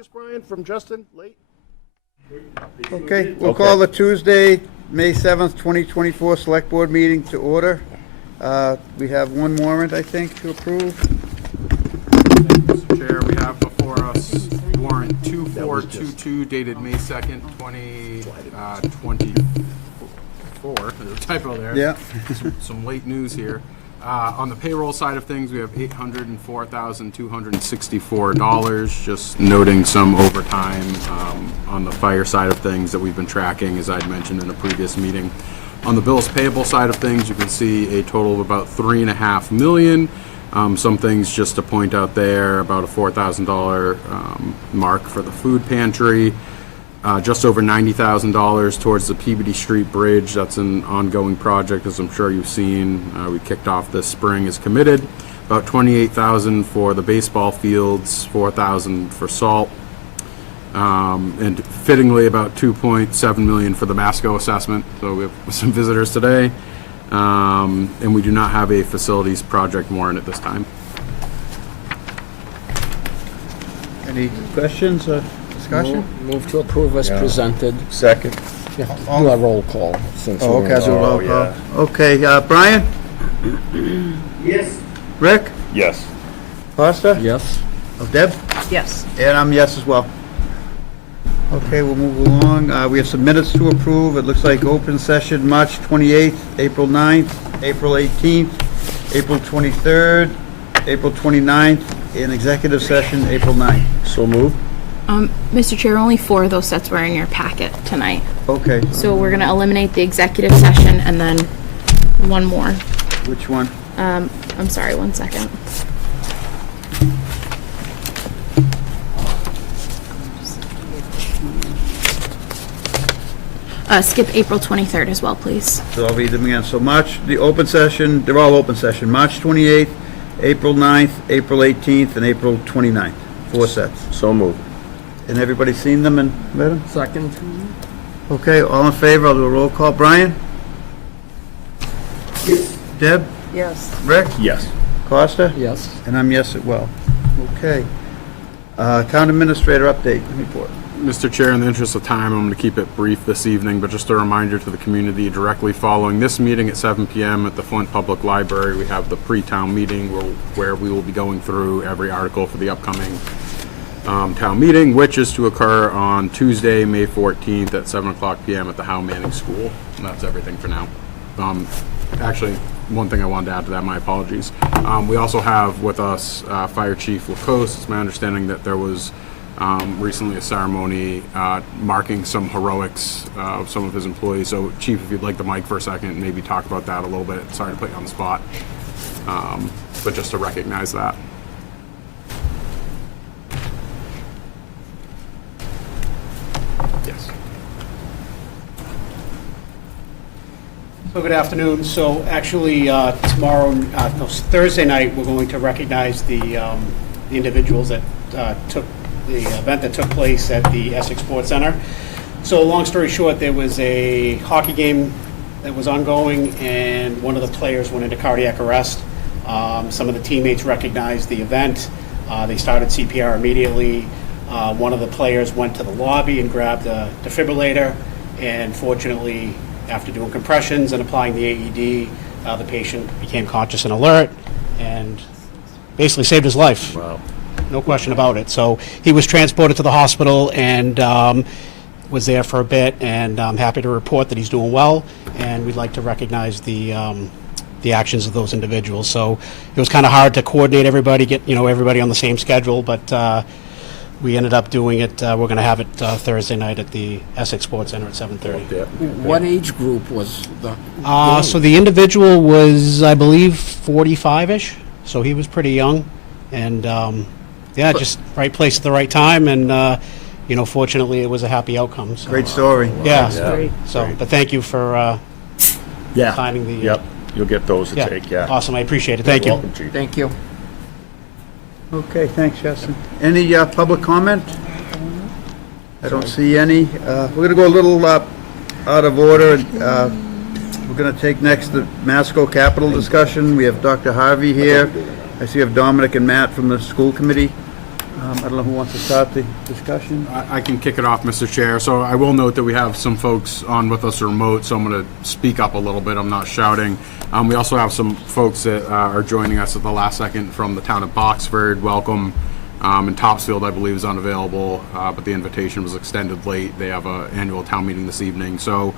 this, Brian, from Justin, late? Okay, we'll call the Tuesday, May 7th, 2024 Select Board meeting to order. We have one warrant, I think, to approve. Mr. Chair, we have before us warrant 2422 dated May 2nd, 2024. There's a typo there. Yeah. Some late news here. On the payroll side of things, we have $804,264, just noting some overtime on the fire side of things that we've been tracking, as I'd mentioned in a previous meeting. On the bills payable side of things, you can see a total of about $3.5 million. Some things just to point out there, about a $4,000 mark for the food pantry. Just over $90,000 towards the Peabody Street Bridge. That's an ongoing project, as I'm sure you've seen. We kicked off this spring as committed. About $28,000 for the baseball fields, $4,000 for salt, and fittingly about $2.7 million for the Masco assessment. So we have some visitors today, and we do not have a facilities project warrant at this time. Any questions or discussion? Move to approve as presented. Second. Do a roll call. Since Oh, okay, I'll do a roll call. yeah. Okay, Brian? Yes. Rick? Yes. Costa? Yes. Oh, Deb? Yes. And I'm yes as well. Okay, we'll move along. We have some minutes to approve. It looks like open session, March 28th, April 9th, April 18th, April 23rd, April 29th, and executive session, April 9th. So move. Mr. Chair, only 4 of those sets were in your packet tonight. Okay, So we're going to eliminate the executive session and then one more. which one? I'm sorry, 1 second. Skip April 23rd as well, please. So I'll read them again. So the open session, they're all open session. March 28th, April 9th, April 18th, and April 29th. 4 sets. So move. And everybody seen them and read them? Second. Okay, all in favor? I'll do a roll call. Brian? Yes. Deb? Yes. Rick? Yes. Costa? Yes. And I'm yes as well. Okay. Town administrator update report. Mr. Chair, in the interest of time, I'm going to keep it brief this evening, but just a reminder to the community, directly following this meeting at 7 p.m. at the Flint Public Library, we have the pre-town meeting where we will be going through every article for the upcoming town meeting, which is to occur on Tuesday, May 14th at 7 o'clock p.m. at the Howe Manning School. And that's everything for now. Actually, one thing I wanted to add to that, my apologies. We also have with us Fire Chief Lacoste. It's my understanding that there was recently a ceremony marking some heroics of some of his employees. So, Chief, if you'd like the mic for a second, maybe talk about that a little bit. Sorry to put you on the spot, but just to recognize that. Yes. So good afternoon. So actually, tomorrow, no, Thursday night, we're going to recognize the individuals that took the event that took place at the Essex Sports Center. So long story short, there was a hockey game that was ongoing, and one of the players went into cardiac arrest. Some of the teammates recognized the event. They started CPR immediately. One of the players went to the lobby and grabbed a defibrillator, and fortunately, after doing compressions and applying the AED, the patient became conscious and alert and basically saved his life. Wow. No question about it. So he was transported to the hospital and was there for a bit, and I'm happy to report that he's doing well, and we'd like to recognize the actions of those individuals. So it was kind of hard to coordinate everybody, get everybody on the same schedule, but we ended up doing it. We're going to have it Thursday night at the Essex Sports Center at 7:30. What age group was the? So the individual was, I believe, 45-ish. So he was pretty young, and yeah, just right place at the right time, and fortunately, it was a happy outcome. So, Great story. Yeah. Yeah. So, but thank you for Yeah. signing the. Yep. You'll get those to Yeah. take. Yeah. Awesome. I appreciate it. Thank you. Welcome, Chief. Thank you. Okay, thanks, Justin. Any public comment? I don't see any. We're going to go a little out of order. We're going to take next the Masco capital discussion. We have Dr. Harvey here. I see we have Dominic and Matt from the school committee. I don't know who wants to start the discussion. I can kick it off, Mr. Chair. So I will note that we have some folks on with us remote, so I'm going to speak up a little bit. I'm not shouting. We also have some folks that are joining us at the last second from the town of Boxford. Welcome. And Topsfield, I believe, is unavailable, but the invitation was extended late. They have an annual town meeting this evening. So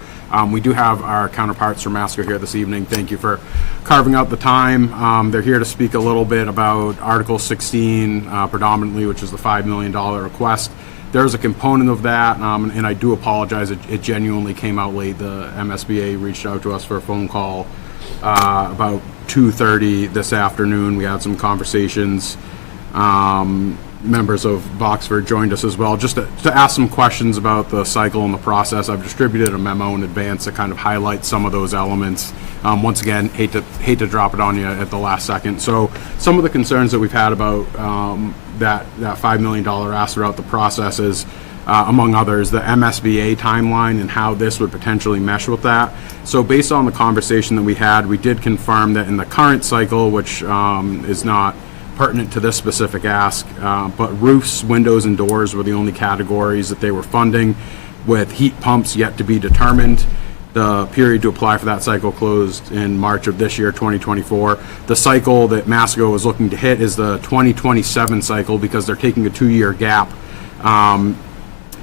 we do have our counterparts from Masco here this evening. Thank you for carving out the time. They're here to speak a little bit about Article 16 predominantly, which is the $5 million request. There's a component of that, and I do apologize. It genuinely came out late. The MSBA reached out to us for a phone call about 2:30 this afternoon. We had some conversations. Members of Boxford joined us as well, just to ask some questions about the cycle and the process. I've distributed a memo in advance to kind of highlight some of those elements. Once again, hate to drop it on you at the last second. So some of the concerns that we've had about that $5 million ask throughout the process is, among others, the MSBA timeline and how this would potentially mesh with that. So based on the conversation that we had, we did confirm that in the current cycle, which is not pertinent to this specific ask, but roofs, windows, and doors were the only categories that they were funding, with heat pumps yet to be determined. The period to apply for that cycle closed in March of this year, 2024. The cycle that Masco is looking to hit is the 2027 cycle, because they're taking a 2-year gap. And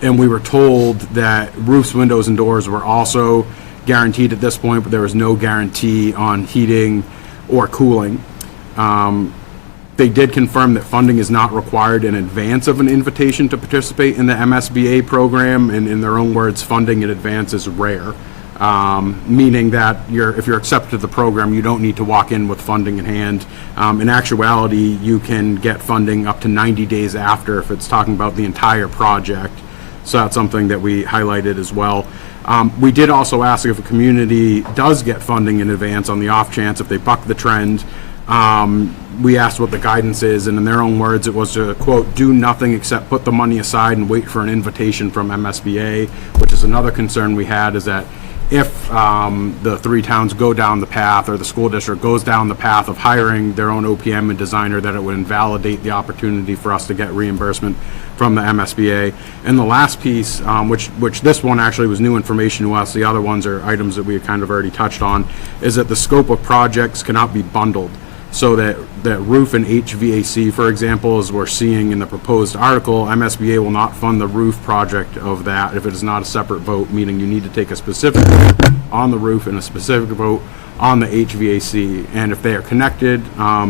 we were told that roofs, windows, and doors were also guaranteed at this point, but there was no guarantee on heating or cooling. They did confirm that funding is not required in advance of an invitation to participate in the MSBA program, and in their own words, funding in advance is rare, meaning that if you're accepted to the program, you don't need to walk in with funding in hand. In actuality, you can get funding up to 90 days after if it's talking about the entire project. So that's something that we highlighted as well. We did also ask if a community does get funding in advance on the off chance if they buck the trend. We asked what the guidance is, and in their own words, it was to, quote, do nothing except put the money aside and wait for an invitation from MSBA, which is another concern we had, is that if the 3 towns go down the path, or the school district goes down the path of hiring their own OPM and designer, that it would invalidate the opportunity for us to get reimbursement from the MSBA. And the last piece, which this one actually was new information to us, the other ones are items that we had kind of already touched on, is that the scope of projects cannot be bundled. So that roof and HVAC, for example, as we're seeing in the proposed article, MSBA will not fund the roof project of that if it is not a separate vote, meaning you need to take a specific vote on the roof and a specific vote on the HVAC. And if they are connected,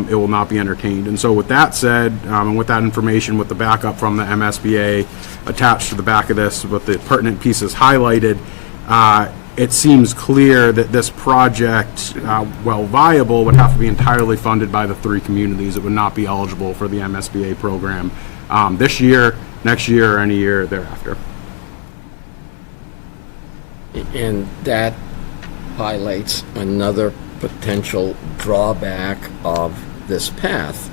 it will not be entertained. And so with that said, and with that information, with the backup from the MSBA attached to the back of this, with the pertinent pieces highlighted, it seems clear that this project, while viable, would have to be entirely funded by the 3 communities. It would not be eligible for the MSBA program this year, next year, or any year thereafter. And that highlights another potential drawback of this path.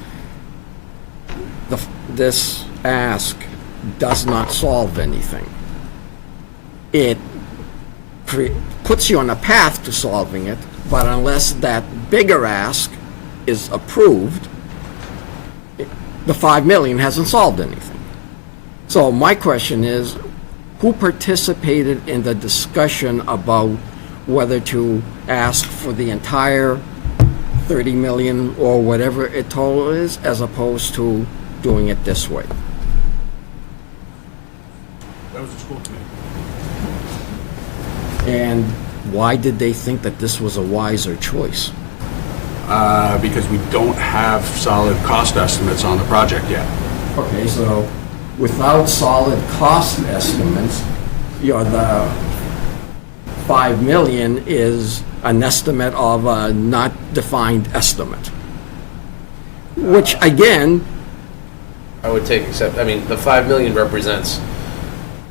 This ask does not solve anything. It puts you on a path to solving it, but unless that bigger ask is approved, the $5 million hasn't solved anything. So my question is, who participated in the discussion about whether to ask for the entire 30 million or whatever it total is, as opposed to doing it this way? That was the school committee. And why did they think that this was a wiser choice? Because we don't have solid cost estimates on the project yet. Okay, so without solid cost estimates, the 5 million is an estimate of a not defined estimate. Which again, I would take except, I mean, the 5 million represents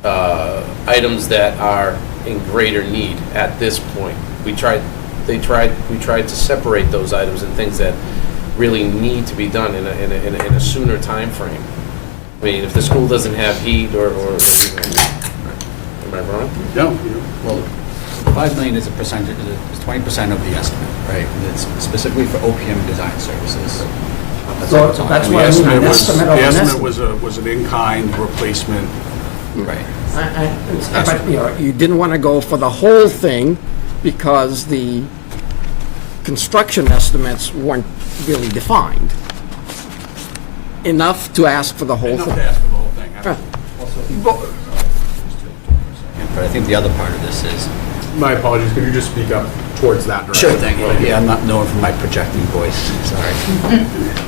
items that are in greater need at this point. We tried to separate those items and things that really need to be done in a sooner time frame. I mean, if the school doesn't have heat or am I wrong? No. Well, 5 million is a percentage, is 20% of the estimate, right? And it's specifically for OPM design services. So that's The what I mean, estimate an was, estimate the of an estimate estimate. was an in-kind replacement. Right. But, you know, you didn't want to go for the whole thing because the construction estimates weren't really defined enough to ask for the whole Enough thing. to ask for the whole thing. Huh. But I think the other part of this is, My apologies, could you just speak up towards that direction? sure thing, yeah, I'm not known for my projecting voice, sorry.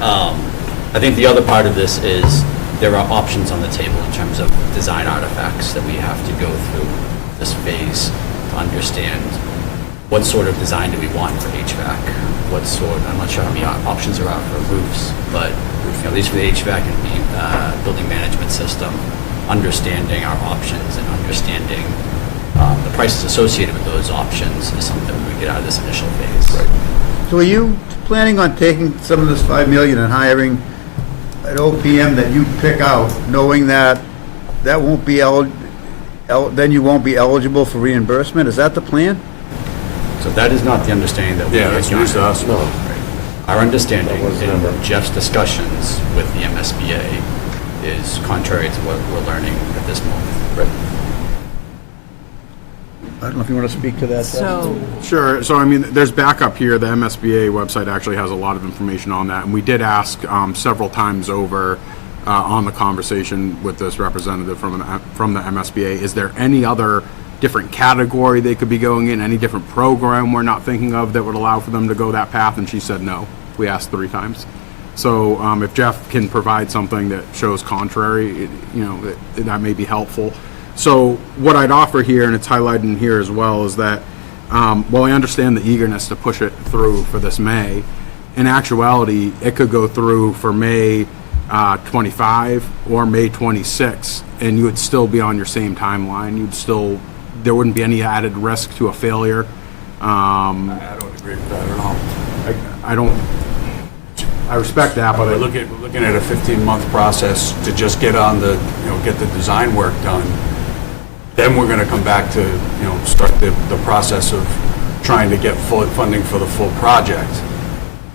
I think the other part of this is there are options on the table in terms of design artifacts that we have to go through this phase to understand what sort of design do we want for HVAC? What sort, I'm not sure how many options there are for roofs, but you know, at least for the HVAC and the building management system, understanding our options and understanding the prices associated with those options is something we get out of this initial phase. Right. So are you planning on taking some of this 5 million and hiring an OPM that you pick out, knowing that that won't be then you won't be eligible for reimbursement? Is that the plan? So that is not the understanding that we Yeah, had that's news to us. No. Our understanding in Jeff's discussions with the MSBA is contrary to what we're learning at this moment. Right. I don't know if you want to speak to that. So, Sure. So, I mean, there's backup here. The MSBA website actually has a lot of information on that. And we did ask several times over on the conversation with this representative from the MSBA, is there any other different category they could be going in, any different program we're not thinking of that would allow for them to go that path? And she said no. We asked 3 times. So if Jeff can provide something that shows contrary, that may be helpful. So what I'd offer here, and it's highlighted in here as well, is that while I understand the eagerness to push it through for this May, in actuality, it could go through for May 25 or May 26, and you would still be on your same timeline. There wouldn't be any added risk to a failure. I don't agree with that at all. I respect that, but We're looking at a 15-month process to just get on get the design work done. Then we're going to come back to, start the process of trying to get full funding for the full project.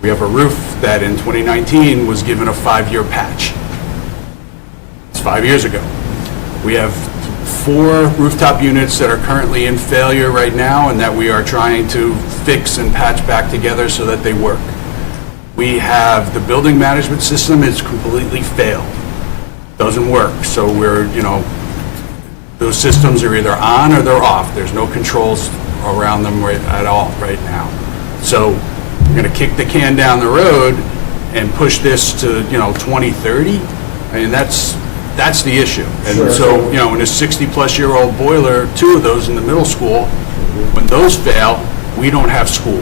We have a roof that in 2019 was given a 5-year patch. It's 5 years ago. We have 4 rooftop units that are currently in failure right now and that we are trying to fix and patch back together so that they work. We have the building management system is completely failed. Doesn't work. So we're, those systems are either on or they're off. There's no controls around them at all right now. So we're going to kick the can down the road and push this to, 2030. I mean, that's the issue. And so, in a 60-plus-year-old boiler, 2 of those in the middle school, when those fail, we don't have school.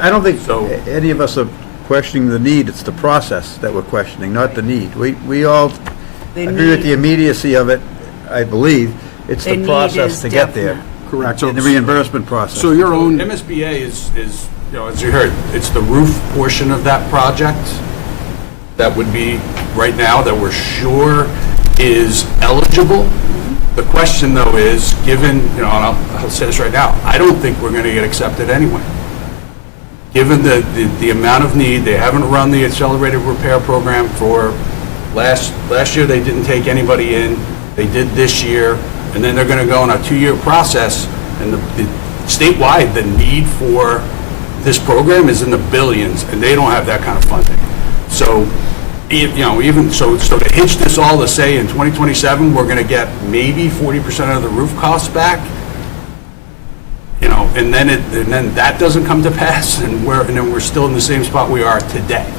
I don't think So- any of us are questioning the need. It's the process that we're questioning, not the need. We all agree with the immediacy of it, I believe. It's The the need process is to get there. definite. correct. And the reimbursement process. So your own, MSBA is, as you heard, it's the roof portion of that project that would be right now that we're sure is eligible. The question though is, given, and I'll say this right now, I don't think we're going to get accepted anyway. Given the amount of need, they haven't run the accelerated repair program for last year. They didn't take anybody in. They did this year, and then they're going to go on a 2-year process. And the statewide, the need for this program is in the billions, and they don't have that kind of funding. So, even so to hitch this all to say in 2027 we're going to get maybe 40% of the roof costs back. And then that doesn't come to pass, and then we're still in the same spot we are today.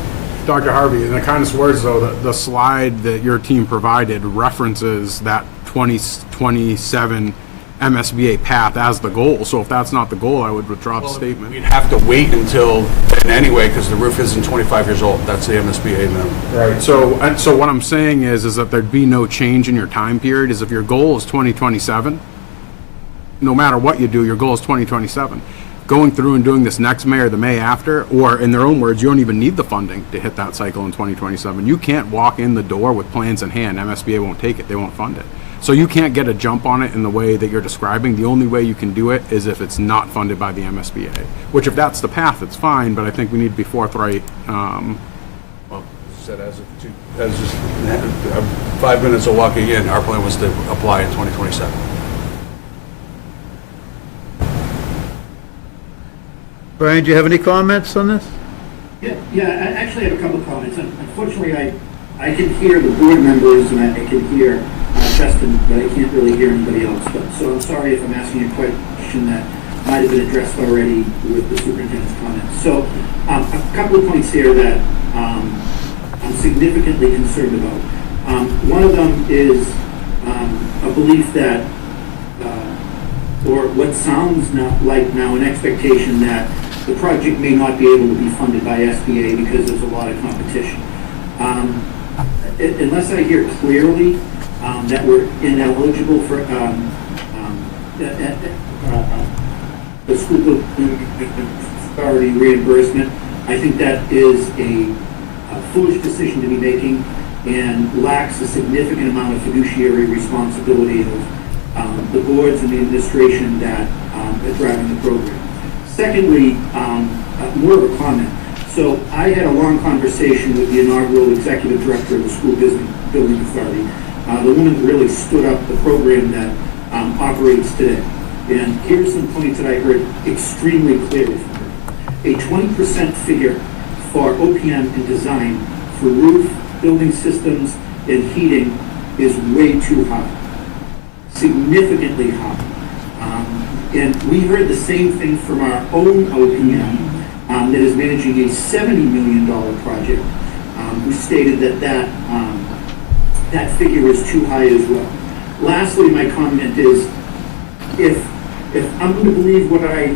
Dr. Harvey, in the kindest words, though, the slide that your team provided references that 2027 MSBA path as the goal. So if that's not the goal, I would withdraw the statement. We'd have to wait until then anyway, because the roof isn't 25 years old. That's the MSBA minimum. Right. So what I'm saying is that there'd be no change in your time period. Is if your goal is 2027, no matter what you do, your goal is 2027. Going through and doing this next May or the May after, or in their own words, you don't even need the funding to hit that cycle in 2027. You can't walk in the door with plans in hand. MSBA won't take it. They won't fund it. So you can't get a jump on it in the way that you're describing. The only way you can do it is if it's not funded by the MSBA, which if that's the path, it's fine, but I think we need to be forthright. Well, said, as 5 minutes of walking in, our plan was to apply in 2027. Brian, do you have any comments on this? Yeah, I actually have a couple of comments. Unfortunately, I can hear the board members and I can hear Justin, but I can't really hear anybody else. So I'm sorry if I'm asking a question that might have been addressed already with the superintendent's comments. So a couple of points here that I'm significantly concerned about. One of them is a belief that, or what sounds like now an expectation that the project may not be able to be funded by SBA because there's a lot of competition. Unless I hear clearly that we're ineligible for the school building authority reimbursement, I think that is a foolish decision to be making and lacks a significant amount of fiduciary responsibility of the boards and the administration that are driving the program. Secondly, more of a comment. So I had a long conversation with the inaugural executive director of the school building authority, the woman that really stood up the program that operates today. And here's some points that I heard extremely clearly from her. A 20% figure for OPM and design for roof, building systems, and heating is way too high, significantly high. And we heard the same thing from our own OPM that is managing a $70 million project, who stated that that figure is too high as well. Lastly, my comment is, if I'm going to believe what I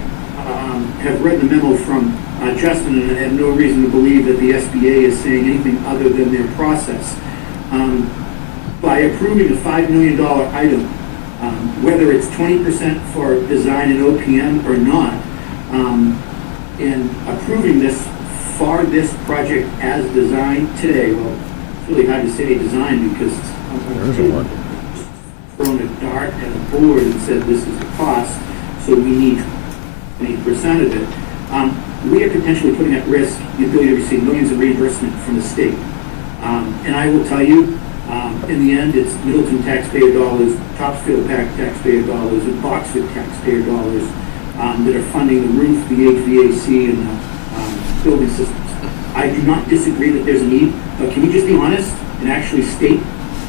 have read the memo from Justin, and I have no reason to believe that the SBA is saying anything other than their process, by approving a $5 million item, whether it's 20% for design and OPM or not, and approving this for this project as designed today, well, it's really hard to say design because I'm thrown a dart at a board and said this is the cost, so we need 20% of it. We are potentially putting at risk the ability to receive millions of reimbursement from the state. And I will tell you, in the end, it's Middleton taxpayer dollars, Topsfield taxpayer dollars, and Boxford taxpayer dollars that are funding the roof, the HVAC, and the building systems. I do not disagree that there's a need, but can we just be honest and actually state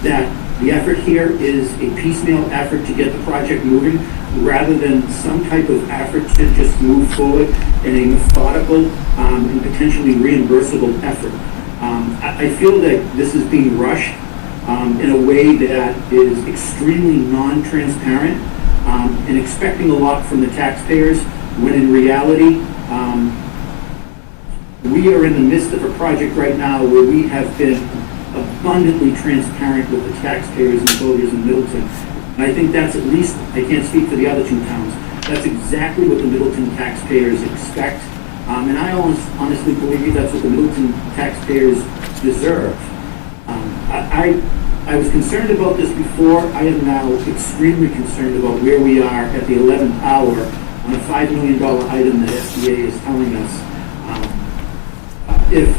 that the effort here is a piecemeal effort to get the project moving rather than some type of effort to just move forward in a methodical and potentially reimbursable effort. I feel that this is being rushed in a way that is extremely non-transparent and expecting a lot from the taxpayers when in reality we are in the midst of a project right now where we have been abundantly transparent with the taxpayers and voters in Middleton. And I think that's at least, I can't speak for the other two towns, that's exactly what the Middleton taxpayers expect. And I honestly believe that's what the Middleton taxpayers deserve. I was concerned about this before. I am now extremely concerned about where we are at the 11th hour on a $5 million item that SBA is telling us, if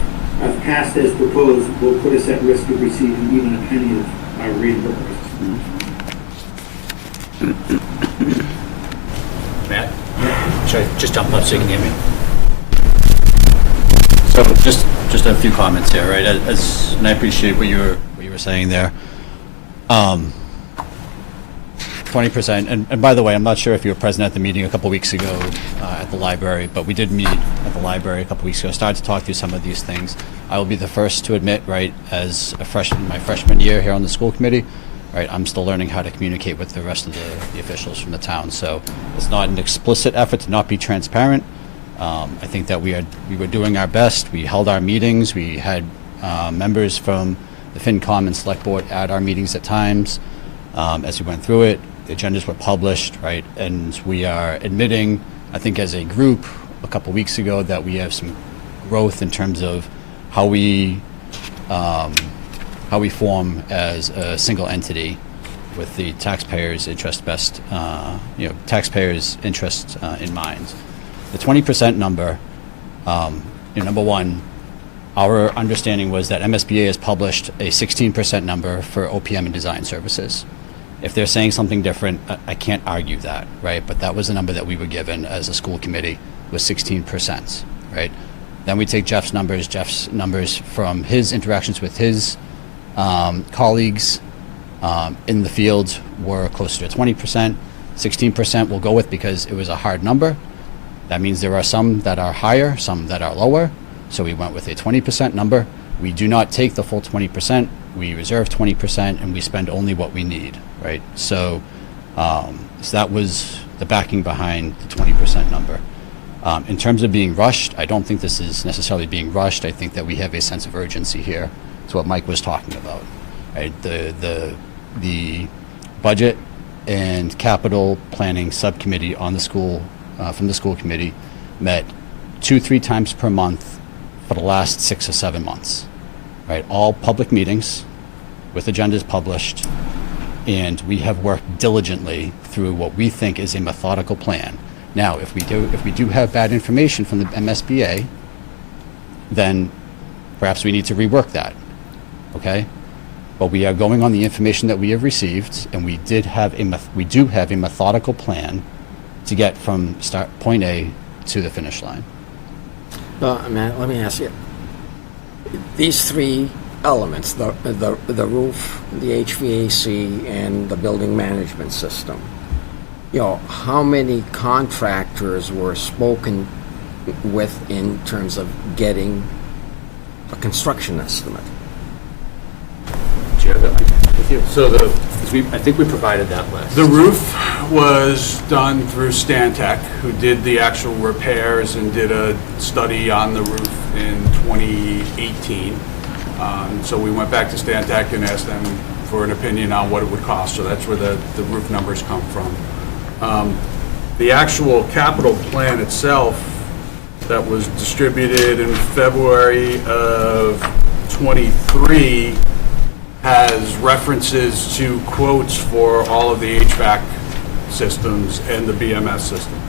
passed as proposed, will put us at risk of receiving even a penny of our reimbursement. Matt? Should I just jump up so you can hear me? So just a few comments here, right? And I appreciate what you were saying there. 20%, and by the way, I'm not sure if you were present at the meeting a couple weeks ago at the library, but we did meet at the library a couple weeks ago, started to talk through some of these things. I will be the first to admit, right, as a freshman, my freshman year here on the school committee, right, I'm still learning how to communicate with the rest of the officials from the town. So it's not an explicit effort to not be transparent. I think that we were doing our best. We held our meetings. We had members from the FinCom and Select Board at our meetings at times as we went through it. The agendas were published, right? And we are admitting, I think as a group, a couple weeks ago, that we have some growth in terms of how we form as a single entity with the taxpayers' interest best, taxpayers' interest in mind. The 20% number, number one, our understanding was that MSBA has published a 16% number for OPM and design services. If they're saying something different, I can't argue that, right? But that was the number that we were given as a school committee, was 16%, right? Then we take Jeff's numbers from his interactions with his colleagues in the field were closer to 20%. 16% we'll go with because it was a hard number. That means there are some that are higher, some that are lower. So we went with a 20% number. We do not take the full 20%. We reserve 20% and we spend only what we need, right? So, so that was the backing behind the 20% number. In terms of being rushed, I don't think this is necessarily being rushed. I think that we have a sense of urgency here. It's what Mike was talking about, right? The budget and capital planning subcommittee on the school, from the school committee, met 2-3 times per month for the last 6 or 7 months, right? All public meetings with agendas published, and we have worked diligently through what we think is a methodical plan. Now, if we do have bad information from the MSBA, then perhaps we need to rework that, okay? But we are going on the information that we have received, and we do have a methodical plan to get from point A to the finish line. Man, let me ask you. These three elements, the roof, the HVAC, and the building management system, you know, how many contractors were spoken with in terms of getting a construction estimate? Do you have that, Mike, with you? So the, I think we provided that list. The roof was done through Stantec, who did the actual repairs and did a study on the roof in 2018. So we went back to Stantec and asked them for an opinion on what it would cost. So that's where the roof numbers come from. The actual capital plan itself that was distributed in February of 23 has references to quotes for all of the HVAC systems and the BMS system.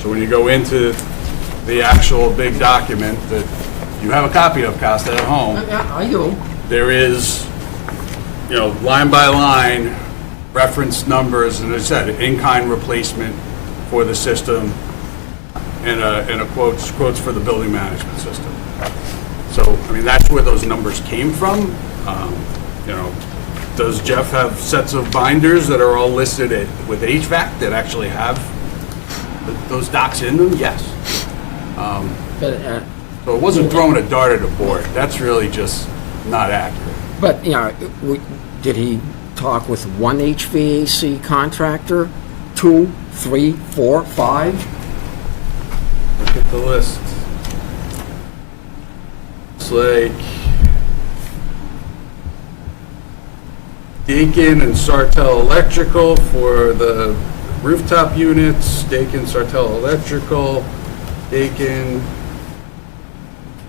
So when you go into the actual big document that you have a copy of, Costa, at home, Yeah, I do. there is, you know, line by line reference numbers, and as I said, in-kind replacement for the system and a quotes for the building management system. So, I mean, that's where those numbers came from. You know, does Jeff have sets of binders that are all listed with HVAC that actually have those docs in them? Yes. So it wasn't throwing a dart at a board. That's really just not accurate. But, you know, did he talk with one HVAC contractor, 2, 3, 4, 5? Look at the list. It's like Dakin and Sartell Electrical for the rooftop units, Dakin, Sartell Electrical, Dakin,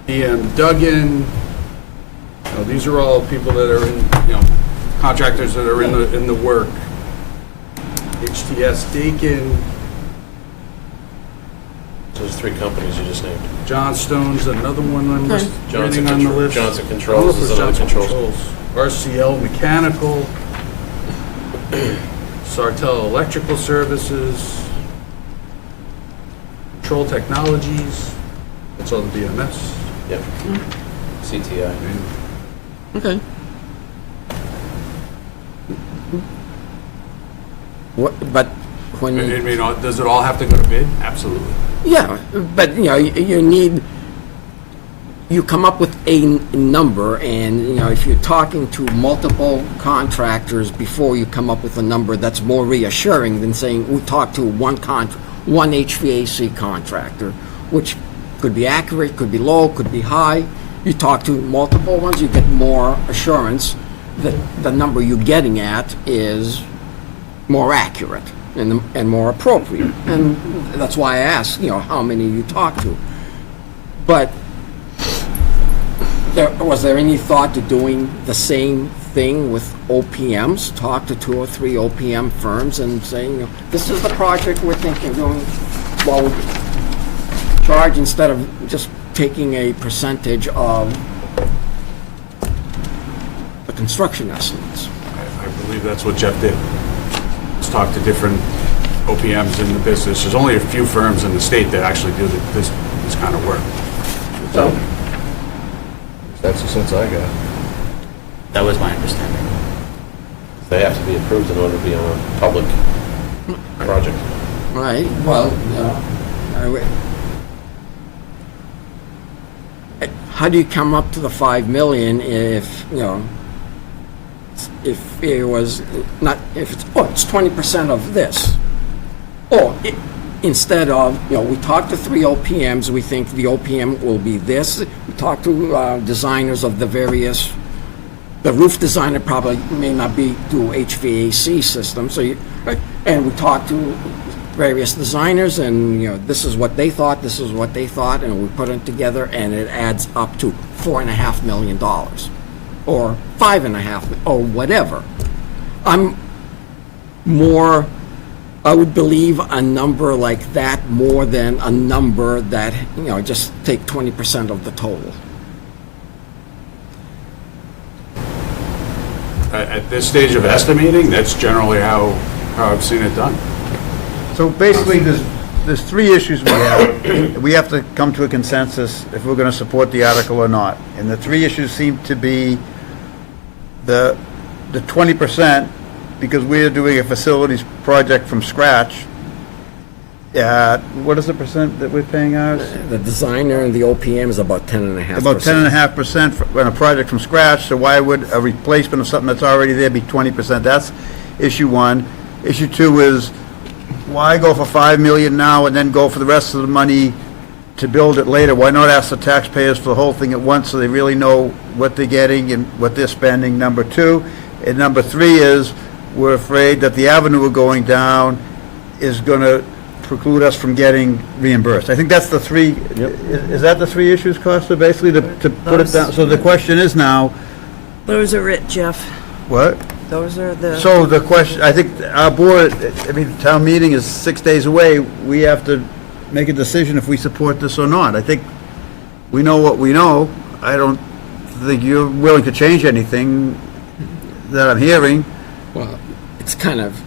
DM Duggan. You know, these are all people that are in, you know, contractors that are in the work. HTS Dakin, those three companies you just named. Johnstone's another one I'm Okay. reading on the list. Johnson I don't know Controls if is it's another Johnson controls. RCL Mechanical, Sartell Electrical Services, Control Technologies, that's all the BMS. Yep. CTI. Okay. But when I mean, does it all have to go to bid? Absolutely. yeah, but you know, you come up with a number, and you know, if you're talking to multiple contractors before you come up with a number, that's more reassuring than saying we talked to one HVAC contractor, which could be accurate, could be low, could be high. You talk to multiple ones, you get more assurance that the number you're getting at is more accurate and more appropriate. And that's why I asked, you know, how many you talk to. But was there any thought to doing the same thing with OPMs? Talk to 2 or 3 OPM firms and saying, you know, this is the project we're thinking of doing. Well, we charge instead of just taking a percentage of the construction estimates. I believe that's what Jeff did. Let's talk to different OPMs in the business. There's only a few firms in the state that actually do this kind of work. So, That's the sense I got. That was my understanding. They have to be approved in order to be on a public project. right, well, how do you come up to the 5 million if, if it was not, if it's, it's 20% of this? Or instead of, we talked to 3 OPMs, we think the OPM will be this. We talked to designers of the various, the roof designer probably may not be do HVAC systems, so right? And we talked to various designers, and this is what they thought, this is what they thought, and we put it together, and it adds up to $4.5 million, or 5.5, or whatever. I would believe a number like that more than a number that, just take 20% of the total. At this stage of estimating, that's generally how I've seen it done. So basically, there's 3 issues we have. We have to come to a consensus if we're going to support the article or not. And the 3 issues seem to be the 20%, because we're doing a facilities project from scratch. What is the percent that we're paying ours? The designer and the OPM is about 10.5%. About 10.5% on a project from scratch, so why would a replacement of something that's already there be 20%? That's issue 1. Issue 2 is, why go for 5 million now and then go for the rest of the money to build it later? Why not ask the taxpayers for the whole thing at once so they really know what they're getting and what they're spending, number 2. And number 3 is, we're afraid that the avenue we're going down is going to preclude us from getting reimbursed. I think that's the 3, is that the 3 issues, Costa, basically, to put it down? So the question is now... Those are it, Jeff. What? Those are the... So the question, I think our board, town meeting is 6 days away. We have to make a decision if we support this or not. I think we know what we know. I don't think you're willing to change anything that I'm hearing. Well, it's kind of,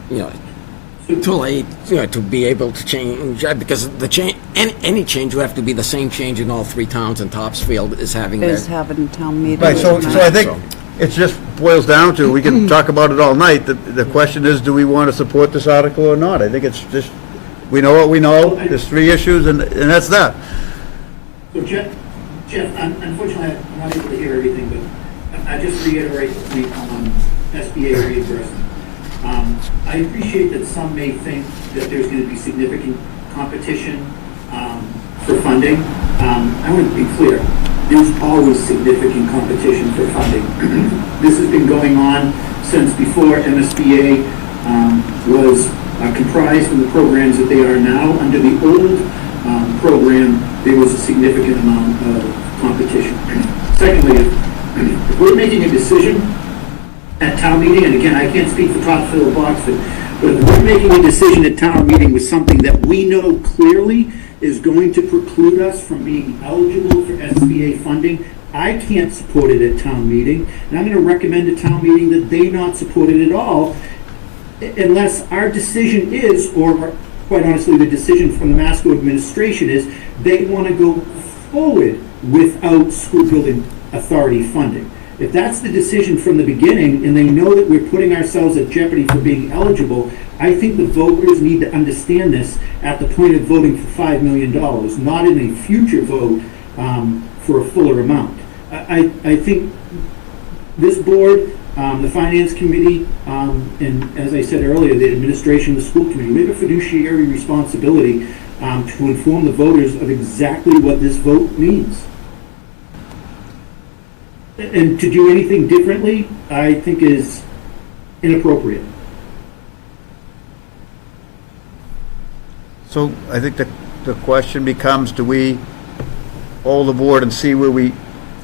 too late, to be able to change, because the change, any change would have to be the same change in all 3 towns, and Topsfield is having Is their... having town meeting. Right, so I think So- it just boils down to, we can talk about it all night. The question is, do we want to support this article or not? I think it's just, we know what we know. There's 3 issues, and that's that. So Jeff, unfortunately, I'm not able to hear everything, but I just reiterate the SBA reimbursement. I appreciate that some may think that there's going to be significant competition for funding. I want to be clear. There's always significant competition for funding. This has been going on since before MSBA was comprised in the programs that they are now. Under the old program, there was a significant amount of competition. Secondly, if we're making a decision at town meeting, and again, I can't speak for Topsfield or Boxford, but if we're making a decision at town meeting with something that we know clearly is going to preclude us from being eligible for SBA funding, I can't support it at town meeting, and I'm going to recommend at town meeting that they not support it at all, unless our decision is, or quite honestly, the decision from the Masco administration is, they want to go forward without school building authority funding. If that's the decision from the beginning, and they know that we're putting ourselves at jeopardy for being eligible, I think the voters need to understand this at the point of voting for $5 million, not in a future vote for a fuller amount. I think this board, the finance committee, and as I said earlier, the administration of the school committee, we have a fiduciary responsibility to inform the voters of exactly what this vote means. And to do anything differently, I think is inappropriate. So I think the question becomes, do we hold the board and see where we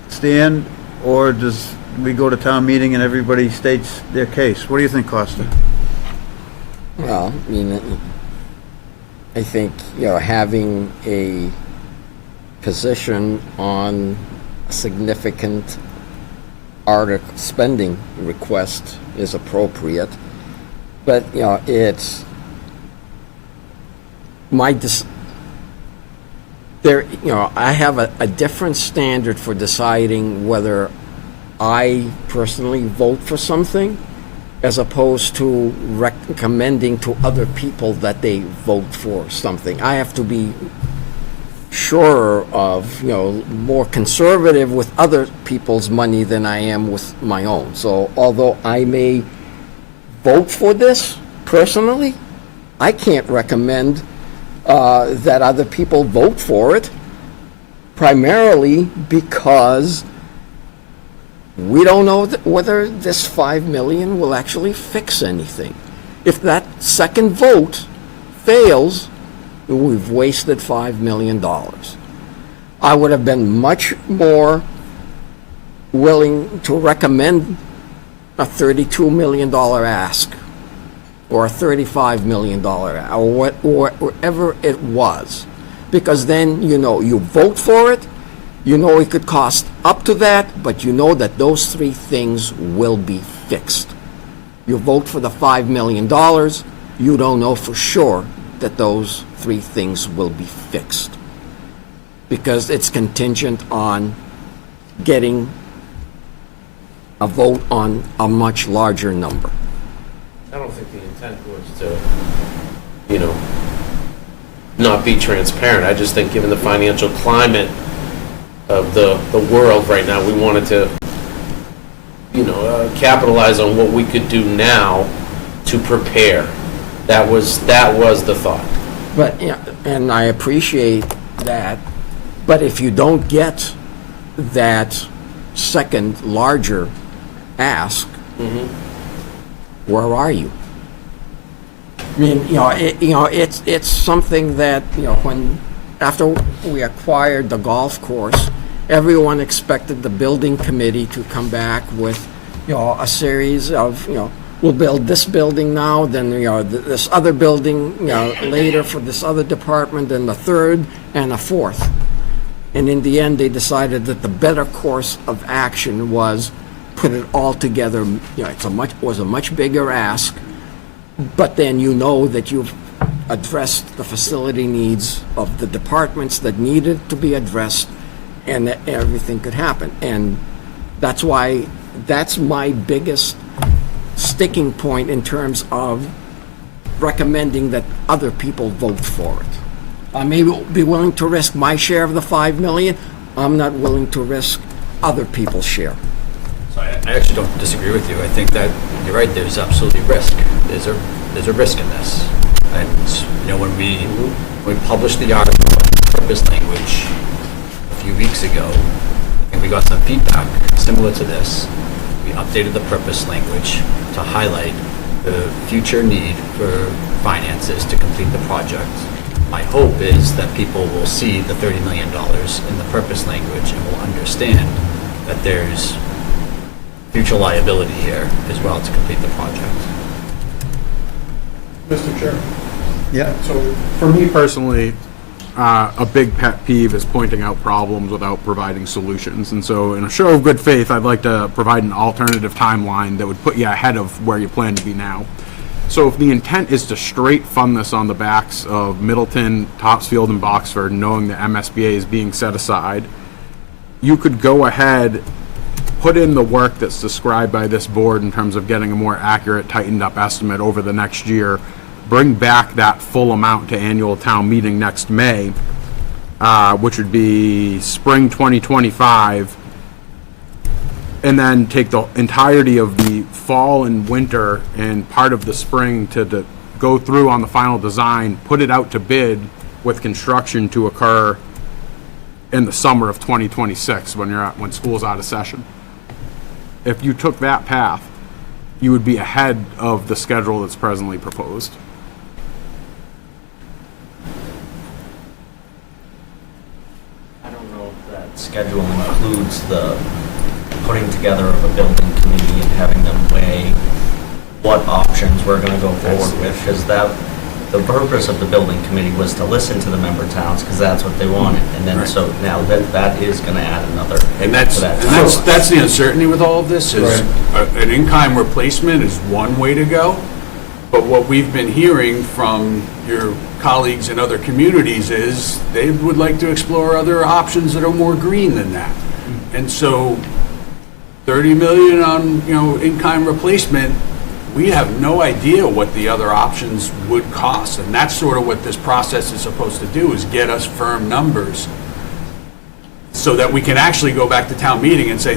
stand, or does we go to town meeting and everybody states their case? What do you think, Costa? Well, I think, having a position on a significant spending request is appropriate. But, it's I have a different standard for deciding whether I personally vote for something as opposed to recommending to other people that they vote for something. I have to be sure of, more conservative with other people's money than I am with my own. So although I may vote for this personally, I can't recommend that other people vote for it, primarily because we don't know whether this 5 million will actually fix anything. If that second vote fails, we've wasted $5 million. I would have been much more willing to recommend a $32 million ask or a $35 million or whatever it was. Because then, you vote for it, it could cost up to that, but that those three things will be fixed. You vote for the $5 million, you don't know for sure that those three things will be fixed. Because it's contingent on getting a vote on a much larger number. I don't think the intent was to, not be transparent. I just think given the financial climate of the world right now, we wanted to, capitalize on what we could do now to prepare. That was the thought. But, and I appreciate that, but if you don't get that second larger ask, where are you? I mean, it's something that, when, after we acquired the golf course, everyone expected the building committee to come back with, a series of, we'll build this building now, then, this other building, later for this other department, then the third and a fourth. And in the end, they decided that the better course of action was put it all together. It was a much bigger ask, but then that you've addressed the facility needs of the departments that needed to be addressed, and that everything could happen. And that's why that's my biggest sticking point in terms of recommending that other people vote for it. I may be willing to risk my share of the $5 million. I'm not willing to risk other people's share. So I actually don't disagree with you. I think that you're right. There's absolutely risk. There's a risk in this. And when we published the article on purpose language a few weeks ago, I think we got some feedback similar to this. We updated the purpose language to highlight the future need for finances to complete the project. My hope is that people will see the $30 million in the purpose language and will understand that there's future liability here as well to complete the project. Mr. Chair. Yeah. So for me personally, a big pet peeve is pointing out problems without providing solutions. And so in a show of good faith, I'd like to provide an alternative timeline that would put you ahead of where you plan to be now. So if the intent is to straight fund this on the backs of Middleton, Topsfield, and Boxford, knowing the MSBA is being set aside, you could go ahead, put in the work that's described by this board in terms of getting a more accurate, tightened up estimate over the next year, bring back that full amount to annual town meeting next May, which would be spring 2025, and then take the entirety of the fall and winter and part of the spring to go through on the final design, put it out to bid with construction to occur in the summer of 2026 when school's out of session. If you took that path, you would be ahead of the schedule that's presently proposed. I don't know if that schedule includes the putting together of a building committee and having them weigh what options we're going to go forward with, because the purpose of the building committee was to listen to the member towns, because that's what they wanted. And then, so now that is going to add another. And that's, to that. that's the uncertainty with all of this, is an in-kind replacement is one way to go. But what we've been hearing from your colleagues in other communities is they would like to explore other options that are more green than that. And so 30 million on, in-kind replacement, we have no idea what the other options would cost. And that's sort of what this process is supposed to do, is get us firm numbers so that we can actually go back to town meeting and say,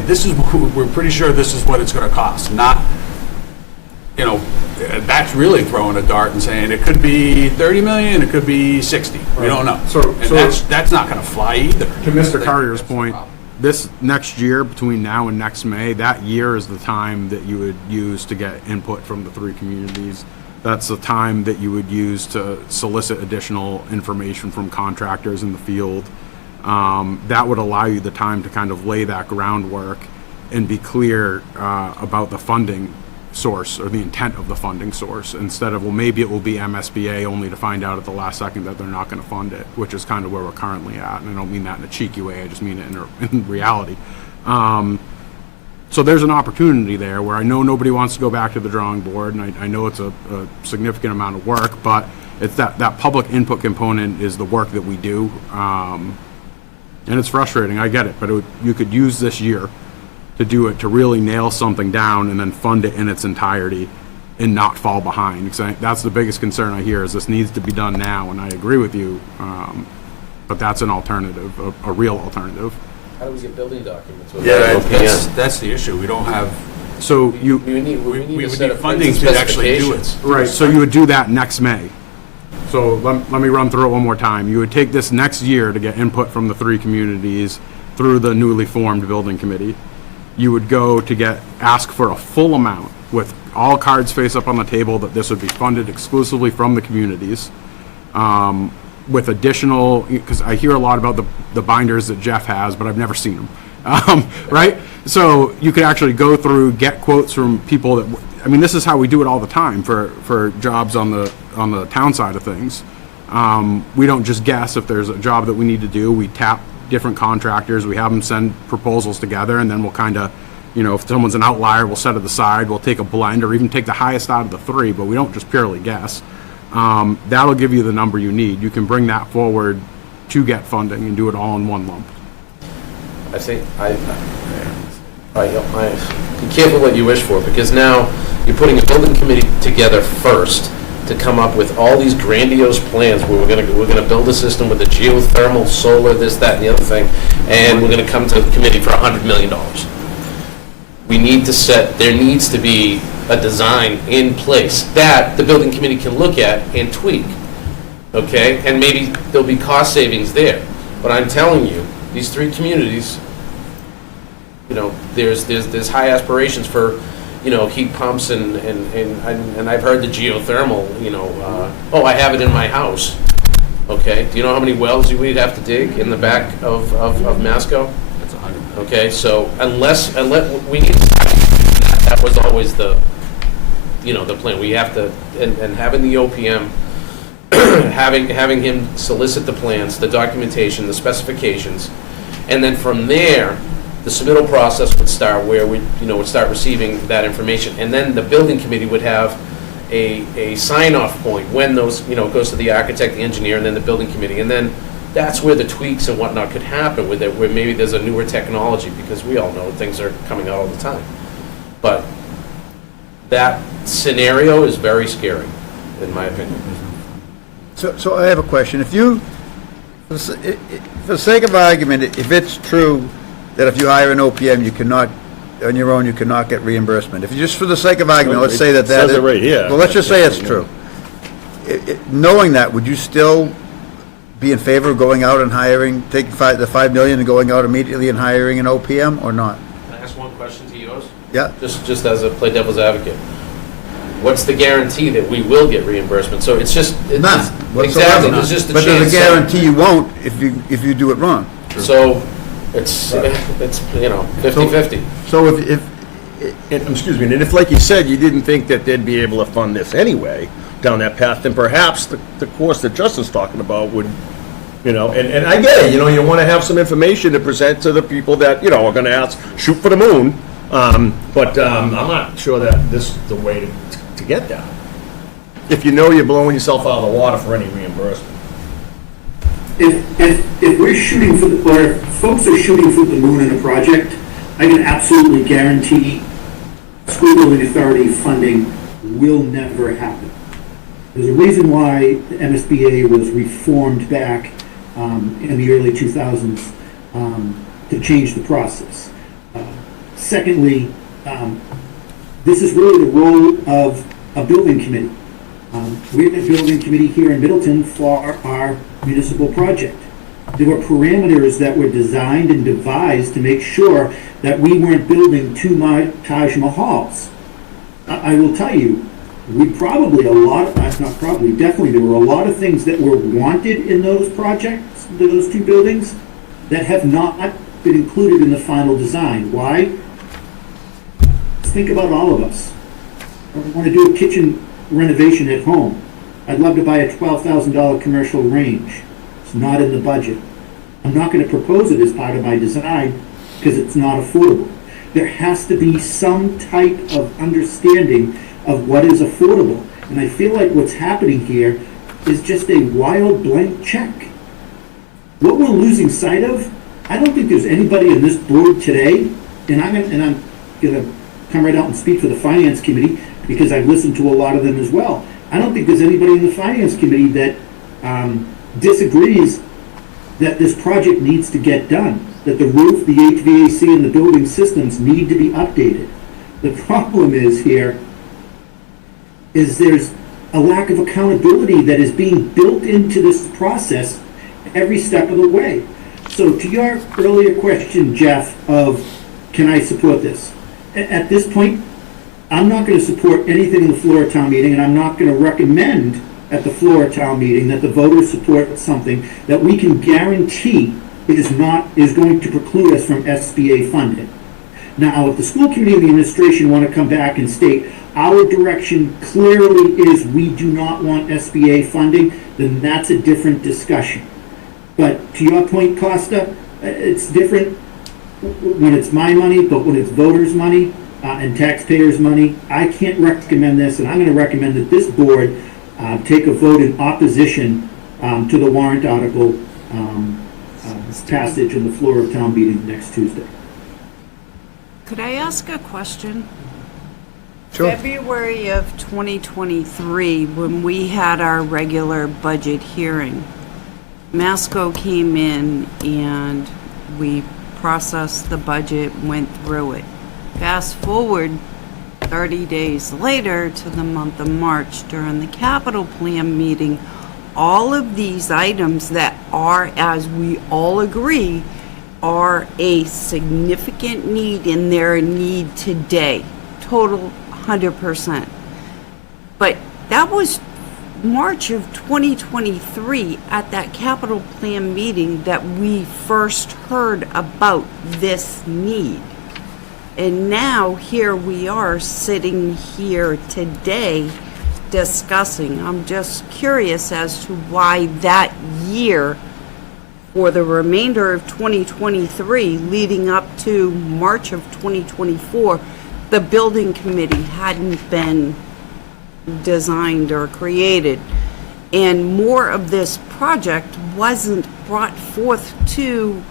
we're pretty sure this is what it's going to cost. Not, that's really throwing a dart and saying it could be 30 million, it could be 60. We don't know. And that's not going to fly either. To Mr. Carrier's point, this next year, between now and next May, that year is the time that you would use to get input from the three communities. That's the time that you would use to solicit additional information from contractors in the field. That would allow you the time to kind of lay that groundwork and be clear about the funding source, or the intent of the funding source, instead of, well, maybe it will be MSBA, only to find out at the last second that they're not going to fund it, which is kind of where we're currently at. And I don't mean that in a cheeky way, I just mean it in reality. So there's an opportunity there where I know nobody wants to go back to the drawing board, and I know it's a significant amount of work, but it's that public input component is the work that we do. And it's frustrating, I get it, but you could use this year to do it, to really nail something down and then fund it in its entirety and not fall behind. Because that's the biggest concern I hear, is this needs to be done now, and I agree with you, but that's an alternative, a real alternative. How do we get building documents? That's the issue. We don't have, So We need we a would set need of funding to actually do it. specifications. Right, so you would do that next May. So let me run through it one more time. You would take this next year to get input from the three communities through the newly formed building committee. You would go to ask for a full amount, with all cards face up on the table, that this would be funded exclusively from the communities, with additional, because I hear a lot about the binders that Jeff has, but I've never seen them. Right? So you could actually go through, get quotes from people this is how we do it all the time for jobs on the town side of things. We don't just guess if there's a job that we need to do. We tap different contractors, we have them send proposals together, and then we'll kind of, if someone's an outlier, we'll set it aside, we'll take a blend, or even take the highest out of the three, but we don't just purely guess. That'll give you the number you need. You can bring that forward to get funding and do it all in one lump. I think be careful what you wish for, because now you're putting a building committee together first to come up with all these grandiose plans where we're gonna build a system with the geothermal, solar, this, that, and the other thing, and we're gonna come to the committee for $100 million. There needs to be a design in place that the building committee can look at and tweak, okay? And maybe there'll be cost savings there. But I'm telling you, these three communities, there's high aspirations for, heat pumps and I've heard the geothermal, I have it in my house. Okay, do you know how many wells we'd have to dig in the back of Masco? That's 100. Okay, so unless we need that was always the plan. We have to, and having the OPM, having him solicit the plans, the documentation, the specifications, and then from there, the submittal process would start, where we, would start receiving that information, and then the building committee would have a sign-off point when those, goes to the architect, the engineer, and then the building committee, and then that's where the tweaks and whatnot could happen with it, where maybe there's a newer technology, because we all know things are coming out all the time. But that scenario is very scary, in my opinion. So I have a question. If you, for the sake of argument, if it's true that if you hire an OPM, you cannot, on your own, you cannot get reimbursement. If you just, for the sake of argument, let's say that says it right here. Well, let's just say it's true. Knowing that, would you still be in favor of going out and hiring, taking the $5 million and going out immediately and hiring an OPM, or not? Can I ask one question to yours? Yeah. Just as a play devil's advocate. What's the guarantee that we will get reimbursement? So it's just... None. Exactly, there's just a But chance. there's a guarantee you won't if you do it wrong. So it's 50-50. So if, excuse me, and if, like you said, you didn't think that they'd be able to fund this anyway, down that path, then perhaps the course that Justin's talking about would, and I get it, you want to have some information to present to the people that, are going to ask, shoot for the moon, but I'm not sure that this is the way to get that. If you're blowing yourself out of the water for any reimbursement. If we're shooting for or if folks are shooting for the moon in a project, I can absolutely guarantee school building authority funding will never happen. There's a reason why the MSBA was reformed back in the early 2000s to change the process. Secondly, this is really the role of a building committee. We have a building committee here in Middleton for our municipal project. There were parameters that were designed and devised to make sure that we weren't building two Taj Mahals. I will tell you, definitely there were a lot of things that were wanted in those projects, those two buildings, that have not been included in the final design. Why? Let's think about all of us. I want to do a kitchen renovation at home. I'd love to buy a $12,000 commercial range. It's not in the budget. I'm not going to propose it as part of my design because it's not affordable. There has to be some type of understanding of what is affordable. And I feel like what's happening here is just a wild blank check. What we're losing sight of, I don't think there's anybody in this board today, and I'm going to come right out and speak for the Finance Committee because I've listened to a lot of them as well. I don't think there's anybody in the Finance Committee that disagrees that this project needs to get done, that the roof, the HVAC, and the building systems need to be updated. The problem is here is there's a lack of accountability that is being built into this process every step of the way. So to your earlier question, Jeff, of can I support this? At this point, I'm not going to support anything in the floor of town meeting, and I'm not going to recommend at the floor of town meeting that the voters support something that we can guarantee is going to preclude us from SBA funding. Now, if the school committee and the administration want to come back and state our direction clearly is we do not want SBA funding, then that's a different discussion. But to your point, Costa, it's different when it's my money, but when it's voters' money and taxpayers' money, I can't recommend this, and I'm going to recommend that this board take a vote in opposition to the warrant article passage on the floor of town meeting next Tuesday. Could I ask a question? Sure. February of 2023, when we had our regular budget hearing, Masco came in and we processed the budget, went through it. Fast forward 30 days later to the month of March during the capital plan meeting, all of these items that are, as we all agree, are a significant need in their need today, total 100%. But that was March of 2023 at that capital plan meeting that we first heard about this need. And now here we are sitting here today discussing. I'm just curious as to why that year, for the remainder of 2023 leading up to March of 2024, the building committee hadn't been designed or created, and more of this project wasn't brought forth to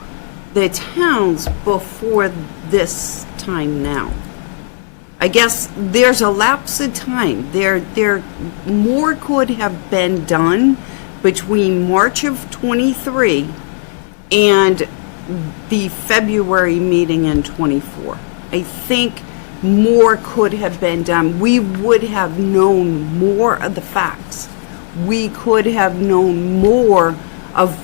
the towns before this time now. I guess there's a lapse of time. There more could have been done between March of 23 and the February meeting in 24. I think more could have been done. We would have known more of the facts. We could have known more of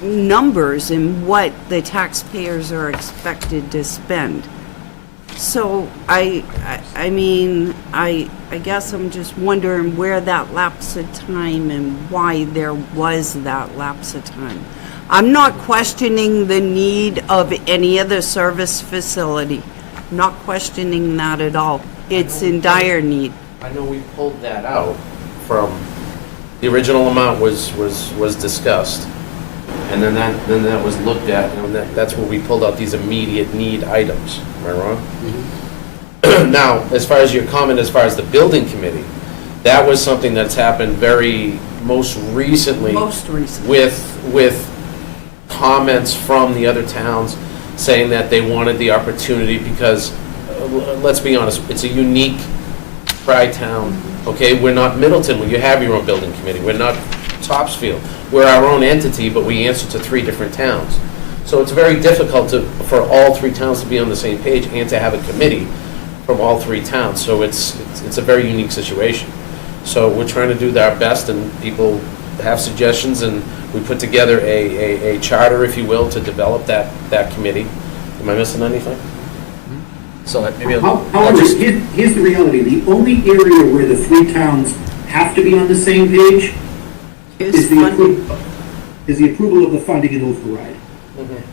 numbers and what the taxpayers are expected to spend. So I guess I'm just wondering where that lapse of time and why there was that lapse of time. I'm not questioning the need of any other service facility. Not questioning that at all. It's in dire need. I know we pulled that out from, the original amount was discussed. And then that was looked at, and that's where we pulled out these immediate need items. Am I wrong? Now, as far as your comment, as far as the building committee, that was something that's happened most recently. Most recently. With comments from the other towns saying that they wanted the opportunity because, let's be honest, it's a unique tri-town, okay? We're not Middleton, where you have your own building committee. We're not Topsfield. We're our own entity, but we answer to 3 different towns. So it's very difficult for all 3 towns to be on the same page and to have a committee from all 3 towns. So it's a very unique situation. So we're trying to do our best, and people have suggestions, and we put together a charter, if you will, to develop that committee. Am I missing anything? So maybe However, here's the reality. The only area where the 3 towns have to be on the same page is the approval of the funding and override.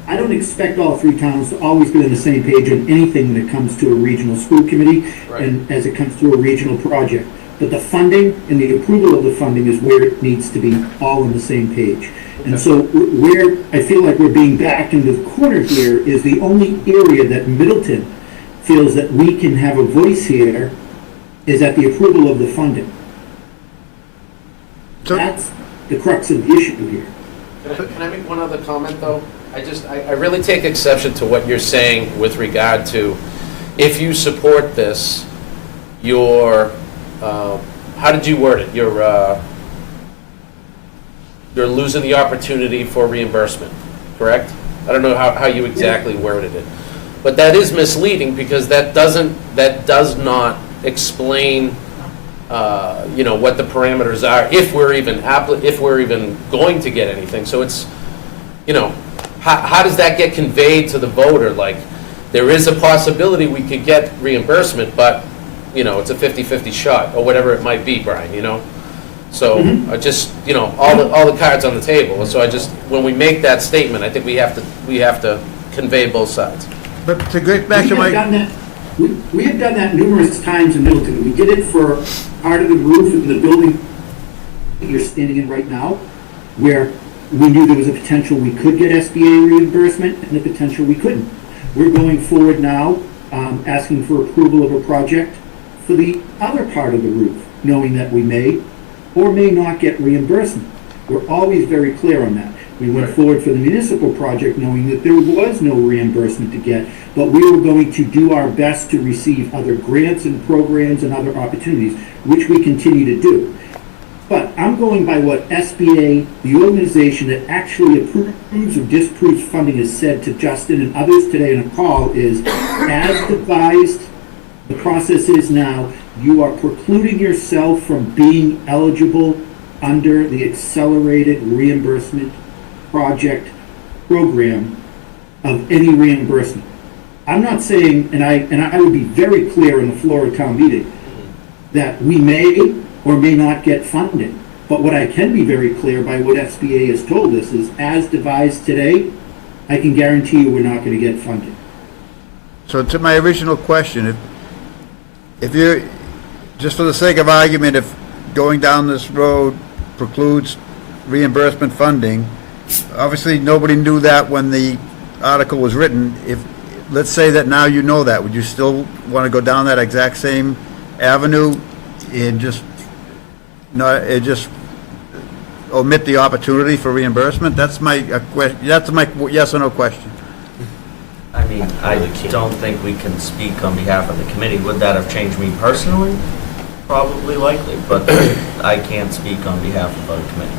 I don't expect all 3 towns to always be on the same page on anything when it comes to a regional school committee and as it comes to a regional project. But the funding and the approval of the funding is where it needs to be all on the same page. And so where I feel like we're being backed into the corner here is the only area that Middleton feels that we can have a voice here is at the approval of the funding. That's the crux of the issue here. Can I make one other comment, though? I really take exception to what you're saying with regard to, if you support this, how did you word it? You're losing the opportunity for reimbursement, correct? I don't know how you exactly worded it. But that is misleading, because that does not explain what the parameters are, if we're even going to get anything. So it's, how does that get conveyed to the voter? Like, there is a possibility we could get reimbursement, but, it's a 50-50 shot, or whatever it might be, Brian, So I just, all the cards on the table. So when we make that statement, I think we have to convey both sides. But to get back to my... We have done that numerous times in Middleton. We did it for part of the roof in the building that you're standing in right now, where we knew there was a potential we could get SBA reimbursement and a potential we couldn't. We're going forward now, asking for approval of a project for the other part of the roof, knowing that we may or may not get reimbursement. We're always very clear on that. We went forward for the municipal project knowing that there was no reimbursement to get, but we were going to do our best to receive other grants and programs and other opportunities, which we continue to do. But I'm going by what SBA, the organization that actually approves or disapproves funding, has said to Justin and others today in a call is, as devised, the process is now, you are precluding yourself from being eligible under the accelerated reimbursement project program of any reimbursement. I'm not saying, and I would be very clear in the floor of town meeting, that we may or may not get funding. But what I can be very clear by what SBA has told us is, as devised today, I can guarantee you we're not going to get funding. So to my original question, if you're, just for the sake of argument, if going down this road precludes reimbursement funding, obviously nobody knew that when the article was written. If, let's say that now you know that, would you still want to go down that exact same avenue and just omit the opportunity for reimbursement? That's my that's my yes or no question. I mean, I don't think we can speak on behalf of the committee. Would that have changed me personally? Probably, likely, but I can't speak on behalf of the committee.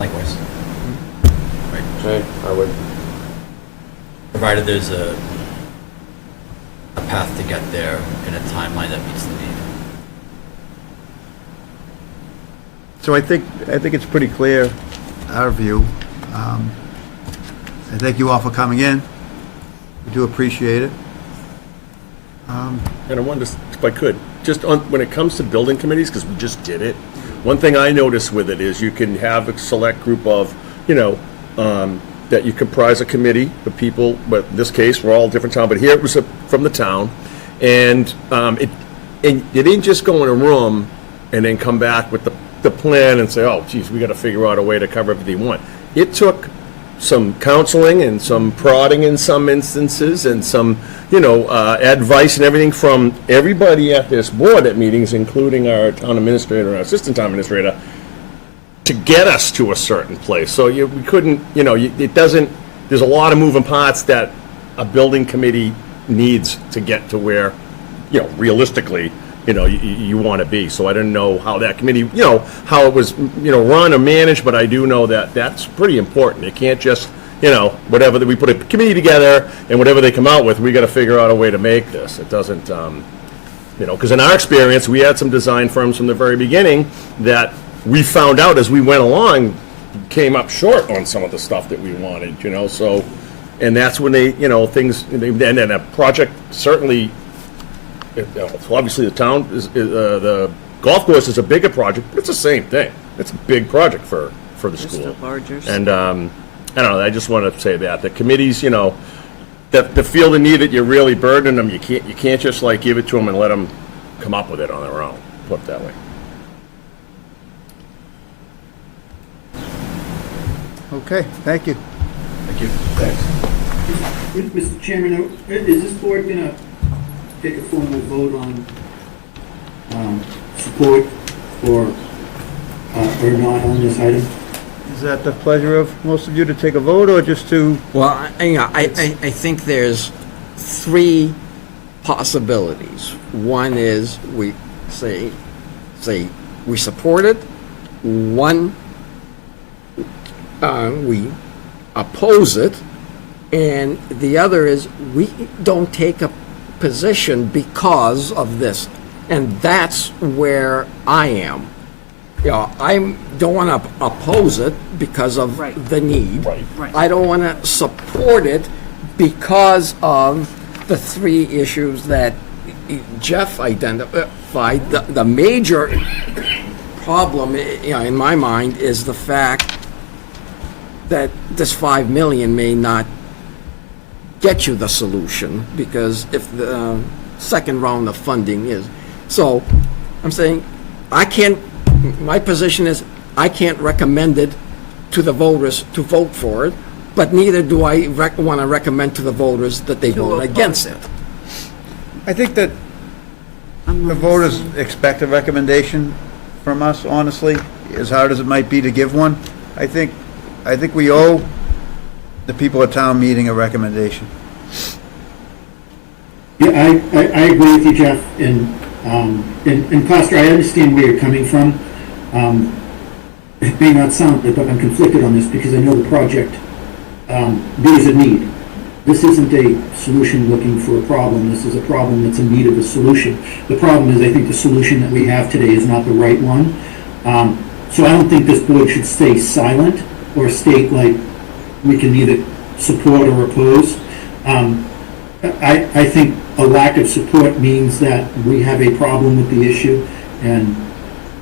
Likewise. Right, I would. Provided there's a path to get there in a timeline that meets the need. So I think it's pretty clear, our view. I thank you all for coming in. We do appreciate it. And I wanted to, if I could, just on, when it comes to building committees, because we just did it, one thing I noticed with it is you can have a select group of, that you comprise a committee of people, but in this case, we're all different town, but here it was from the town, and and you didn't just go in a room and then come back with the plan and say, oh, geez, we got to figure out a way to cover everything you want. It took some counseling and some prodding in some instances and some, advice and everything from everybody at this board at meetings, including our town administrator and our assistant town administrator, to get us to a certain place. So we couldn't, it doesn't, there's a lot of moving parts that a building committee needs to get to where, realistically, you want to be. So I didn't know how that committee, how it was, run or managed, but I do know that that's pretty important. It can't just, whatever, we put a committee together and whatever they come out with, we got to figure out a way to make this. It doesn't, because in our experience, we had some design firms from the very beginning that we found out as we went along came up short on some of the stuff that we wanted, so, and that's when they, things, and then a project certainly, obviously the town is, the golf course is a bigger project, but it's the same thing. It's a big project for the Just school. a larger And, I don't know, I just want to say that, the committees, that feel the need that you're really burdening them, you can't just like give it to them and let them come up with it on their own, put it that way. Okay, thank you. Thank you. Thanks. Mr. Chairman, is this board going to take a formal vote on support or not on this item? Is that the pleasure of most of you to take a vote, or just to? Well, I think there's three possibilities. One is we say we support it. One, we oppose it. And the other is we don't take a position because of this. And that's where I am. I don't want to oppose it because of the need. Right. I don't want to support it because of the three issues that Jeff identified. The major problem, in my mind, is the fact that this $5 million may not get you the solution, because if the second round of funding is. So I'm saying my position is I can't recommend it to the voters to vote for it, but neither do I want to recommend to the voters that they vote against it. I think that the voters expect a recommendation from us, honestly, as hard as it might be to give one. I think we owe the people at town meeting a recommendation. Yeah, I agree with you, Jeff, and Costa, I understand where you're coming from. It may not sound good, but I'm conflicted on this because I know the project, there's a need. This isn't a solution looking for a problem. This is a problem that's in need of a solution. The problem is I think the solution that we have today is not the right one. So I don't think this board should stay silent or state like we can neither support or oppose. I think a lack of support means that we have a problem with the issue, and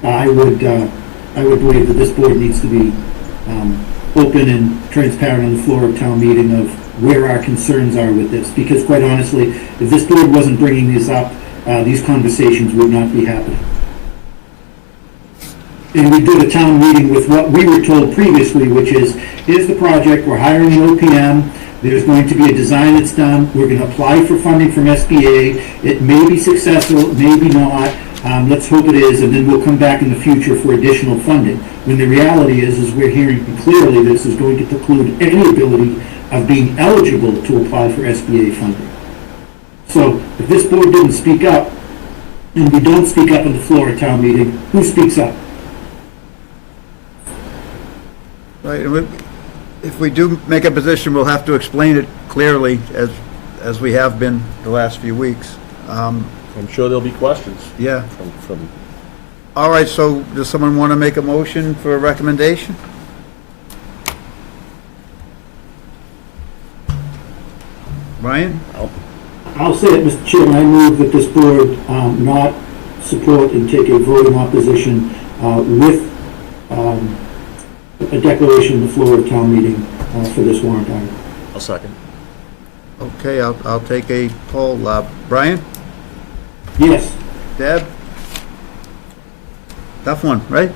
I would believe that this board needs to be open and transparent on the floor of town meeting of where our concerns are with this. Because quite honestly, if this board wasn't bringing this up, these conversations would not be happening. And we did a town meeting with what we were told previously, which is, here's the project, we're hiring an OPM, there's going to be a design that's done, we're going to apply for funding from SBA, it may be successful, it may be not, let's hope it is, and then we'll come back in the future for additional funding. When the reality is we're hearing clearly this is going to preclude any ability of being eligible to apply for SBA funding. So if this board didn't speak up, and we don't speak up on the floor at town meeting, who speaks up? Right, and if we do make a position, we'll have to explain it clearly, as we have been the last few weeks. I'm sure there'll be questions. Yeah. From All right, so does someone want to make a motion for a recommendation? Brian? I'll say it, Mr. Chairman, I move that this board not support and take a vote in opposition with a declaration on the floor of town meeting for this warrant item. I'll second. Okay, I'll take a poll. Brian? Yes. Deb? Tough one, right?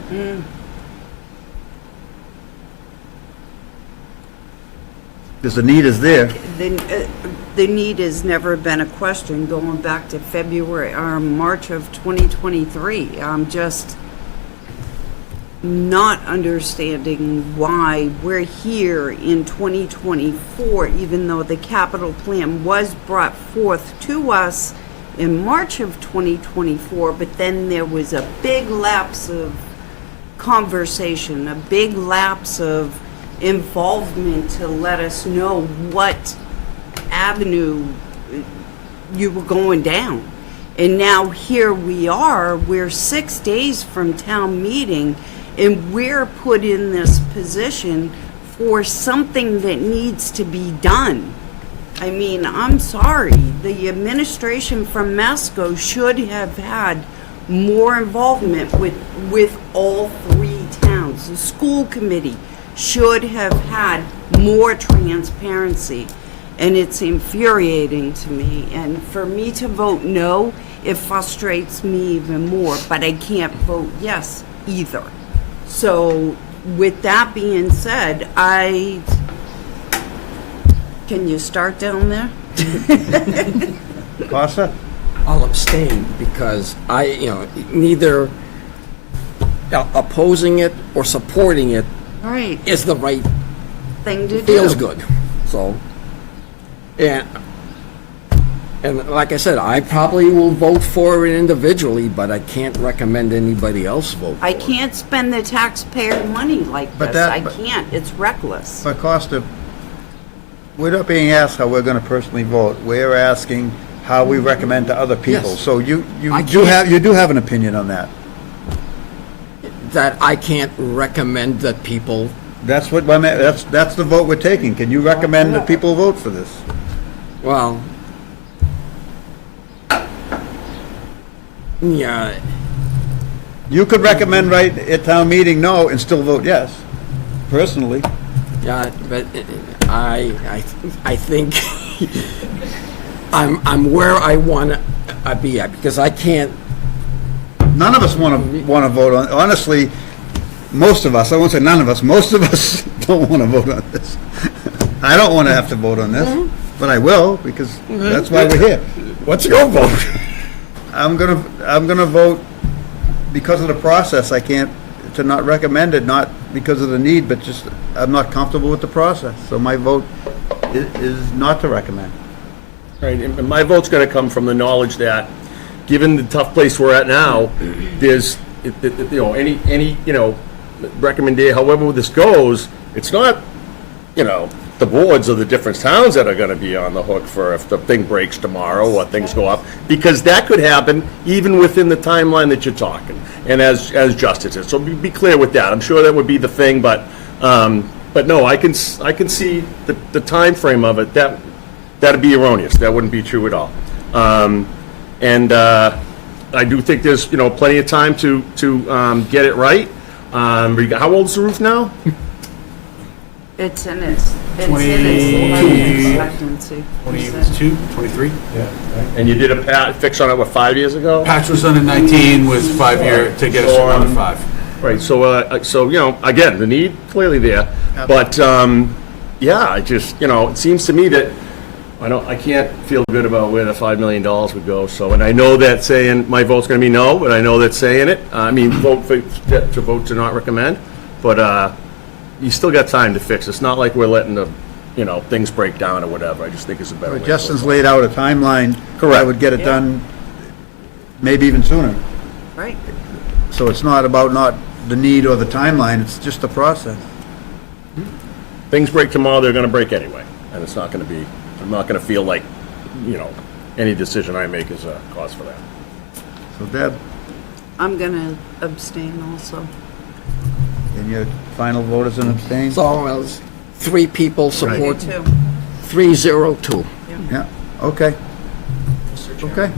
Because the need is there. The need has never been a question going back to February or March of 2023. I'm just not understanding why we're here in 2024, even though the capital plan was brought forth to us in March of 2024, but then there was a big lapse of conversation, a big lapse of involvement to let us know what avenue you were going down. And now here we are, we're 6 days from town meeting, and we're put in this position for something that needs to be done. I mean, I'm sorry, the administration from Masco should have had more involvement with all three towns. The school committee should have had more transparency, and it's infuriating to me. And for me to vote no, it frustrates me even more, but I can't vote yes either. So with that being said, can you start down there? Costa? I'll abstain because neither opposing it or supporting it Right. is the right, Thing to do. feels good. So, and like I said, I probably will vote for it individually, but I can't recommend anybody else vote for I it. can't spend the taxpayer money like But this. that- I but- can't. It's reckless. But Costa, we're not being asked how we're gonna personally vote. We're asking how we recommend to other people. Yes. So you I do can't- have an opinion on that. That I can't recommend that people, That's what, that's the vote we're taking. Can you recommend that people vote for this? well, yeah, You could recommend right at town meeting no and still vote yes, personally. yeah, but I think I'm where I want to be at, because I can't. None of us want to vote on, honestly, most of us, I won't say none of us, most of us don't want to vote on this. I don't want to have to vote on this, but I will, because that's why we're here. What's your vote? I'm gonna vote because of the process. I can't, to not recommend it, not because of the need, but just, I'm not comfortable with the process. So my vote is not to recommend. Right, and my vote's gonna come from the knowledge that, given the tough place we're at now, there's, any recommendation, however this goes, it's not, the boards of the different towns that are gonna be on the hook for if the thing breaks tomorrow or things go up, because that could happen even within the timeline that you're talking, and as Justice said, so be clear with that. I'm sure that would be the thing, but no, I can see the time frame of it, that'd be erroneous, that wouldn't be true at all. And I do think there's, plenty of time to get it right. How old's the roof now? It's in its life 22. expectancy. 22, 23? And you did a fix on it, 5 years ago? Patch was done in 19 with 5 year to get us to another 5. Right, so, again, the need clearly there, but, yeah, I just, it seems to me that I can't feel good about where the $5 million would go, so, and I know that saying, my vote's gonna be no, but I know that saying it, vote to not recommend, but, you still got time to fix. It's not like we're letting the, things break down or whatever. I just think it's a better way. Justin's laid out a timeline. Correct. I would get it done maybe even sooner. Right. So it's not about not the need or the timeline, it's just the process. Things break tomorrow, they're gonna break anyway, and it's not gonna be, I'm not gonna feel like, any decision I make is a cause for that. So Deb, I'm gonna abstain also. and your final vote is an abstain? So it was 3 people support, Too. 302. Yeah, okay, Mr. Chairman, okay.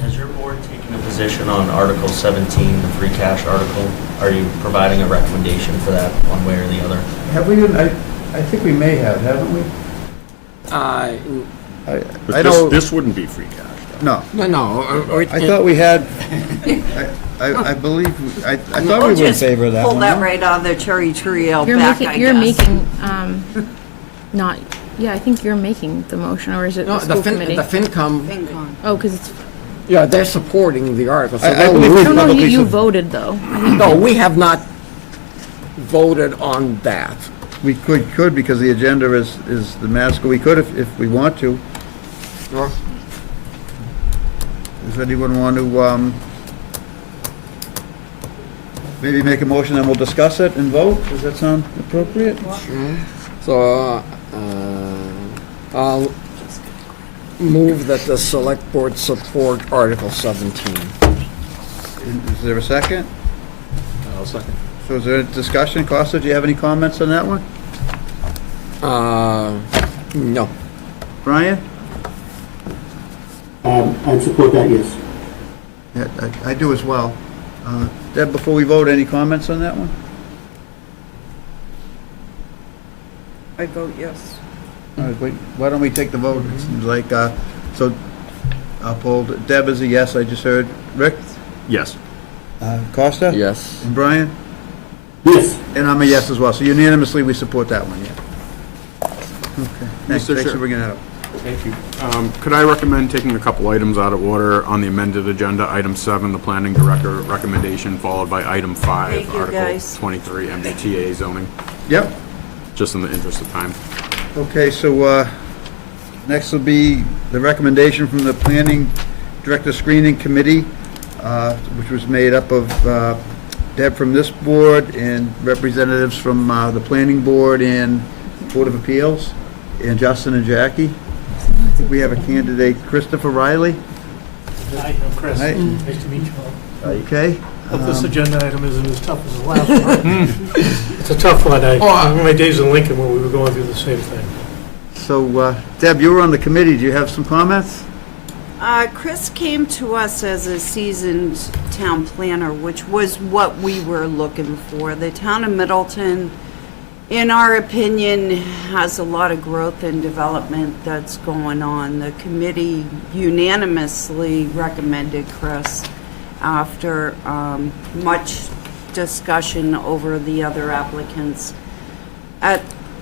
has your board taken a position on Article 17, the free cash article? Are you providing a recommendation for that one way or the other? Have we, I think we may have, haven't we? Uh, I But know, this wouldn't be free cash. No. No. I thought we had, I believe, I thought we were in favor of that one. Pull that no? right out of the cherry tree out You're back, making, I you're guess. making, not, yeah, I think you're making the motion, or is it No, the the school committee? FinCom, FinCon. Oh, because it's, yeah, they're supporting the article. So I they'll believe move no, it. no, publicly you sup- voted, though. I think No, we have not voted on that. We could because the agenda is the Masco. We could if we want to. Sure. Does anyone want to, maybe make a motion and we'll discuss it and vote? Does that sound appropriate? So, I'll move that the select board support Article 17. Is there a second? I'll second. So is there a discussion? Costa, do you have any comments on that one? No. Brian? I'd support that, yes. Yeah, I do as well. Deb, before we vote, any comments on that one? I vote yes. All right, wait, why don't we take the vote? It seems like, so I'll poll, Deb is a yes, I just heard. Rick? Yes. Costa? Yes. And Brian? Yes. And I'm a yes as well, so unanimously, we support that one, yeah. Okay, thanks Mr. for Chair. bringing that up. Thank you. Could I recommend taking a couple items out of order on the amended agenda? Item 7, the planning director recommendation, followed by item 5, Thank you, Article guys. 23, MBTA zoning, Yep, just in the interest of time. okay, so, next will be the recommendation from the planning director screening committee, which was made up of, Deb from this board and representatives from, the planning board and Board of Appeals, and Justin and Jackie. I think we have a candidate, Christopher Riley. Hi, I'm Chris. Hi. Nice to meet you all. Okay. Hope this agenda item isn't as tough as the last one. It's a tough one. I remember my days in Lincoln when we were going through the same thing. So, Deb, you were on the committee. Do you have some comments? Chris came to us as a seasoned town planner, which was what we were looking for. The town of Middleton, in our opinion, has a lot of growth and development that's going on. The committee unanimously recommended Chris after much discussion over the other applicants.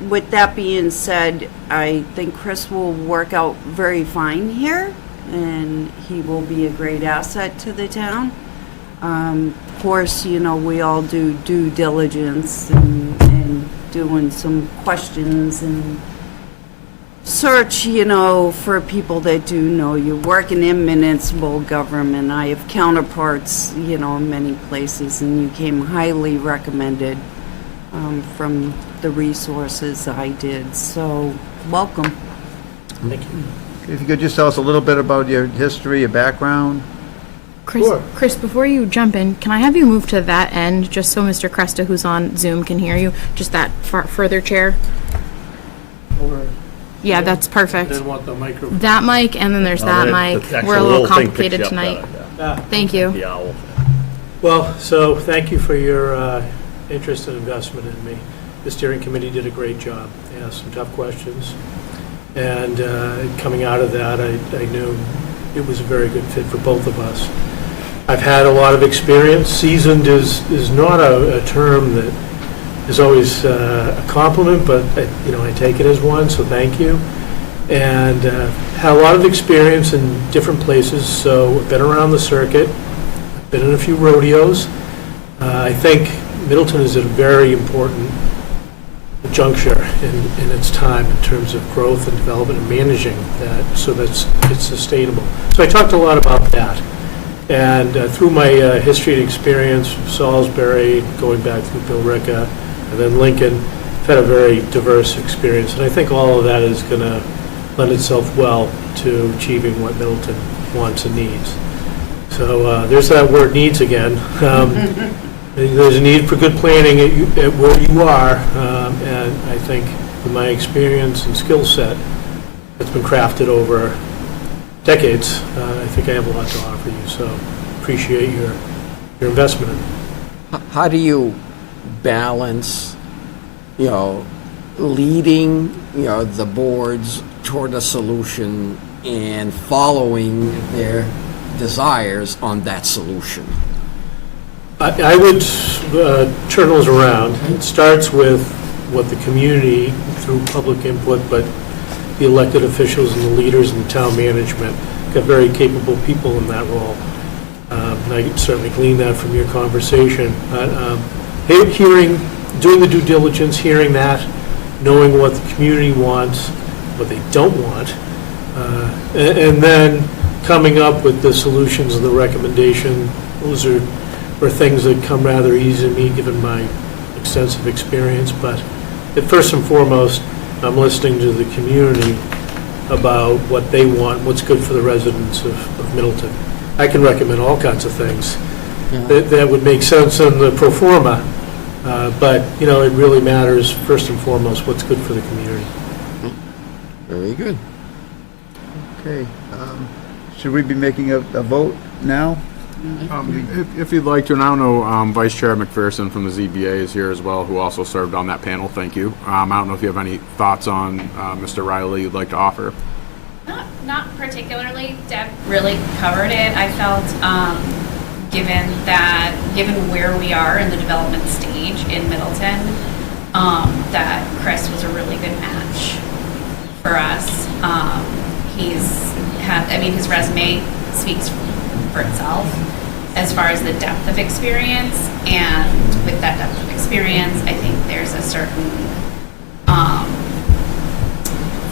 With that being said, I think Chris will work out very fine here, and he will be a great asset to the town. Of course, you know, we all do due diligence and doing some questions and search, you know, for people that do know you. Working in municipal government, I have counterparts, you know, in many places, and you came highly recommended from the resources I did. So, welcome. Thank you. If you could just tell us a little bit about your history, your background. Chris, before you jump in, can I have you move to that end, just so Mr. Cresta, who's on Zoom, can hear you? Just that further chair? Over. Yeah, that's perfect. Didn't want the microphone. That mic, and then there's that mic. We're a little complicated tonight. Thank you. The owl. Well, so thank you for your interest and investment in me. The steering committee did a great job. They asked some tough questions. And coming out of that, I knew it was a very good fit for both of us. I've had a lot of experience. Seasoned is not a term that is always a compliment, but I take it as one, so thank you. And had a lot of experience in different places, so I've been around the circuit, I've been in a few rodeos. I think Middleton is at a very important juncture in its time in terms of growth and development and managing that so that it's sustainable. So I talked a lot about that. And through my history and experience from Salisbury, going back through Billerica, and then Lincoln, I've had a very diverse experience. And I think all of that is going to lend itself well to achieving what Middleton wants and needs. So there's that word needs again. There's a need for good planning at where you are, and I think with my experience and skill set that's been crafted over decades, I think I have a lot to offer you, so appreciate your investment. How do you balance, leading, the boards toward a solution and following their desires on that solution. I would turn those around. It starts with what the community, through public input, but the elected officials and the leaders and the town management, got very capable people in that role. And I certainly glean that from your conversation. But hearing, doing the due diligence, hearing that, knowing what the community wants, what they don't want, and then coming up with the solutions and the recommendation. Those are things that come rather easy to me, given my extensive experience. But first and foremost, I'm listening to the community about what they want, what's good for the residents of Middleton. I can recommend all kinds of things that would make sense in the pro forma, but, you know, it really matters, first and foremost, what's good for the community. Very good. Okay, should we be making a vote now? If you'd like to, and I don't know, Vice Chair McPherson from the ZBA is here as well, who also served on that panel. Thank you. I don't know if you have any thoughts on Mr. Riley you'd like to offer. Not particularly. Deb really covered it. I felt, given where we are in the development stage in Middleton, that Chris was a really good match for us. His resume speaks for itself as far as the depth of experience, and with that depth of experience, I think there's a certain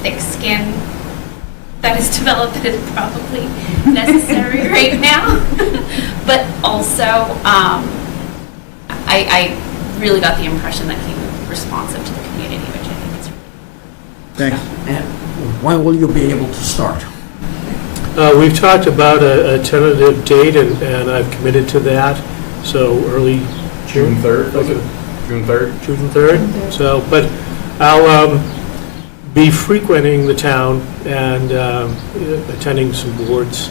thick skin that is developed that is probably necessary right now. But also, I really got the impression that he was responsive to the community, which I think is really Thanks. And when will you be able to start? We've talked about a tentative date, and I've committed to that, so early June. 3rd, was it? June 3rd? June 3rd. So, but I'll be frequenting the town and attending some boards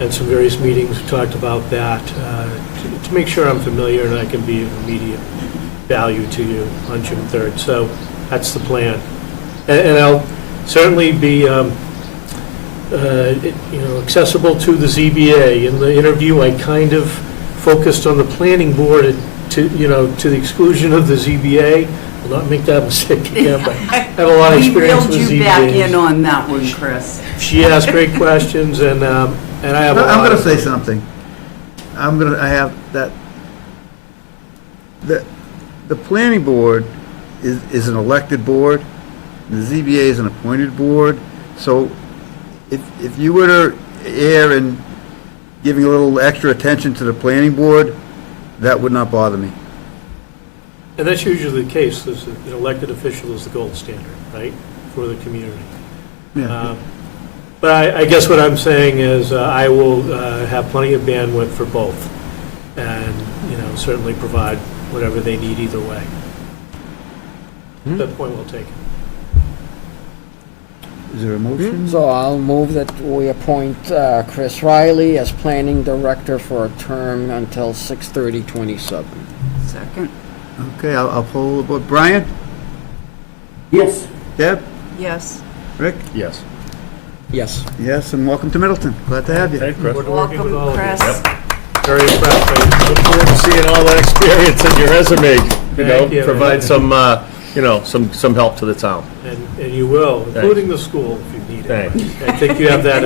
and some various meetings. We talked about that to make sure I'm familiar and I can be of immediate value to you on June 3rd. So that's the plan. And I'll certainly be accessible to the ZBA. In the interview, I kind of focused on the planning board to the exclusion of the ZBA. Will not make that mistake again, but I have a lot of experience with ZBA. We reeled you back in on that one, Chris. She asked great questions, and I have a lot. I'm going to say something. I have that, the planning board is an elected board, the ZBA is an appointed board, so if you were to err in giving a little extra attention to the planning board, that would not bother me. And that's usually the case. An elected official is the gold standard, right, for the community. Yeah. But I guess what I'm saying is I will have plenty of bandwidth for both, and certainly provide whatever they need either way. That point well taken. Is there a motion? So I'll move that we appoint Chris Riley as planning director for a term until 6/30/27. Second. Okay, I'll poll the board. Brian? Yes. Deb? Yes. Rick? Yes. Yes. Yes, and welcome to Middleton. Glad to have you. Hey, Chris. Look forward to working with all Welcome, of you. Chris. Very impressed. Look forward to seeing all that experience in your resume, Thank you. provide some help to the town. And you will, including the school if you need it. Thanks. I think you have that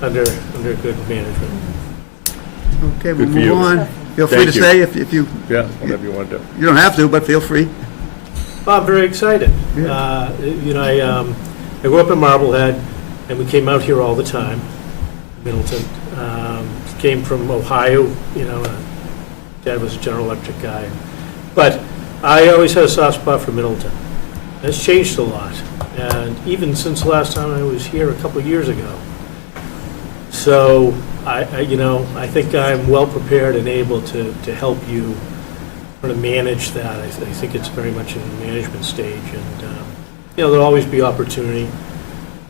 under good management. Okay, we'll Good for you. move on. Feel free Thank to you. stay if you, Yeah, whatever you want to do. you don't have to, but feel free. Well, I'm very excited. Yeah. I grew up in Marblehead, and we came out here all the time, Middleton. Came from Ohio, Dad was a General Electric guy. But I always had a soft spot for Middleton. It's changed a lot, and even since the last time I was here a couple of years ago. So I think I'm well prepared and able to help you sort of manage that. I think it's very much in the management stage, and there'll always be opportunity,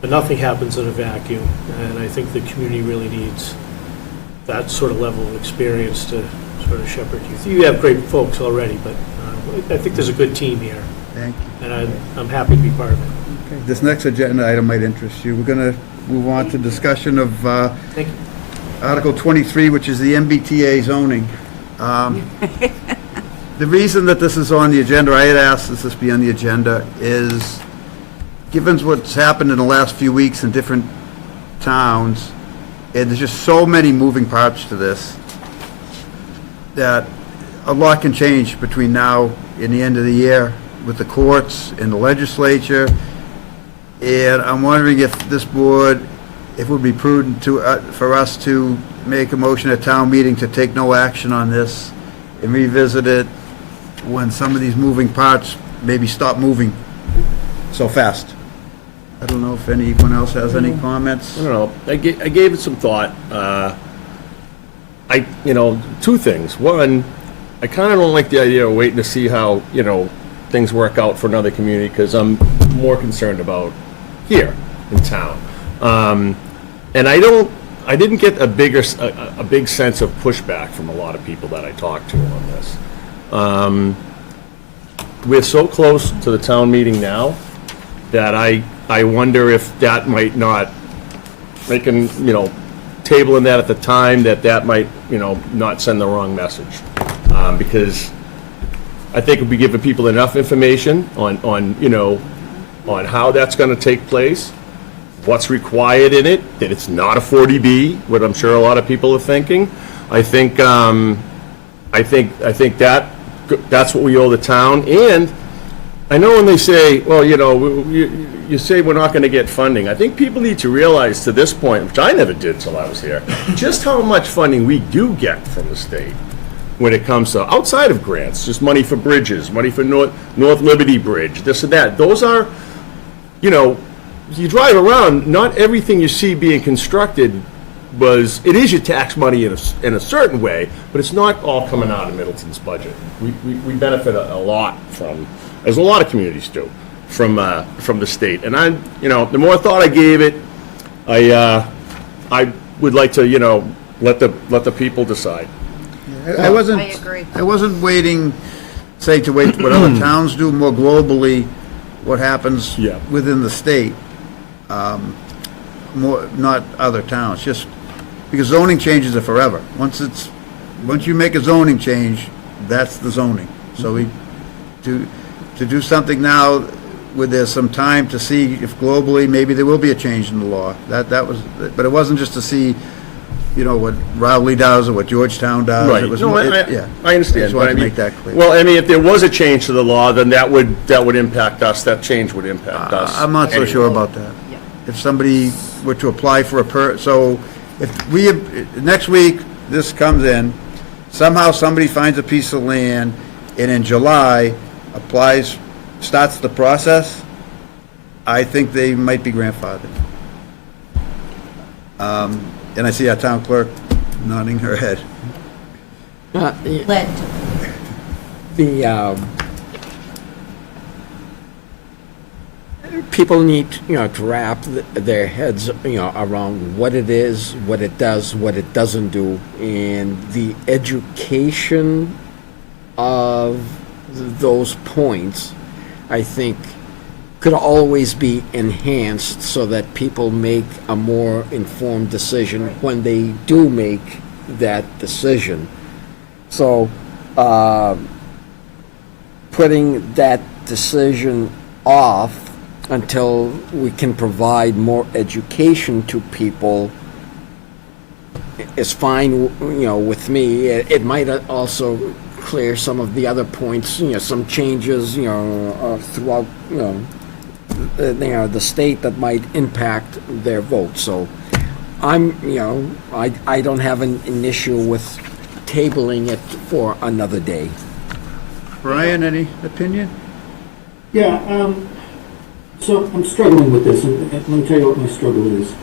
but nothing happens in a vacuum. And I think the community really needs that sort of level of experience to sort of shepherd you. You have great folks already, but I think there's a good team here, Thank you. and I'm happy to be part of it. Okay, this next agenda item might interest you. We're going to move on to discussion of Thank you. Article 23, which is the MBTA zoning. The reason that this is on the agenda, I had asked that this be on the agenda, is given what's happened in the last few weeks in different towns, and there's just so many moving parts to this, that a lot can change between now and the end of the year with the courts and the legislature. And I'm wondering if this board, if it would be prudent to, for us to make a motion at town meeting to take no action on this and revisit it when some of these moving parts maybe stop moving so fast. I don't know if anyone else has any comments. I don't know. I gave it some thought. Two things. One, I kind of don't like the idea of waiting to see how, things work out for another community, because I'm more concerned about here in town. And I didn't get a big sense of pushback from a lot of people that I talked to on this. We're so close to the town meeting now that I wonder if that might not, tabling that at the time, that might, not send the wrong message. Because I think we'll be giving people enough information on how that's going to take place, what's required in it, that it's not a 40B, what I'm sure a lot of people are thinking. I think that's what we owe the town. And I know when they say, well, you say we're not going to get funding. I think people need to realize to this point, which I never did till I was here, just how much funding we do get from the state when it comes to outside of grants, just money for bridges, money for North Liberty Bridge, this and that. Those are, you drive around, not everything you see being constructed it is your tax money in a certain way, but it's not all coming out of Middleton's budget. We benefit a lot from, as a lot of communities do, from the state. And the more thought I gave it, I would like to, let the people decide. I wasn't. I agree. I wasn't waiting, to wait what other towns do, more globally, what happens within the state. Not other towns, just because zoning changes are forever. Once you make a zoning change, that's the zoning. So to do something now where there's some time to see if globally maybe there will be a change in the law. That was, but it wasn't just to see, what Rowley does or what Georgetown does. Right. It was, No, I understand. I just wanted but to make that clear. Well, if there was a change to the law, then that would impact us. That change would impact us. I'm not so anyway. sure about that. If somebody were to apply for so if next week this comes in, somehow somebody finds a piece of land and in July starts the process, I think they might be grandfathered. And I see our town clerk nodding her head. People need, to wrap their heads, around what it is, what it does, what it doesn't do, and the education of those points, I think, could always be enhanced so that people make a more informed decision when they do make that decision. So, putting that decision off until we can provide more education to people is fine, with me. It might also clear some of the other points, some changes, throughout, the state that might impact their vote. So I don't have an issue with tabling it for another day. Brian, any opinion? Yeah, so I'm struggling with this, and let me tell you what my struggle is.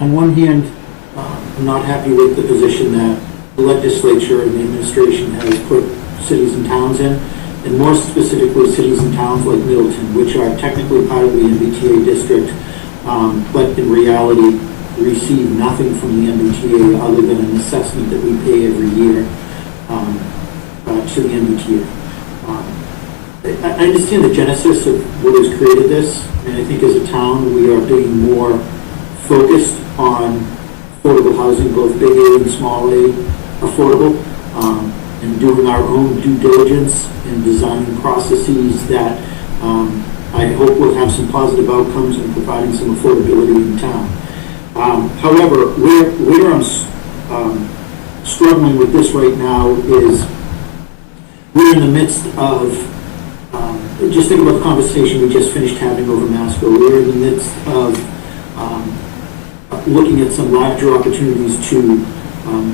On one hand, I'm not happy with the position that the legislature and the administration has put cities and towns in, and more specifically cities and towns like Middleton, which are technically part of the MBTA district, but in reality receive nothing from the MBTA other than an assessment that we pay every year to the MBTA. I understand the genesis of what has created this, and I think as a town we are being more focused on affordable housing, both big A and small A affordable, and doing our own due diligence and designing processes that I hope will have some positive outcomes in providing some affordability in town. However, where I'm struggling with this right now is we're in the midst of, just think about the conversation we just finished having over Masco. We're in the midst of looking at some larger opportunities to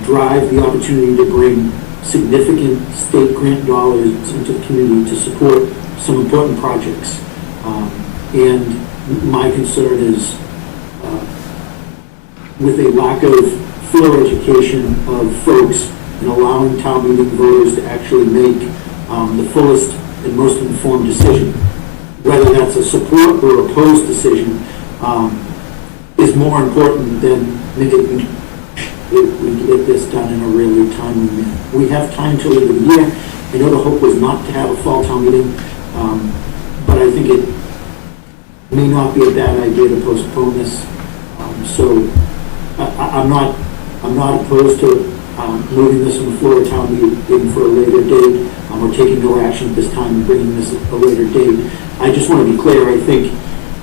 drive the opportunity to bring significant state grant dollars into the community to support some important projects. And my concern is with a lack of fuller education of folks and allowing town meeting voters to actually make the fullest and most informed decision, whether that's a support or opposed decision, is more important than making we get this done in a really timely manner. We have time till the end of the year. I know the hope was not to have a fall town meeting, but I think it may not be a bad idea to postpone this. So I'm not opposed to moving this on the floor of town meeting for a later date. We're taking no action at this time and bringing this at a later date. I just want to be clear. I think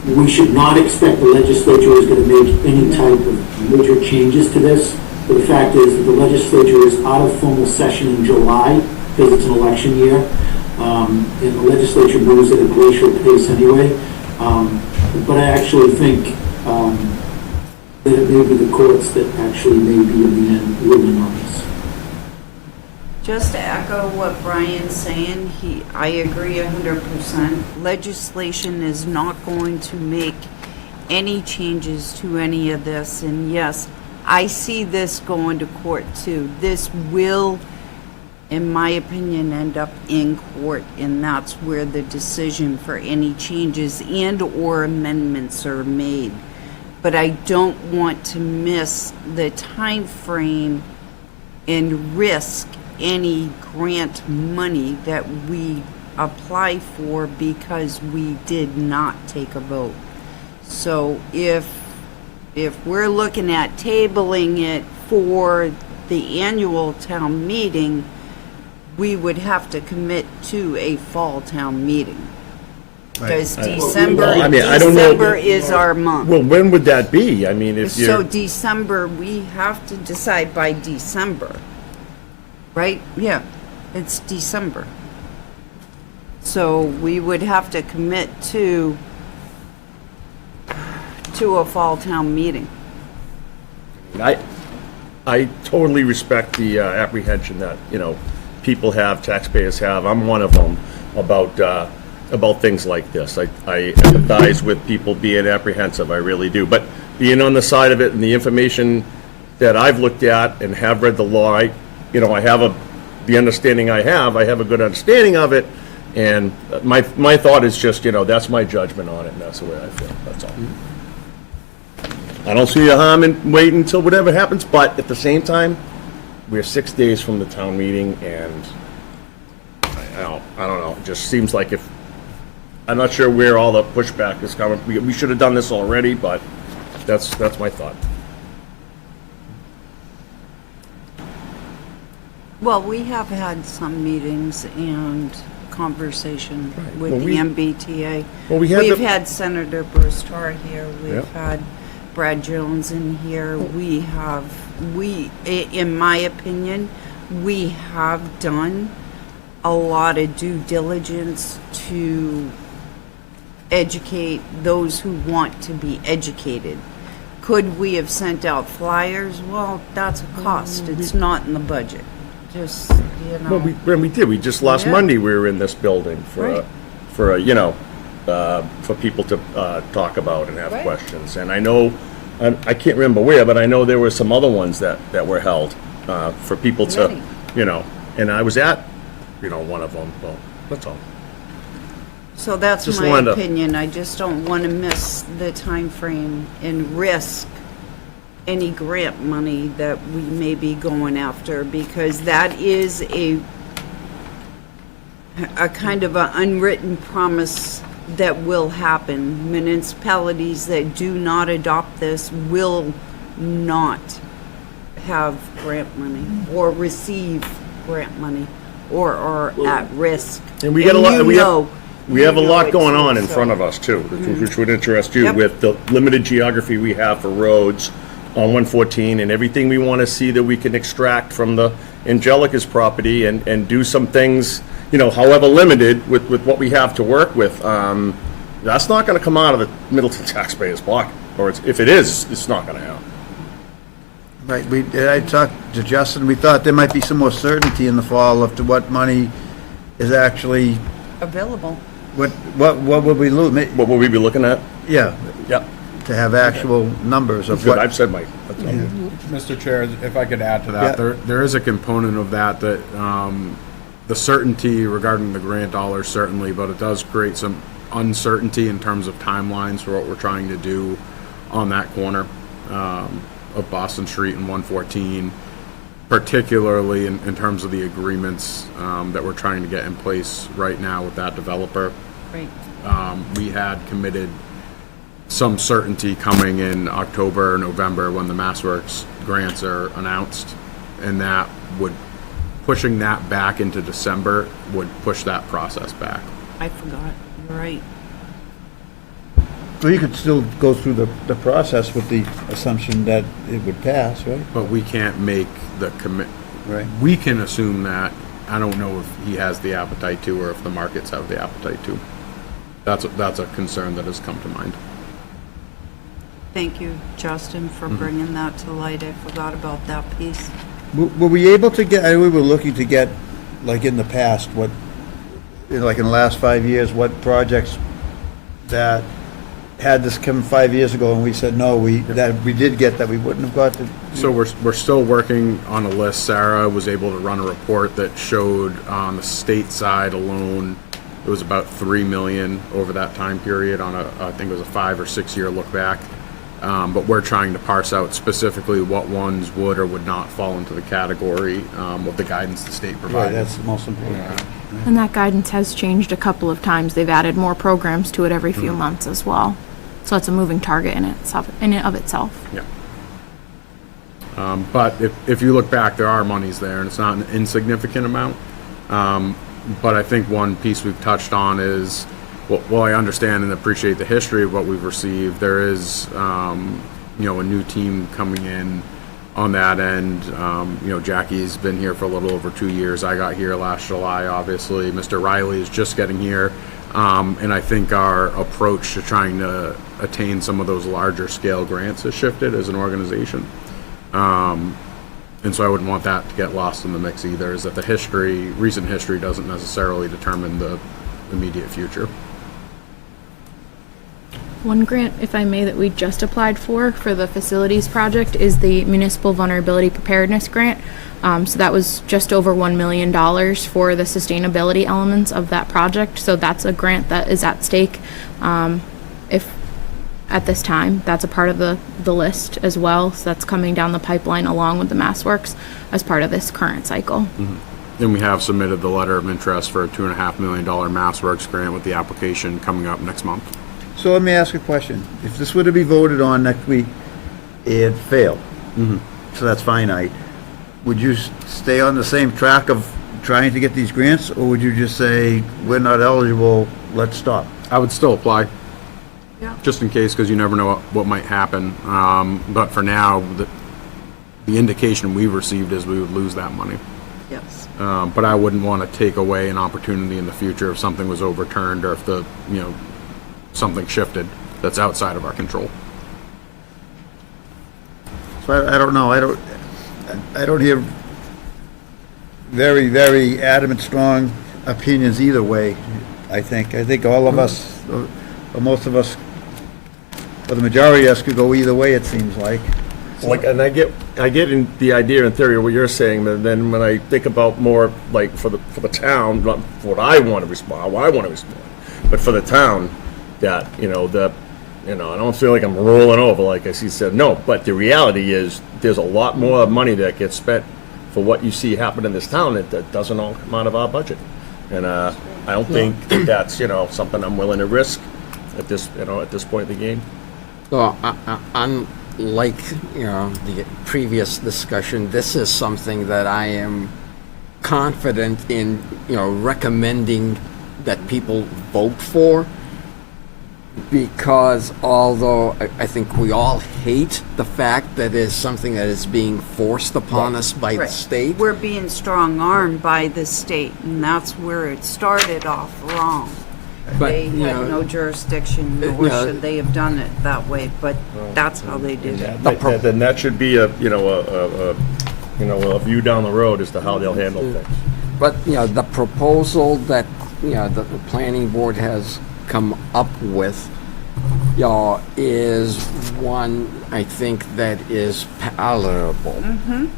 we should not expect the legislature is going to make any type of major changes to this. But the fact is that the legislature is out of formal session in July because it's an election year, and the legislature moves at a glacial pace anyway. But I actually think that it may be the courts that actually may be in the end ruling on this. Just to echo what Brian's saying, I agree 100%. Legislation is not going to make any changes to any of this. And yes, I see this going to court too. This will, in my opinion, end up in court, and that's where the decision for any changes and or amendments are made. But I don't want to miss the time frame and risk any grant money that we apply for because we did not take a vote. So if we're looking at tabling it for the annual town meeting, we would have to commit to a fall town meeting. Because December is our month. Well, when would that be? I mean, if So December, we have to decide by December, right? Yeah, it's December. So we would have to commit to a fall town meeting. I totally respect the apprehension that, people have, taxpayers have. I'm one of them about things like this. I empathize with people being apprehensive, I really do. But being on the side of it and the information that I've looked at and have read the law, I have the understanding I have a good understanding of it. And my thought is just, that's my judgment on it, and that's the way I feel, that's all. I don't see a harm in waiting until whatever happens, but at the same time, we're 6 days from the town meeting, and I don't know, it just seems like I'm not sure where all the pushback is coming. We should have done this already, but that's my thought. Well, we have had some meetings and conversation with Well, the MBTA. Well, We've had Senator Bruce Tarr here. We've had Brad Jones in here. In my opinion, we have done a lot of due diligence to educate those who want to be educated. Could we have sent out flyers? Well, that's a cost. It's not in the budget. Just, Well, we did. We just last Monday we were in this building for people to talk about and have questions. And I know, I can't remember where, but I know there were some other ones that were held for people to, and I was at, one of them. Well, that's all. So that's Just my wanted to- opinion. I just don't want to miss the time frame and risk any grant money that we may be going after, because that is a kind of an unwritten promise that will happen. Municipalities that do not adopt this will not have grant money or receive grant money or are at risk. And we got a lot, you know. we have a You know lot it going too, on in so- front of us too, which would interest you Yep. with the limited geography we have for roads on 114 and everything we want to see that we can extract from the Angelica's property and do some things, you know, however limited with what we have to work with. That's not going to come out of the Middleton taxpayers' pocket, or if it is, it's not going to happen. Right, I talked to Justin, we thought there might be some more certainty in the fall of to what money is actually, Available. what would we lose? What will we be looking at? Yeah, Yep. to have actual numbers of Good, what. I've said my. Mr. Chair, if I could add to Yeah. that, there is a component of that, the certainty regarding the grant dollars certainly, but it does create some uncertainty in terms of timelines for what we're trying to do on that corner of Boston Street and 114, particularly in terms of the agreements that we're trying to get in place right now with that developer. Right. We had committed some certainty coming in October, November, when the MassWorks grants are announced, and that would, pushing that back into December would push that process back. I forgot. You're right. So you could still go through the process with the assumption that it would pass, right? But we can't make the commit, Right. we can assume that. I don't know if he has the appetite to, or if the markets have the appetite to. That's a concern that has come to mind. Thank you, Justin, for bringing that to light. I forgot about that piece. Were we able to get, we were looking to get, like in the past, what, like in the last 5 years, what projects that had this come 5 years ago and we said, no, that we did get that we wouldn't have got to. So we're still working on a list. Sarah was able to run a report that showed on the state side alone, it was about 3 million over that time period on I think it was a 5 or 6 year look back. But we're trying to parse out specifically what ones would or would not fall into the category of the guidance the state Right, provided. that's the most important. And that guidance has changed a couple of times. They've added more programs to it every few months as well. So it's a moving target in and of itself. Yeah. But if you look back, there are monies there, and it's not an insignificant amount. But I think one piece we've touched on is, well, I understand and appreciate the history of what we've received. There is, a new team coming in on that end. Jackie's been here for a little over 2 years. I got here last July, obviously. Mr. Riley is just getting here. And I think our approach to trying to attain some of those larger scale grants has shifted as an organization. And so I wouldn't want that to get lost in the mix either, is that the recent history doesn't necessarily determine the immediate future. One grant, if I may, that we just applied for the facilities project is the Municipal Vulnerability Preparedness Grant. So that was just over $1 million for the sustainability elements of that project. So that's a grant that is at stake. If at this time, that's a part of the list as well. So that's coming down the pipeline along with the MassWorks as part of this current cycle. And we have submitted the letter of interest for a $2.5 million MassWorks grant with the application coming up next month. So let me ask a question. If this were to be voted on next week, it failed, so that's finite, would you stay on the same track of trying to get these grants, or would you just say, we're not eligible, let's stop? I would still apply. Yeah. Just in case, because you never know what might happen. But for now, the indication we've received is we would lose that money. Yes. But I wouldn't want to take away an opportunity in the future if something was overturned or if something shifted that's outside of our control. So I don't know, I don't hear very, very adamant, strong opinions either way, I think all of us, or most of us, or the majority of us could go either way, it seems like. And I get in the idea in theory of what you're saying, but then when I think about more like for the town, not for what I want to respond, how I want to respond, but for the town, that, I don't feel like I'm rolling over, like I said, no, but the reality is, there's a lot more money that gets spent for what you see happen in this town that doesn't all come out of our budget. And I don't think that that's, something I'm willing to risk at this, at this point in the game. So, unlike, the previous discussion, this is something that I am confident in, recommending that people vote for, because although I think we all hate the fact that it's something that is being forced upon us by the Right. state. We're being strong-armed by the state, and that's where it started off wrong. But, They had no jurisdiction, nor should they have done it that way, but that's how they did it. Then that should be a view down the road as to how they'll handle things. But, the proposal that, the planning board has come up with, is one, I think, that is palatable.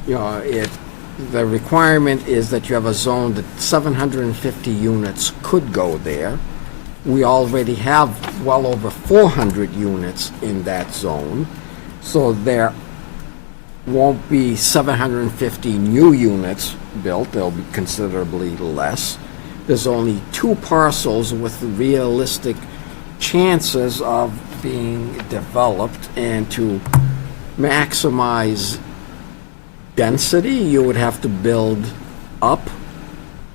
The requirement is that you have a zone that 750 units could go there. We already have well over 400 units in that zone, so there won't be 750 new units built. There'll be considerably less. There's only 2 parcels with realistic chances of being developed, and to maximize density, you would have to build up,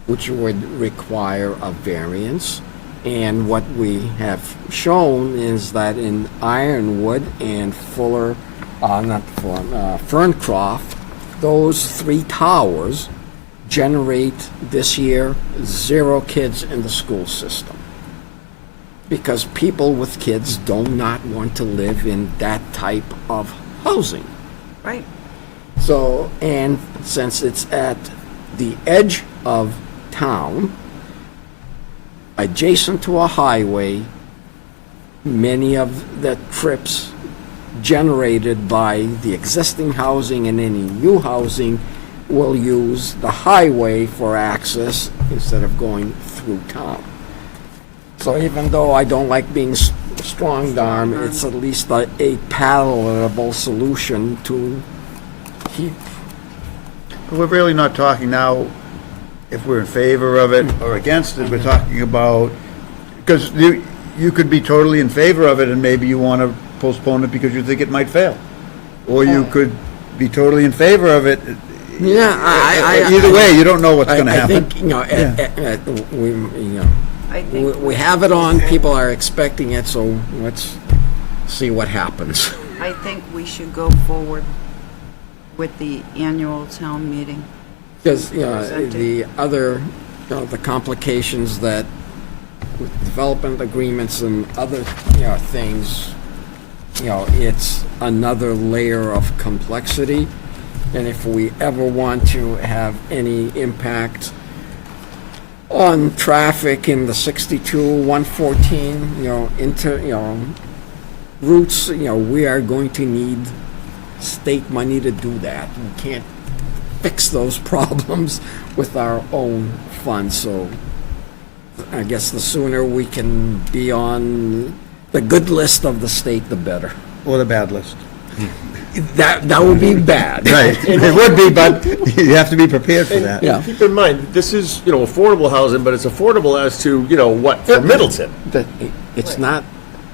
which would require a variance. And what we have shown is that in Ironwood and Ferncroft, those 3 towers generate this year 0 kids in the school system, because people with kids do not want to live in that type of housing. Right. So, and since it's at the edge of town, adjacent to a highway, many of the trips generated by the existing housing and any new housing will use the highway for access instead of going through town. So even though I don't like being strong-armed, it's at least a palatable solution to keep. We're really not talking now if we're in favor of it or against it. We're talking about, because you could be totally in favor of it and maybe you want to postpone it because you think it might fail. Or you could be totally in favor of it. Yeah, either way, you don't know what's going to happen. I think, we have it on, people are expecting it, so let's see what happens. I think we should go forward with the annual town meeting. Because, the other, the complications that with development agreements and other, things, it's another layer of complexity. And if we ever want to have any impact on traffic in the 62, 114, routes, we are going to need state money to do that. We can't fix those problems with our own funds, so I guess the sooner we can be on the good list of the state, the better. Or the bad list. That would be bad. Right, it would be, but you have to be prepared for that. Yeah. Keep in mind, this is, affordable housing, but it's affordable as to, what, for Middleton. It's not,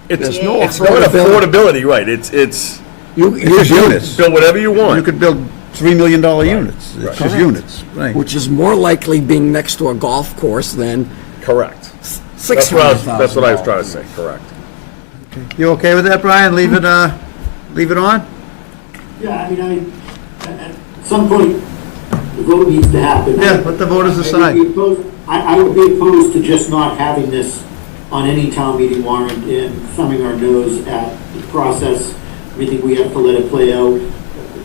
It's there's no it's not affordability, right, it's you It's units. build whatever you You want. could build $3 million units. It's Right. just units, right. which is more likely being next to a golf course than Correct. $600,000. That's what I was trying to say, correct. You okay with that, Brian? Leave it on? Yeah, I mean, at some point, the vote needs to happen. Yeah, let the voters decide. I would be opposed to just not having this on any town meeting warrant and thumbing our nose at the process. I think we have to let it play out.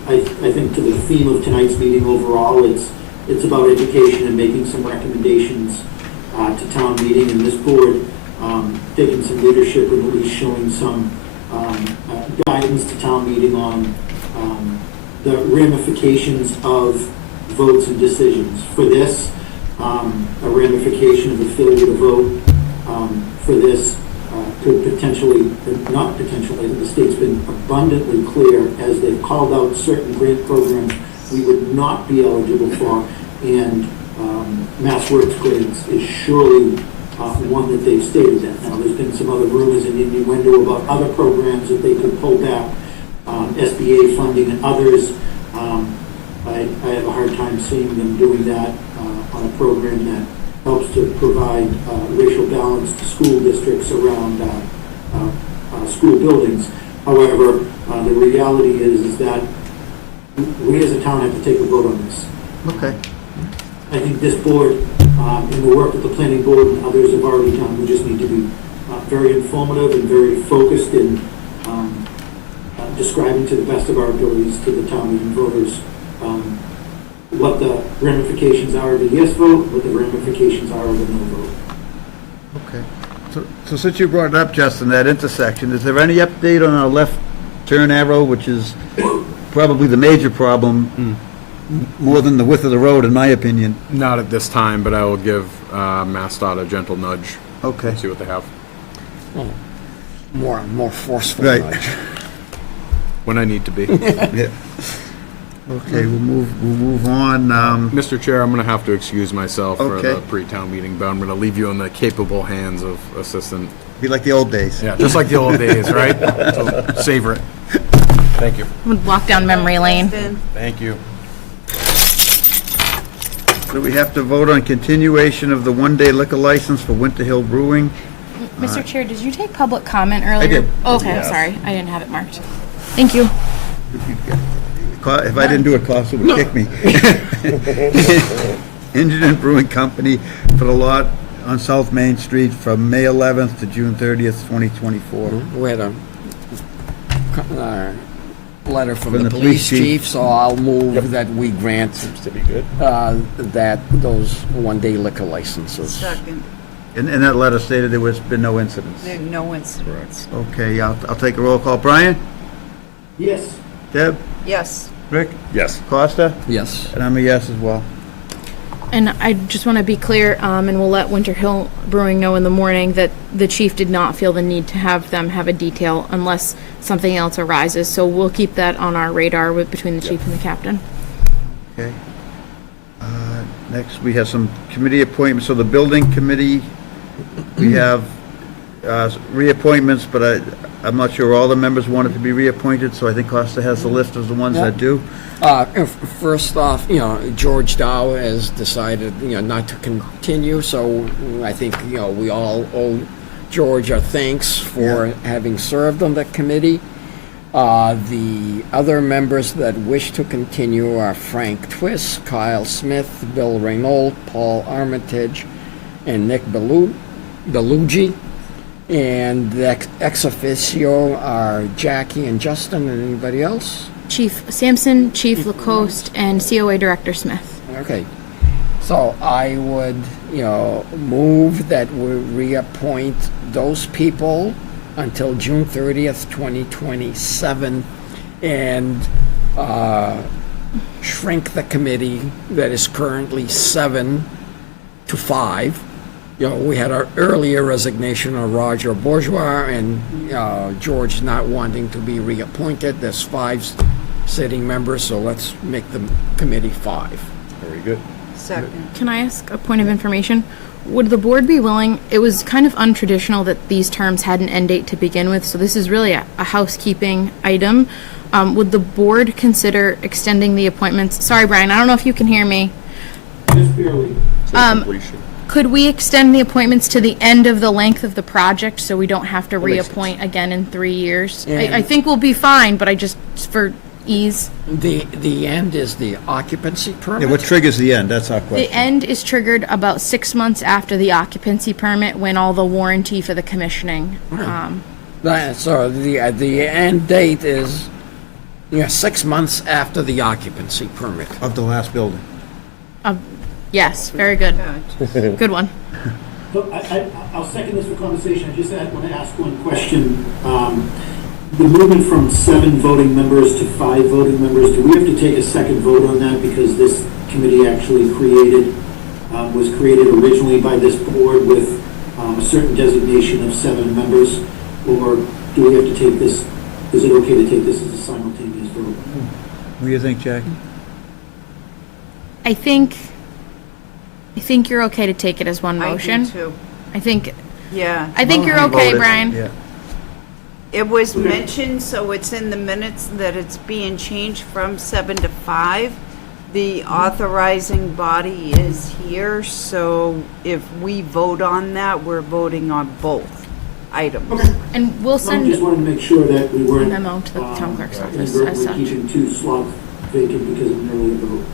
I think to the theme of tonight's meeting overall, it's about education and making some recommendations to town meeting, and this board taking some leadership and at least showing some guidance to town meeting on the ramifications of votes and decisions. For this, a ramification of a failure to vote for this could potentially, not potentially, the state's been abundantly clear as they've called out certain grant programs we would not be eligible for, and Mass Works grants is surely one that they've stated that. Now, there's been some other rumors and innuendo about other programs that they could pull back, SBA funding and others. I have a hard time seeing them doing that on a program that helps to provide racial balance to school districts around school buildings. However, the reality is that we as a town have to take a vote on this. Okay. I think this board, in the work that the planning board and others have already done, we just need to be very informative and very focused in describing to the best of our abilities to the town meeting voters what the ramifications are of a yes vote, what the ramifications are of a no vote. Okay. So since you brought it up, Justin, that intersection, is there any update on our left turn arrow, which is probably the major problem, more than the width of the road, in my opinion? Not at this time, but I will give MassDOT a gentle nudge. Okay. See what they have. More forceful Right. nudge. When I need to be. Yeah. Okay, we'll move on. Mr. Chair, I'm going to have to excuse myself for Okay. the pre-town meeting, but I'm going to leave you in the capable hands of Assistant. Be like the old days. Yeah, just like the old days, right? So savor it. Thank you. I'm gonna walk down memory lane. Thank you. So we have to vote on continuation of the one-day liquor license for Winter Hill Brewing. Mr. Chair, did you take public comment earlier? did. Okay, Yes. sorry, I didn't have it marked. Thank you. If I didn't do it, Costa would kick me. Engine Brewing Company for the lot on South Main Street from May 11th to June 30th, 2024. We had a letter from From the the police police chief. chief, so I'll move that we grant Seems to be good. those one-day liquor licenses. Second. And that letter stated there was been no incidents. There are no incidents. Okay, I'll take a roll call. Brian? Yes. Deb? Yes. Rick? Yes. Costa? Yes. And I'm a yes as well. And I just want to be clear, and we'll let Winter Hill Brewing know in the morning that the chief did not feel the need to have them have a detail unless something else arises. So we'll keep that on our radar between the chief and the captain. Okay. Next, we have some committee appointments. So the building committee, we have reappointments, but I'm not sure all the members wanted to be reappointed, so I think Costa has the list of the ones that do. First off, George Dow has decided, not to continue, so I think, we all owe George our thanks for having served on that committee. The other members that wish to continue are Frank Twist, Kyle Smith, Bill Reynold, Paul Armitage, and Nick Bellucci. And the ex officio are Jackie and Justin, and anybody else? Chief Sampson, Chief Lacoste, and COA Director Smith. Okay. So I would, move that we reappoint those people until June 30th, 2027, and shrink the committee that is currently 7 to 5. We had our earlier resignation of Roger Bourgeois and George not wanting to be reappointed. There's 5 sitting members, so let's make the committee 5. Very good. Second. Can I ask a point of information? Would the board be willing, it was kind of untraditional that these terms had an end date to begin with, so this is really a housekeeping item. Would the board consider extending the appointments? Sorry, Brian, I don't know if you can hear me. Just barely. Completion. Could we extend the appointments to the end of the length of the project so we don't have to reappoint again in 3 years? I think we'll be fine, but for ease. The end is the occupancy permit? Yeah, what triggers the end? That's our The question. end is triggered about 6 months after the occupancy permit when all the warranty for the commissioning. So the end date is 6 months after the occupancy permit. Of the last building. Yes, very good. Good one. So I'll second this for conversation. I just want to ask one question. The movement from 7 voting members to 5 voting members, do we have to take a second vote on that because this committee actually was created originally by this board with a certain designation of 7 members? Or do we have to take this, is it okay to take this as a simultaneous vote? What do you think, Jackie? I think I think you're okay to take it as one motion. I do too. I think Yeah. you're okay, Voted. Brian. Yeah. It was mentioned, so it's in the minutes that it's being changed from 7 to 5. The authorizing body is here, so if we vote on that, we're voting on both items. And we'll I send just wanted to make sure that we weren't. memo to the town clerk's office as inadvertently such. keeping 2 slots vacant because of an earlier vote.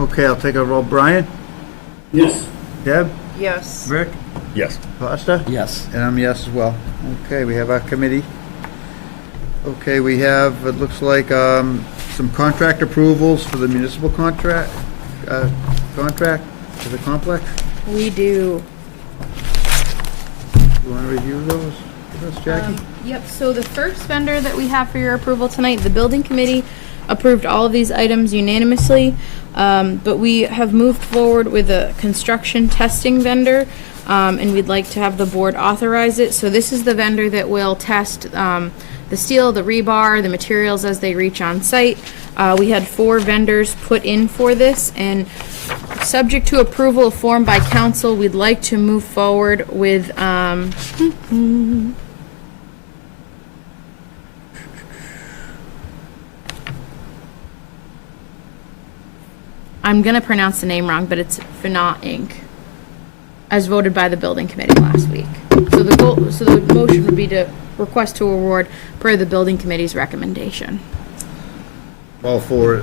Okay, I'll take a roll. Brian? Yes. Deb? Yes. Rick? Yes. Costa? Yes. And I'm yes as well. Okay, we have our committee. Okay, we have, it looks like, some contract approvals for the municipal contract for the complex. We do. You want to review those with us, Jackie? Yep, so the first vendor that we have for your approval tonight, the building committee approved all of these items unanimously, but we have moved forward with a construction testing vendor, and we'd like to have the board authorize it. So this is the vendor that will test the steel, the rebar, the materials as they reach on site. We had 4 vendors put in for this, and subject to approval formed by council, we'd like to move forward with, I'm gonna pronounce the name wrong, but it's Finot Inc., as voted by the building committee last week. So the motion would be to request to award per the building committee's recommendation. All four,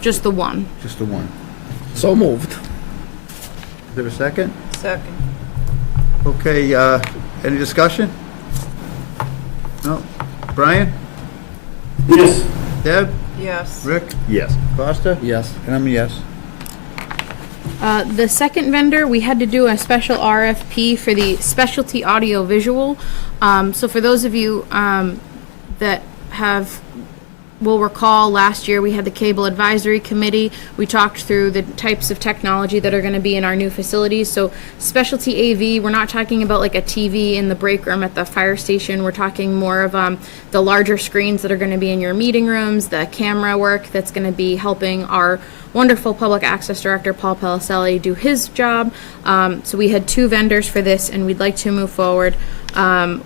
Just the one. just the one. So moved. Is there a second? Second. Okay, any discussion? No? Brian? Yes. Deb? Yes. Rick? Yes. Costa? Yes. And I'm a yes. The second vendor, we had to do a special RFP for the specialty audio visual. So for those of you that will recall, last year we had the Cable Advisory Committee. We talked through the types of technology that are going to be in our new facilities. So specialty AV, we're not talking about like a TV in the break room at the fire station. We're talking more of the larger screens that are going to be in your meeting rooms, the camera work that's going to be helping our wonderful public access director, Paul Pellicelli, do his job. So we had 2 vendors for this, and we'd like to move forward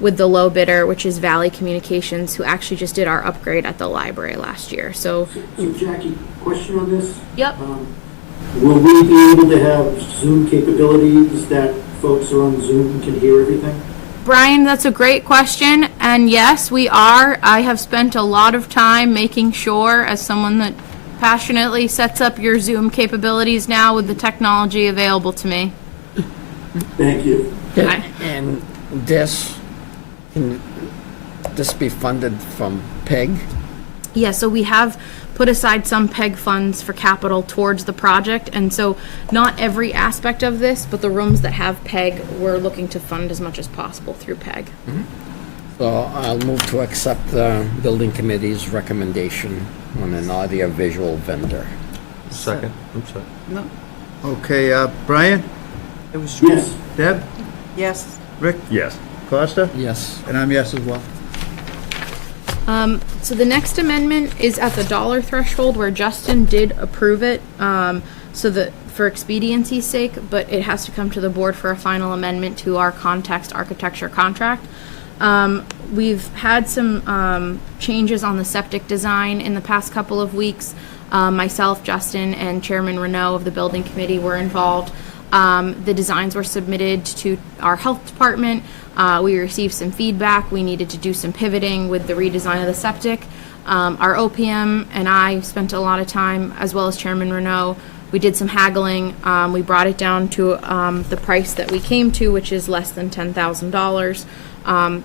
with the low bidder, which is Valley Communications, who actually just did our upgrade at the library last year. So So Jackie, question on this? Yep. Will we be able to have Zoom capabilities that folks are on Zoom and can hear everything? Brian, that's a great question, and yes, we are. I have spent a lot of time making sure, as someone that passionately sets up your Zoom capabilities now with the technology available to me. Thank you. And can this be funded from PEG? Yeah, so we have put aside some PEG funds for capital towards the project, and so not every aspect of this, but the rooms that have PEG, we're looking to fund as much as possible through PEG. So I'll move to accept the building committee's recommendation on an audio-visual vendor. Second. I'm sorry. No. Okay, Brian? It was Yes. Deb? Yes. Rick? Yes. Costa? Yes. And I'm yes as well. So the next amendment is at the dollar threshold where Justin did approve it, so that for expediency's sake, but it has to come to the board for a final amendment to our context architecture contract. We've had some changes on the septic design in the past couple of weeks. Myself, Justin, and Chairman Renault of the building committee were involved. The designs were submitted to our health department. We received some feedback. We needed to do some pivoting with the redesign of the septic. Our OPM and I spent a lot of time, as well as Chairman Renault. We did some haggling. We brought it down to the price that we came to, which is less than $10,000.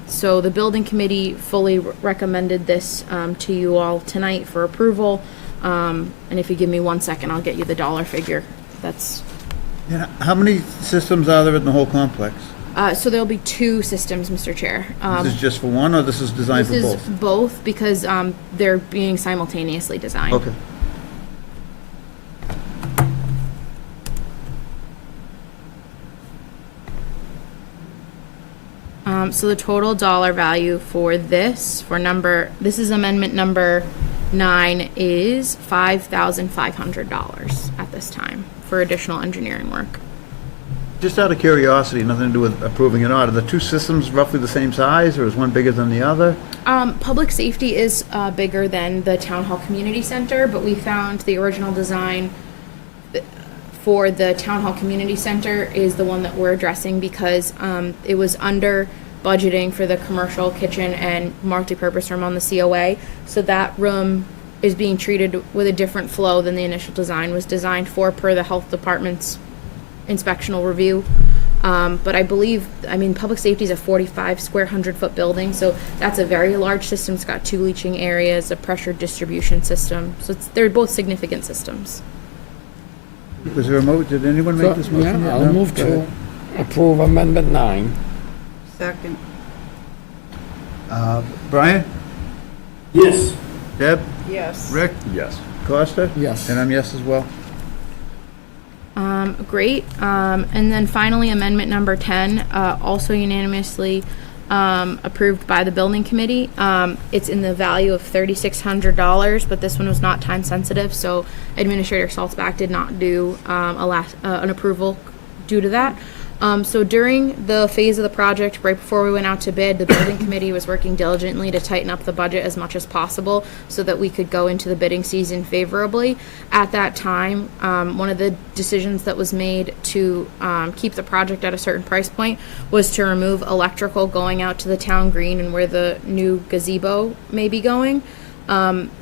So the building committee fully recommended this to you all tonight for approval. And if you give me 1 second, I'll get you the dollar figure. That's Yeah, how many systems are there in the whole complex? so there'll be 2 systems, Mr. Chair. This is just for one, or this is designed This for is both? both because they're being simultaneously designed. Okay. So the total dollar value for this, this is amendment number 9, is $5,500 at this time for additional engineering work. Just out of curiosity, nothing to do with approving an audit, are the two systems roughly the same size, or is one bigger than the other? Public safety is bigger than the Town Hall Community Center, but we found the original design for the Town Hall Community Center is the one that we're addressing because it was under budgeting for the commercial kitchen and multi-purpose room on the COA. So that room is being treated with a different flow than the initial design was designed for per the health department's inspectional review. But I believe, public safety is a 45 square 100-foot building, so that's a very large system. It's got 2 leaching areas, a pressure distribution system. So they're both significant systems. Was there a did anyone make this motion? Yeah, yet? I'll No? move Go to ahead. approve Amendment 9. Second. Brian? Yes. Deb? Yes. Rick? Yes. Costa? Yes. And I'm yes as well. Great. And then finally, amendment number 10, also unanimously approved by the building committee. It's in the value of $3,600, but this one was not time sensitive, so Administrator Saltzback did not do an approval due to that. So during the phase of the project, right before we went out to bid, the building committee was working diligently to tighten up the budget as much as possible so that we could go into the bidding season favorably. At that time, one of the decisions that was made to keep the project at a certain price point was to remove electrical going out to the town green and where the new gazebo may be going.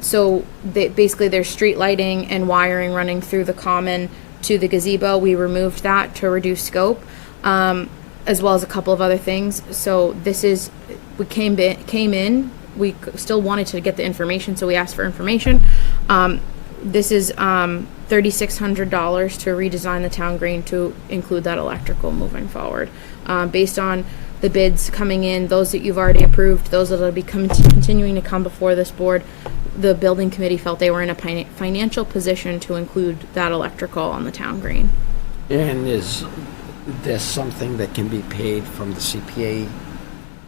So basically there's street lighting and wiring running through the common to the gazebo. We removed that to reduce scope. As well as a couple of other things. So we came in, we still wanted to get the information, so we asked for information. This is $3,600 to redesign the town green to include that electrical moving forward. Based on the bids coming in, those that you've already approved, those that will be continuing to come before this board, the building committee felt they were in a financial position to include that electrical on the town green. And is this something that can be paid from the CPA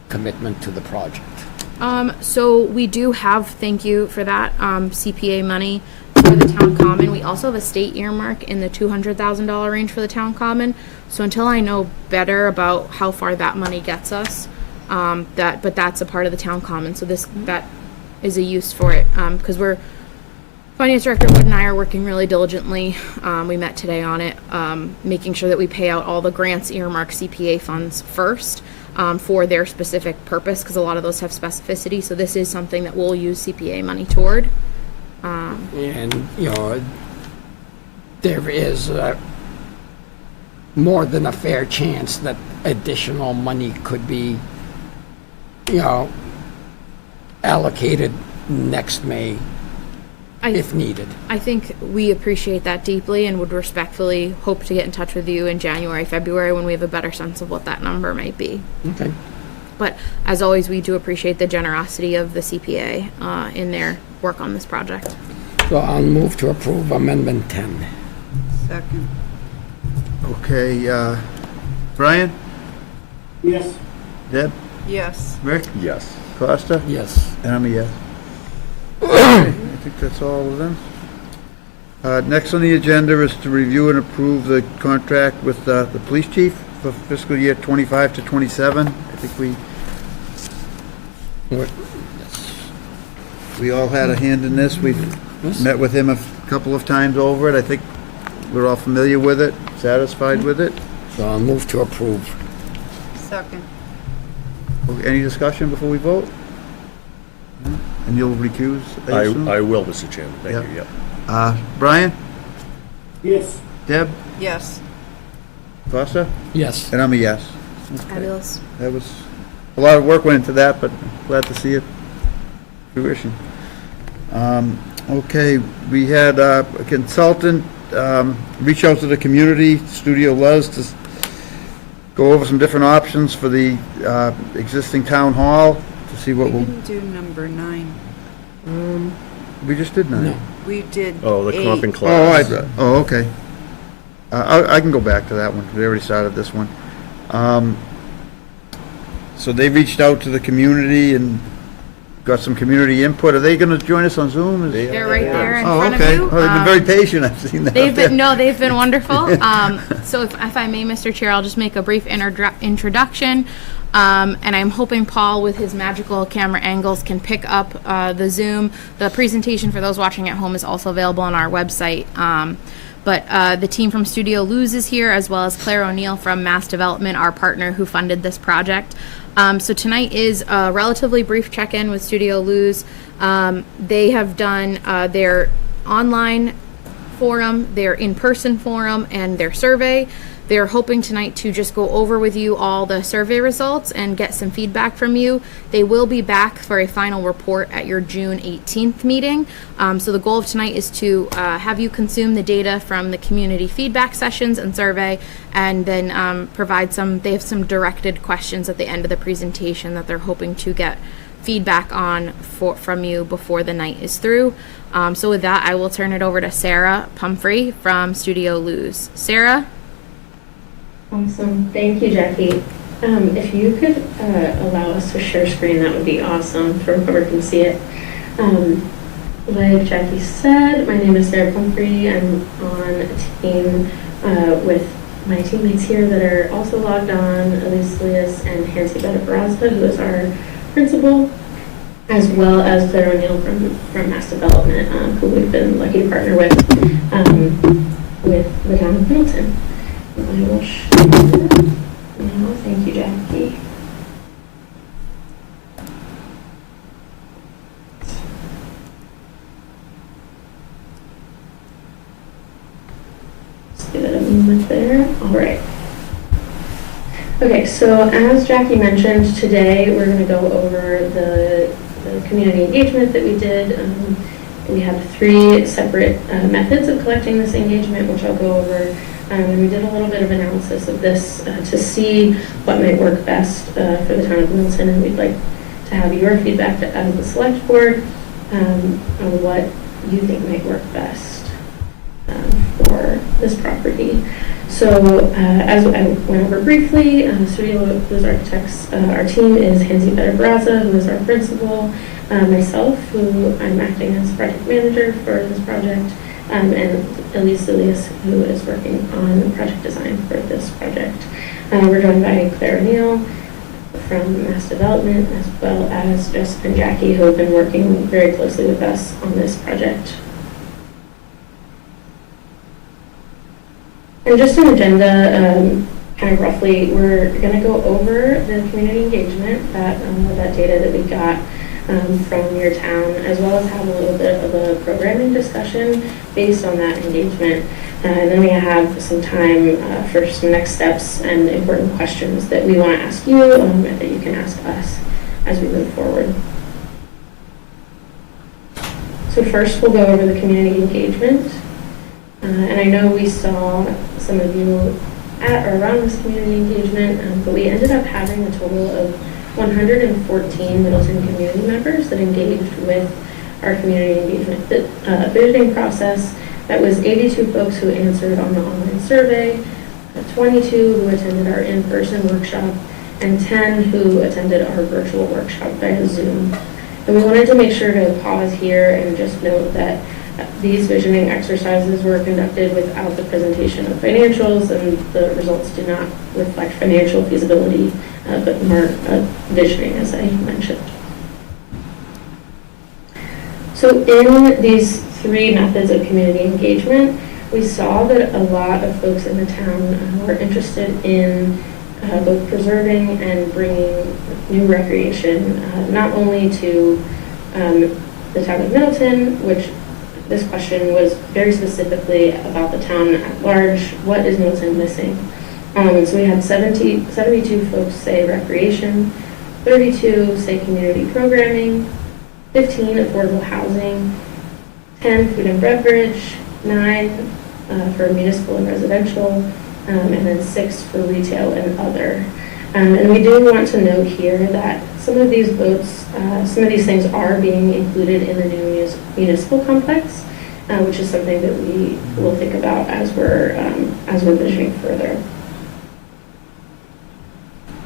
commitment to the project? So we do have, thank you for that, CPA money for the town common. We also have a state earmark in the $200,000 range for the town common. So until I know better about how far that money gets us, but that's a part of the town common. So that is a use for it, because Finance Director Wood and I are working really diligently. We met today on it, making sure that we pay out all the grants earmarked CPA funds first for their specific purpose, because a lot of those have specificity. So this is something that we'll use CPA money toward. And, there is more than a fair chance that additional money could be, allocated next May if needed. I think we appreciate that deeply and would respectfully hope to get in touch with you in January, February when we have a better sense of what that number might be. Okay. But as always, we do appreciate the generosity of the CPA in their work on this project. So I'll move to approve Amendment 10. Second. Okay, Brian? Yes. Deb? Yes. Rick? Yes. Costa? Yes. And I'm a yes. Okay, I think that's all of them. Next on the agenda is to review and approve the contract with the police chief for fiscal year 25 to 27. I think we all had a hand in this. We've met with him a couple of times over it. I think we're all familiar with it, satisfied with it. So I'll move to approve. Second. Okay, any discussion before we vote? And you'll recuse, I assume? I will, Mr. Chairman. Thank you, yep. Brian? Yes. Deb? Yes. Costa? Yes. And I'm a yes. Fabulous. That was, a lot of work went into that, but glad to see it fruition. Okay, we had a consultant reach out to the community, Studio Les, to go over some different options for the existing town hall, to see what We we'll, didn't do number 9. we just did 9. No. We did Oh, the comp and 8. class. Oh, okay. I can go back to that one, we already started this one. So they reached out to the community and got some community input. Are they going to join us on Zoom? Is- They're right there in Oh, front okay. of you. Oh, they've been very patient. I've seen that. They've been, no, they've been wonderful. So if I may, Mr. Chair, I'll just make a brief introduction. And I'm hoping Paul, with his magical camera angles, can pick up the Zoom. The presentation for those watching at home is also available on our website. But the team from Studio Luz is here, as well as Claire O'Neill from Mass Development, our partner who funded this project. So tonight is a relatively brief check-in with Studio Luz. They have done their online forum, their in-person forum, and their survey. They're hoping tonight to just go over with you all the survey results and get some feedback from you. They will be back for a final report at your June 18th meeting. So the goal of tonight is to have you consume the data from the community feedback sessions and survey, and then provide some, they have some directed questions at the end of the presentation that they're hoping to get feedback on from you before the night is through. So with that, I will turn it over to Sarah Pumphrey from Studio Luz. Sarah? Awesome. Thank you, Jackie. If you could allow us to share screen, that would be awesome for whoever can see it. Like Jackie said, my name is Sarah Pumphrey. I'm on a team with my teammates here that are also logged on, Elise Lias and Hansi Betta-Barazza, who is our principal, as well as Claire O'Neill from Mass Development, who we've been lucky to partner with the town of Middleton. I will share now. Thank you, Jackie. Just give it a moment there. All right. Okay, so as Jackie mentioned, today we're going to go over the community engagement that we did. We have 3 separate methods of collecting this engagement, which I'll go over. And we did a little bit of analysis of this to see what might work best for the town of Middleton, and we'd like to have your feedback as the select board on what you think might work best for this property. So as I went over briefly, Studio Luz Architects, our team is Hansi Betta-Barazza, who is our principal, myself, who I'm acting as project manager for this project, and Elise Lias, who is working on project design for this project. We're joined by Claire O'Neill from Mass Development, as well as Jessica and Jackie, who have been working very closely with us on this project. And just an agenda, kind of roughly, we're going to go over the community engagement, that data that we got from your town, as well as have a little bit of a programming discussion based on that engagement. And then we have some time for some next steps and important questions that we want to ask you and that you can ask us as we move forward. So first we'll go over the community engagement. And I know we saw some of you at or around this community engagement, but we ended up having a total of 114 Middleton community members that engaged with our community engagement visioning process. That was 82 folks who answered on the online survey, 22 who attended our in-person workshop, and 10 who attended our virtual workshop via Zoom. And we wanted to make sure to pause here and just note that these visioning exercises were conducted without the presentation of financials, and the results do not reflect financial feasibility, but more visioning, as I mentioned. So in these 3 methods of community engagement, we saw that a lot of folks in the town were interested in both preserving and bringing new recreation, not only to the town of Middleton, which this question was very specifically about the town at large. What is Middleton missing? So we had 72 folks say recreation, 32 say community programming, 15 affordable housing, 10 food and beverage, 9 for municipal and residential, and then 6 for retail and other. And we do want to note here that some of these votes, some of these things are being included in the new municipal complex, which is something that we will think about as we're visioning further.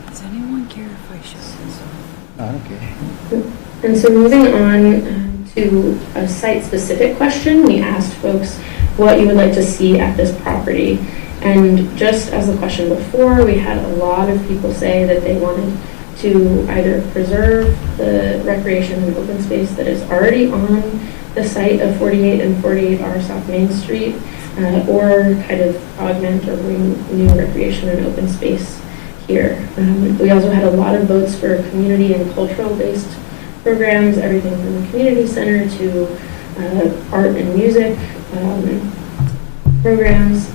Does anyone care if I shut this off? Okay. And so moving on to a site-specific question, we asked folks what you would like to see at this property. And just as the question before, we had a lot of people say that they wanted to either preserve the recreation and open space that is already on the site of 48 and 48R South Main Street, or kind of augment or bring new recreation and open space here. We also had a lot of votes for community and cultural-based programs, everything from the community center to art and music programs.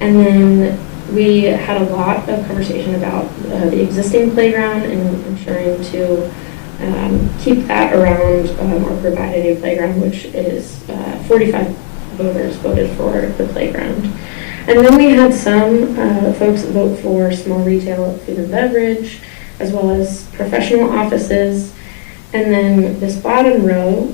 And then we had a lot of conversation about the existing playground and ensuring to keep that around or provide a new playground, which is 45 voters voted for the playground. And then we had some folks vote for small retail, food and beverage, as well as professional offices. And then this bottom row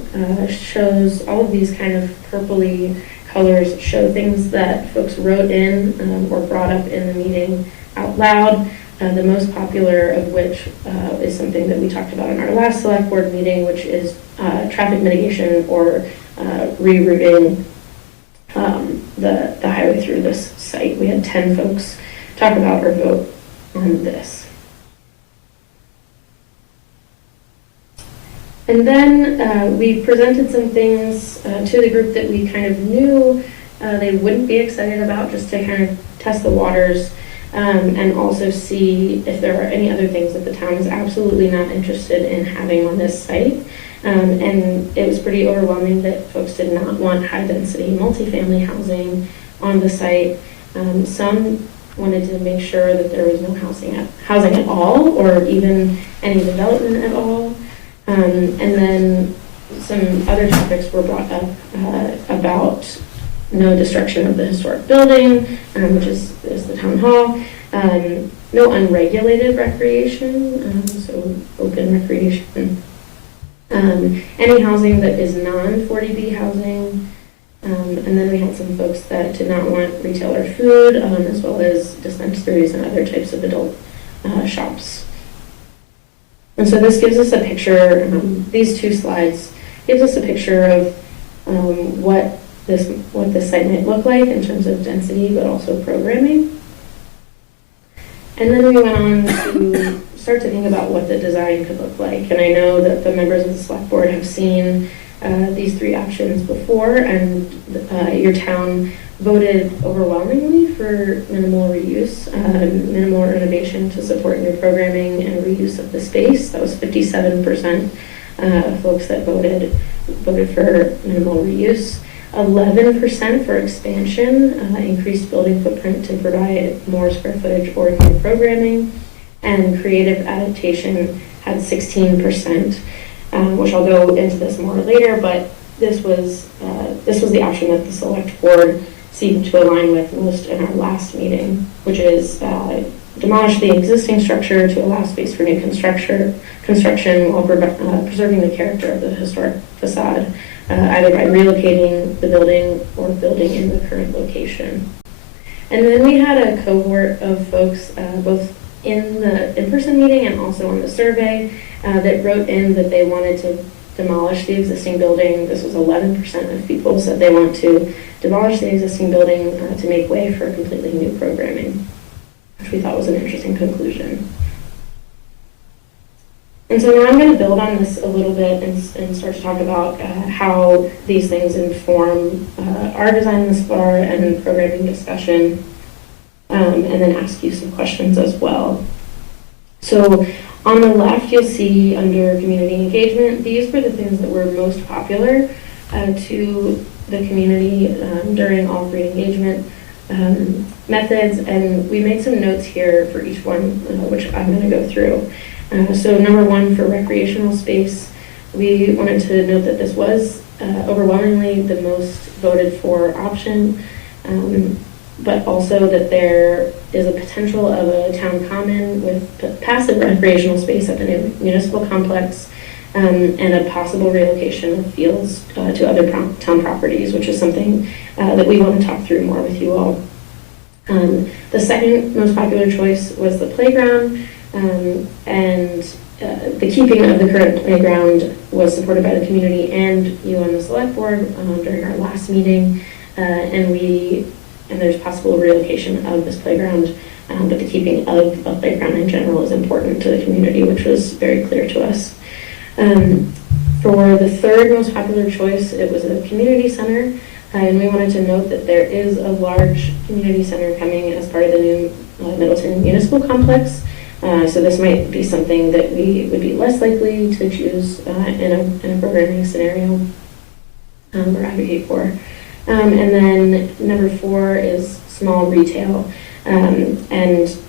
shows all of these kind of purpley colors, show things that folks wrote in or brought up in the meeting out loud. The most popular of which is something that we talked about in our last select board meeting, which is traffic mitigation or rerouting the highway through this site. We had 10 folks talk about or vote on this. And then we presented some things to the group that we kind of knew they wouldn't be excited about, just to kind of test the waters and also see if there are any other things that the town is absolutely not interested in having on this site. And it was pretty overwhelming that folks did not want high-density multifamily housing on the site. Some wanted to make sure that there was no housing at all, or even any development at all. And then some other topics were brought up about no destruction of the historic building, which is the town hall, no unregulated recreation, so open recreation, any housing that is non-40B housing, and then we had some folks that did not want retail or food, as well as dispensaries and other types of adult shops. And so this gives us a picture, these two slides gives us a picture of what this site might look like in terms of density, but also programming. And then we went on to start to think about what the design could look like. And I know that the members of the select board have seen these three options before, and your town voted overwhelmingly for minimal reuse, minimal renovation to support new programming and reuse of the space. That was 57% of folks that voted for minimal reuse. 11% for expansion, increased building footprint to provide more square footage or new programming, and creative adaptation had 16%, which I'll go into this more later, but this was the option that the select board seemed to align with most in our last meeting, which is demolish the existing structure to allow space for new construction while preserving the character of the historic facade, either by relocating the building or building in the current location. And then we had a cohort of folks, both in the in-person meeting and also on the survey, that wrote in that they wanted to demolish the existing building. This was 11% of people said they want to demolish the existing building to make way for completely new programming, which we thought was an interesting conclusion. And so now I'm going to build on this a little bit and start to talk about how these things inform our design thus far and programming discussion, and then ask you some questions as well. So on the left, you'll see under community engagement, these were the things that were most popular to the community during all three engagement methods, and we made some notes here for each one, which I'm going to go through. So number one, for recreational space, we wanted to note that this was overwhelmingly the most voted for option, but also that there is a potential of a town common with passive recreational space at the new municipal complex, and a possible relocation of fields to other town properties, which is something that we want to talk through more with you all. The second most popular choice was the playground. And the keeping of the current playground was supported by the community and you on the select board during our last meeting. And there's possible relocation of this playground, but the keeping of a playground in general is important to the community, which was very clear to us. For the third most popular choice, it was a community center, and we wanted to note that there is a large community center coming as part of the new Middleton Municipal Complex. So this might be something that we would be less likely to choose in a programming scenario or advocate for. And then number 4 is small retail. And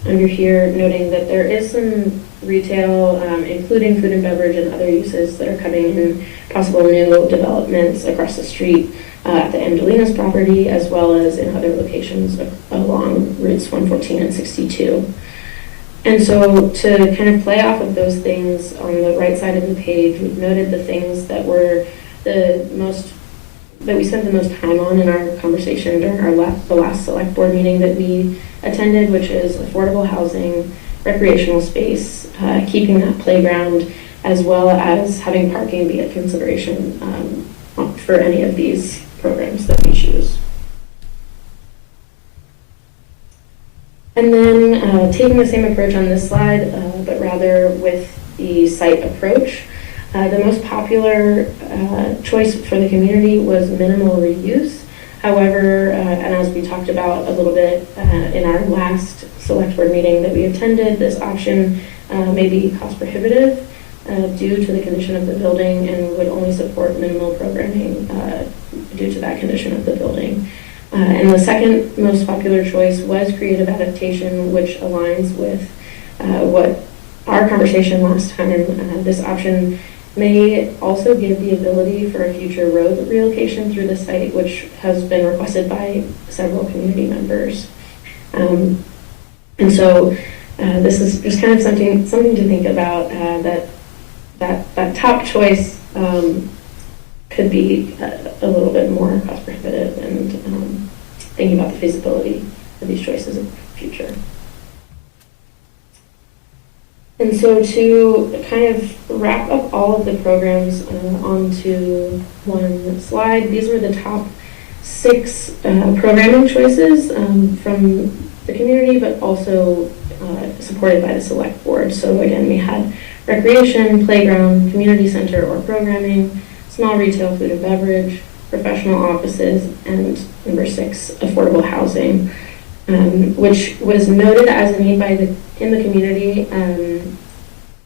under here, noting that there is some retail, including food and beverage and other uses that are coming in, possible new developments across the street at the Angelina's property, as well as in other locations along routes 114 and 62. And so to kind of play off of those things, on the right side of the page, we've noted the things that were that we spent the most time on in our conversation during the last select board meeting that we attended, which is affordable housing, recreational space, keeping that playground, as well as having parking be a consideration for any of these programs that we choose. And then taking the same approach on this slide, but rather with the site approach. The most popular choice for the community was minimal reuse. However, and as we talked about a little bit in our last select board meeting that we attended, this option may be cost prohibitive due to the condition of the building and would only support minimal programming due to that condition of the building. And the second most popular choice was creative adaptation, which aligns with what our conversation last time. This option may also give the ability for a future road relocation through the site, which has been requested by several community members. And so this is just kind of something to think about, that top choice could be a little bit more cost prohibitive, and thinking about the feasibility of these choices in the future. And so to kind of wrap up all of the programs onto one slide, these were the top 6 programming choices from the community, but also supported by the select board. So again, we had recreation, playground, community center or programming, small retail, food and beverage, professional offices, and number 6, affordable housing. Which was noted as a need in the community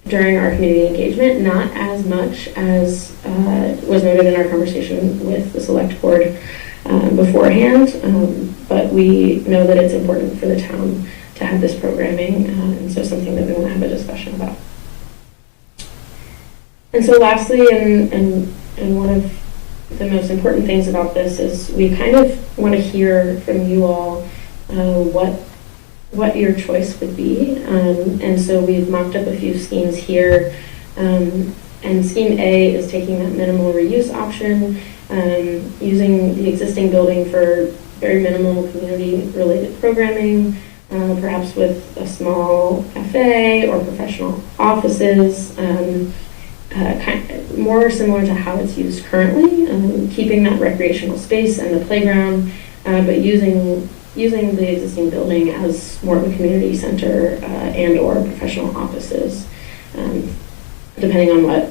during our community engagement, not as much as was noted in our conversation with the select board beforehand, but we know that it's important for the town to have this programming, and so something that we want to have a discussion about. And so lastly, and one of the most important things about this is we kind of want to hear from you all what your choice would be, and so we've mocked up a few schemes here, and scheme A is taking that minimal reuse option, using the existing building for very minimal community related programming, perhaps with a small cafe or professional offices, more similar to how it's used currently, keeping that recreational space and the playground, but using the existing building as more of a community center and or professional offices, depending on what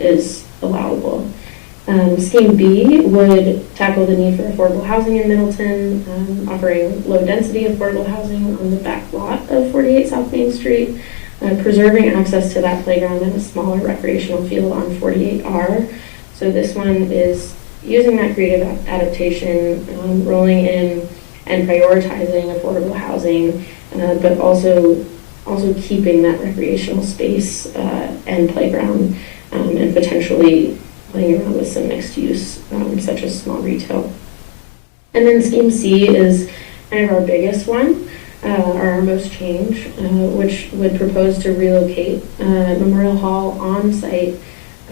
is allowable. Scheme B would tackle the need for affordable housing in Middleton, offering low-density affordable housing on the back lot of 48 South Main Street, preserving access to that playground and a smaller recreational field on 48R. So this one is using that creative adaptation, rolling in and prioritizing affordable housing, but also keeping that recreational space and playground, and potentially playing around with some mixed use, such as small retail. And then scheme C is kind of our biggest one, or our most change, which would propose to relocate Memorial Hall on site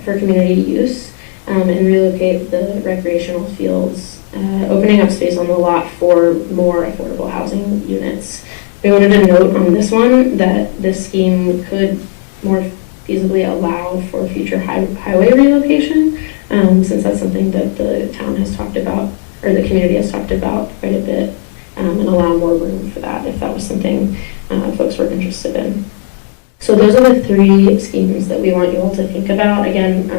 for community use, and relocate the recreational fields, opening up space on the lot for more affordable housing units. We wanted to note on this one that this scheme could more feasibly allow for future highway relocation, since that's something that the town has talked about, or the community has talked about quite a bit, and allow more room for that if that was something folks were interested in. So those are the three schemes that we want you all to think about. Again,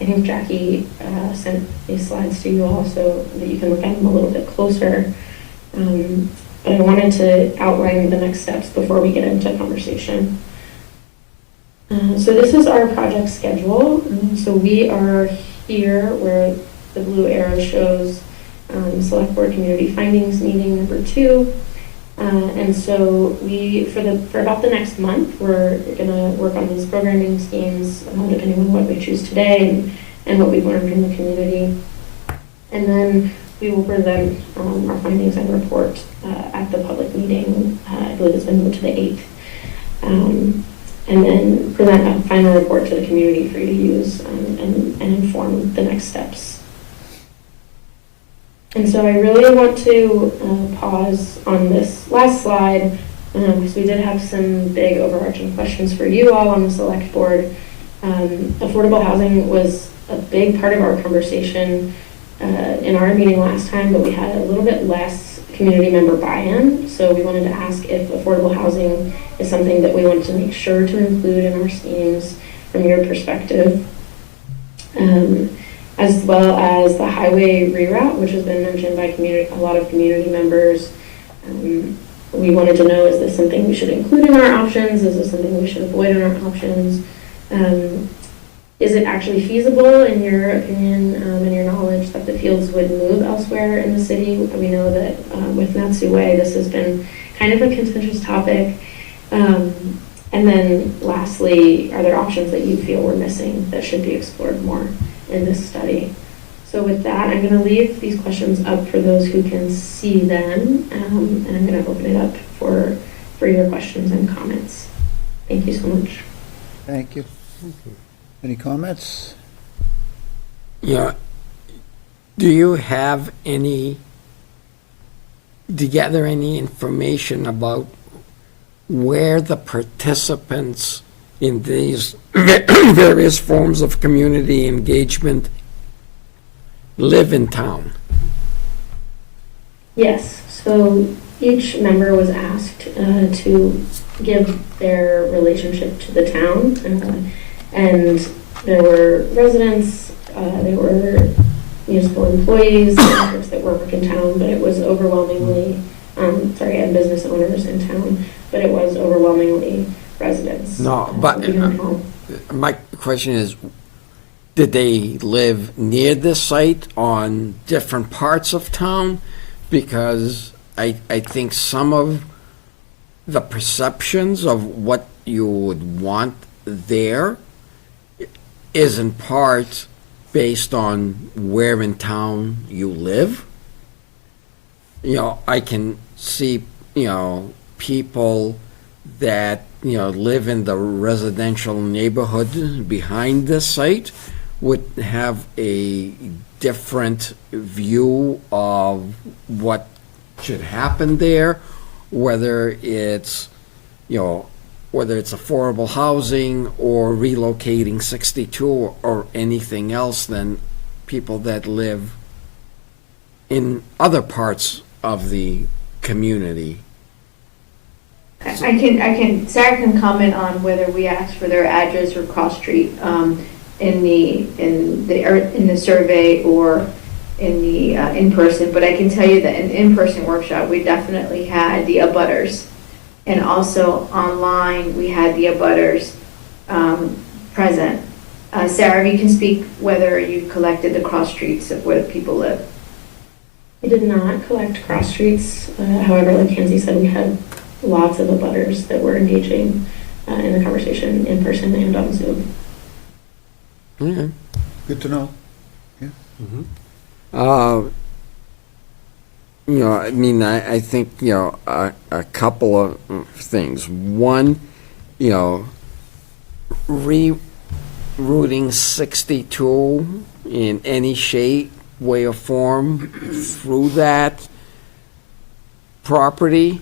I think Jackie sent these slides to you all so that you can look at them a little bit closer. But I wanted to outline the next steps before we get into conversation. So this is our project schedule. So we are here where the blue arrow shows Select Board Community Findings Meeting number 2. And so for about the next month, we're gonna work on these programming schemes, depending on what we choose today and what we've learned from the community. And then we will present our findings and report at the public meeting. I believe it's been moved to the 8th. And then present a final report to the community for you to use and inform the next steps. And so I really want to pause on this last slide because we did have some big overarching questions for you all on the select board. Affordable housing was a big part of our conversation in our meeting last time, but we had a little bit less community member buy-in. So we wanted to ask if affordable housing is something that we wanted to make sure to include in our schemes from your perspective. As well as the highway reroute, which has been mentioned by a lot of community members. We wanted to know, is this something we should include in our options? Is this something we should avoid in our options? Is it actually feasible, in your opinion and your knowledge, that the fields would move elsewhere in the city? We know that with Natsu Way, this has been kind of a contentious topic. And then lastly, are there options that you feel we're missing that should be explored more in this study? So with that, I'm going to leave these questions up for those who can see them, and I'm going to open it up for your questions and comments. Thank you so much. Thank you. Any comments? Yeah. Do you gather any information about where the participants in these various forms of community engagement live in town? Yes, so each member was asked to give their relationship to the town, and there were residents, there were municipal employees, folks that work in town, but it was overwhelmingly, and business owners in town, but it was overwhelmingly residents. No, but my question is, did they live near this site on different parts of town? Because I think some of the perceptions of what you would want there is in part based on where in town you live. I can see, people that, live in the residential neighborhood behind this site would have a different view of what should happen there, whether it's affordable housing or relocating 62 or anything else than people that live in other parts of the community. Sarah can comment on whether we asked for their address or cross street in the survey or in the in-person, but I can tell you that in in-person workshop, we definitely had the abutters. And also online, we had the abutters present. Sarah, if you can speak whether you collected the cross streets of where people live. We did not collect cross streets. However, like Kenzie said, we had lots of abutters that were engaging in the conversation in person and on Zoom. Okay. Good to know. Yeah. Mm-hmm. I think, a couple of things. One, rerouting 62 in any shape, way, or form through that property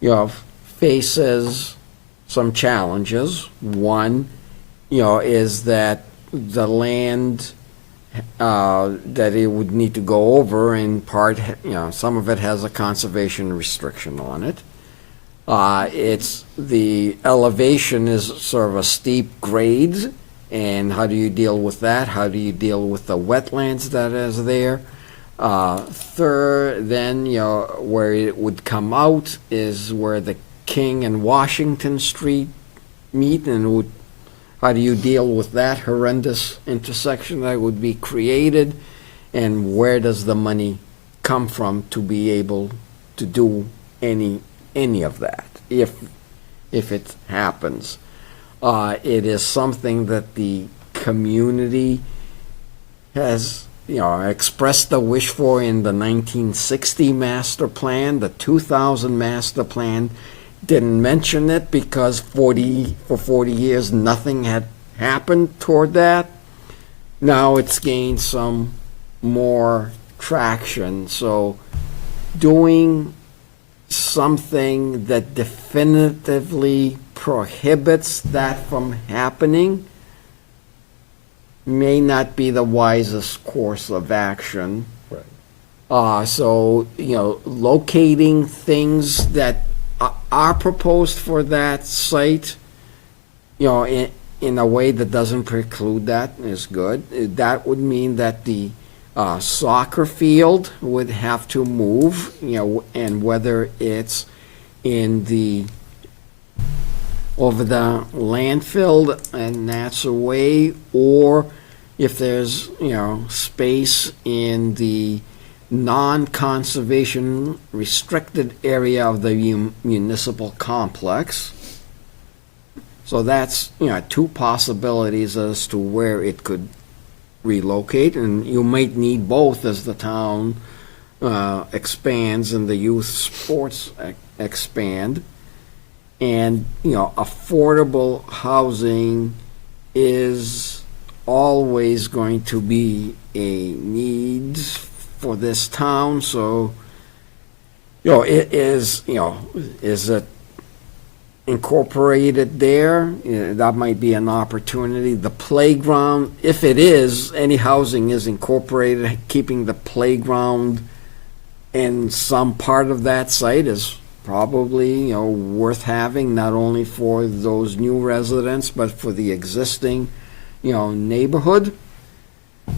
faces some challenges. One, is that the land that it would need to go over, in part, some of it has a conservation restriction on it. It's the elevation is sort of a steep grade, and how do you deal with that? How do you deal with the wetlands that is there? Third, then, where it would come out is where the King and Washington Street meet, and how do you deal with that horrendous intersection that would be created? And where does the money come from to be able to do any of that, if it happens? It is something that the community has expressed the wish for in the 1960 master plan. The 2000 master plan didn't mention it because for 40 years nothing had happened toward that. Now it's gained some more traction. So doing something that definitively prohibits that from happening may not be the wisest course of action. Right. So, locating things that are proposed for that site, in a way that doesn't preclude that is good. That would mean that the soccer field would have to move, and whether it's over the landfill and that's a way, or if there's, space in the non-conservation restricted area of the municipal complex. So that's, two possibilities as to where it could relocate, and you might need both as the town expands and the youth sports expand. And, affordable housing is always going to be a need for this town. So, is it incorporated there? That might be an opportunity. The playground, if it is, any housing is incorporated, keeping the playground in some part of that site is probably, worth having, not only for those new residents, but for the existing, neighborhood.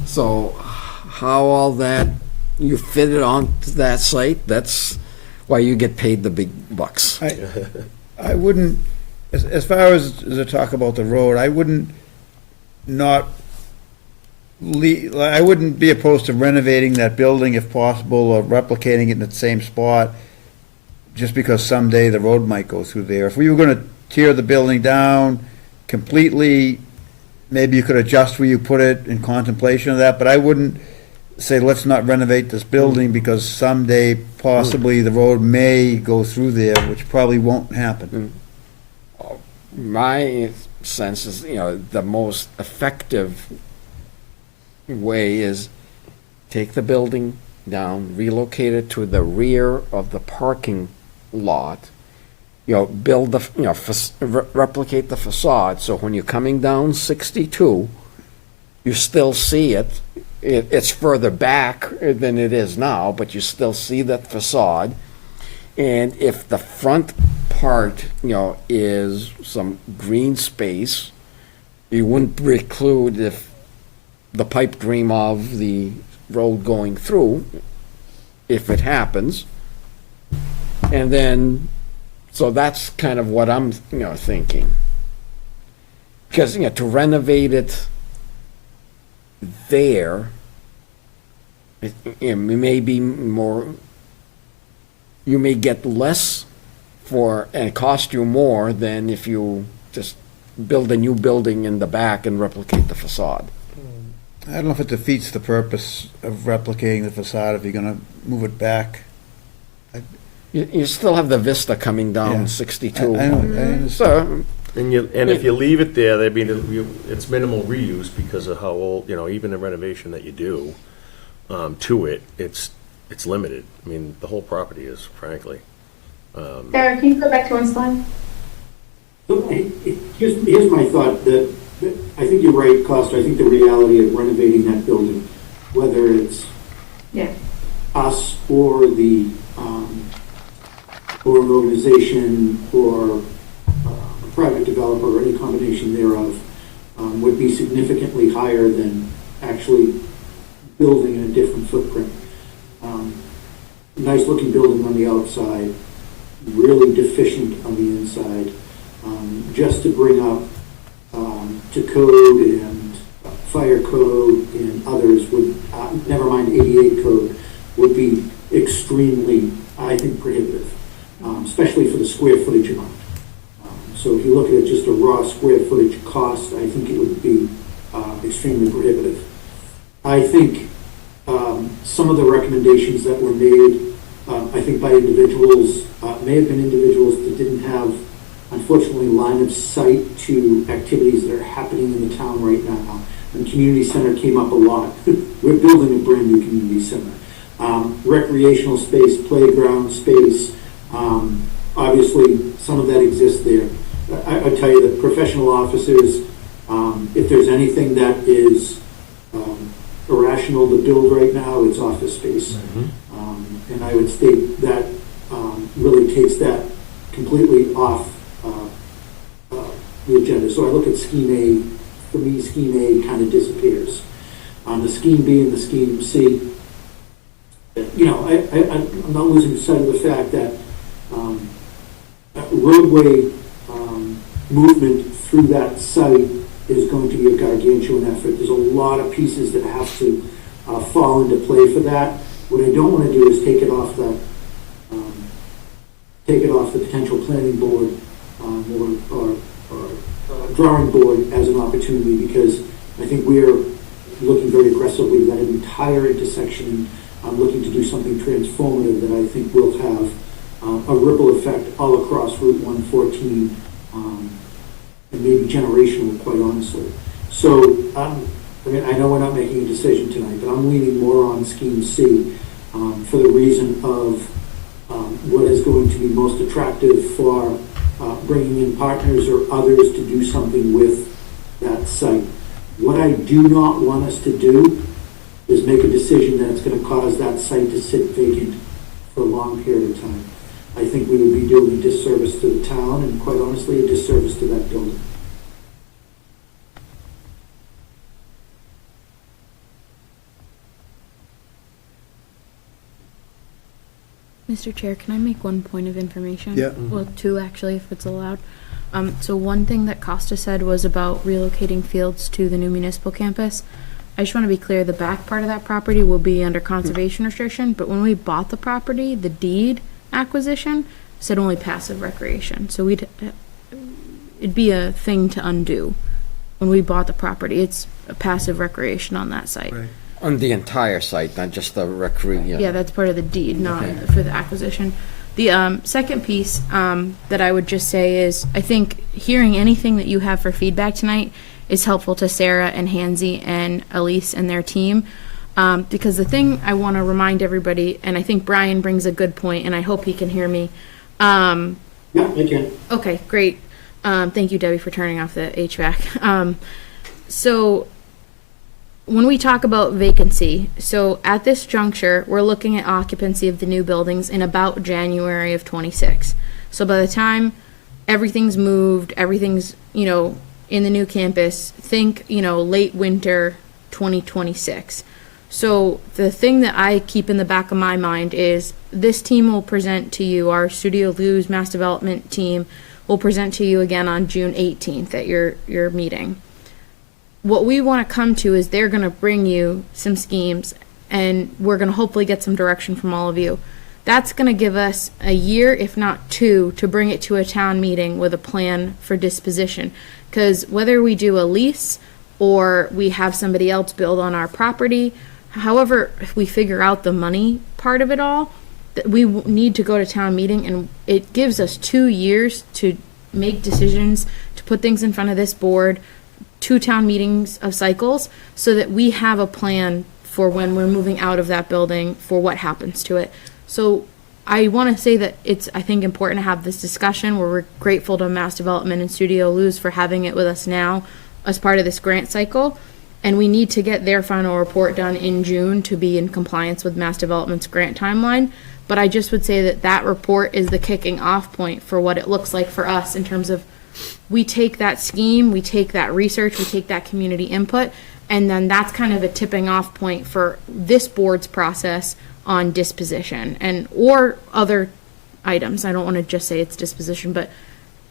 So how all that, you fit it onto that site, that's why you get paid the big bucks. I wouldn't, as far as the talk about the road, I wouldn't be opposed to renovating that building if possible, or replicating it in the same spot, just because someday the road might go through there. If we were gonna tear the building down completely, maybe you could adjust where you put it in contemplation of that, but I wouldn't say, let's not renovate this building because someday possibly the road may go through there, which probably won't happen. My sense is, the most effective way is take the building down, relocate it to the rear of the parking lot, build replicate the facade, so when you're coming down 62, you still see it. It's further back than it is now, but you still see that facade. And if the front part, is some green space, you wouldn't preclude if the pipe dream of the road going through, if it happens. And then, so that's kind of what I'm, thinking. Because, to renovate it there, it may be more, you may get less for, and cost you more than if you just build a new building in the back and replicate the facade. I don't know if it defeats the purpose of replicating the facade if you're gonna move it back. You still have the vista coming down Yeah. 62. I understand. So, And if you leave it there, it's minimal reuse because of how old, even the renovation that you do to it, it's limited. I mean, the whole property is, frankly. Sarah, can you go back to one slide? So, here's my thought, that I think you're right, Costa. I think the reality of renovating that building, whether it's Yeah. us or or an organization or a private developer or any combination thereof, would be significantly higher than actually building in a different footprint. Nice looking building on the outside, really deficient on the inside. Just to bring up to code and fire code and others would, never mind 88 code, would be extremely, I think, prohibitive, especially for the square footage amount. So if you look at it just a raw square footage cost, I think it would be extremely prohibitive. I think some of the recommendations that were made, I think by individuals, may have been individuals that didn't have, unfortunately, line of sight to activities that are happening in the town right now. And community center came up a lot. We're building a brand new community center. Recreational space, playground space, obviously some of that exists there. I tell you that professional officers, if there's anything that is irrational to build right now, it's office space. And I would state that really takes that completely off the agenda. So I look at Scheme A, for me, Scheme A kind of disappears. The Scheme B and the Scheme C, you know, I'm not losing sight of the fact that roadway movement through that site is going to be a gargantuan effort. There's a lot of pieces that have to fall into play for that. What I don't want to do is take it off the potential planning board or drawing board as an opportunity, because I think we are looking very aggressively at that entire intersection. I'm looking to do something transformative that I think will have a ripple effect all across Route 114, and maybe generational, quite honestly. So, I mean, I know we're not making a decision tonight, but I'm leaning more on Scheme C for the reason of what is going to be most attractive for bringing in partners or others to do something with that site. What I do not want us to do is make a decision that's going to cause that site to sit vacant for a long period of time. I think we would be doing a disservice to the town and, quite honestly, a disservice to that building. Mr. Chair, can I make one point of information? Yeah. Well, two actually, if it's allowed. So one thing that Costa said was about relocating fields to the new municipal campus. I just want to be clear, the back part of that property will be under conservation restriction, but when we bought the property, the deed acquisition said only passive recreation. So it'd be a thing to undo. When we bought the property, it's a passive recreation on that site. Right. On the entire site, not just the recre. Yeah, that's part of the deed, not for the acquisition. The second piece that I would just say is, I think hearing anything that you have for feedback tonight is helpful to Sarah and Hansy and Elise and their team. Because the thing I want to remind everybody, and I think Brian brings a good point, and I hope he can hear me. Yeah, I can. Okay, great. Thank you, Debbie, for turning off the HVAC. So when we talk about vacancy, so at this juncture, we're looking at occupancy of the new buildings in about January of 26. So by the time everything's moved, everything's, in the new campus, think, late winter 2026. So the thing that I keep in the back of my mind is this team will present to you, our Studio Lou's Mass Development team will present to you again on June 18th at your meeting. What we want to come to is they're going to bring you some schemes, and we're going to hopefully get some direction from all of you. That's going to give us a year, if not two, to bring it to a town meeting with a plan for disposition. Because whether we do a lease or we have somebody else build on our property, however we figure out the money part of it all, that we need to go to town meeting, and it gives us 2 years to make decisions, to put things in front of this board, 2 town meetings of cycles, so that we have a plan for when we're moving out of that building, for what happens to it. So I want to say that it's, I think, important to have this discussion where we're grateful to Mass Development and Studio Luz for having it with us now as part of this grant cycle. And we need to get their final report done in June to be in compliance with Mass Development's grant timeline. But I just would say that that report is the kicking off point for what it looks like for us in terms of we take that scheme, we take that research, we take that community input, and then that's kind of a tipping off point for this board's process on disposition and or other items. I don't want to just say it's disposition, but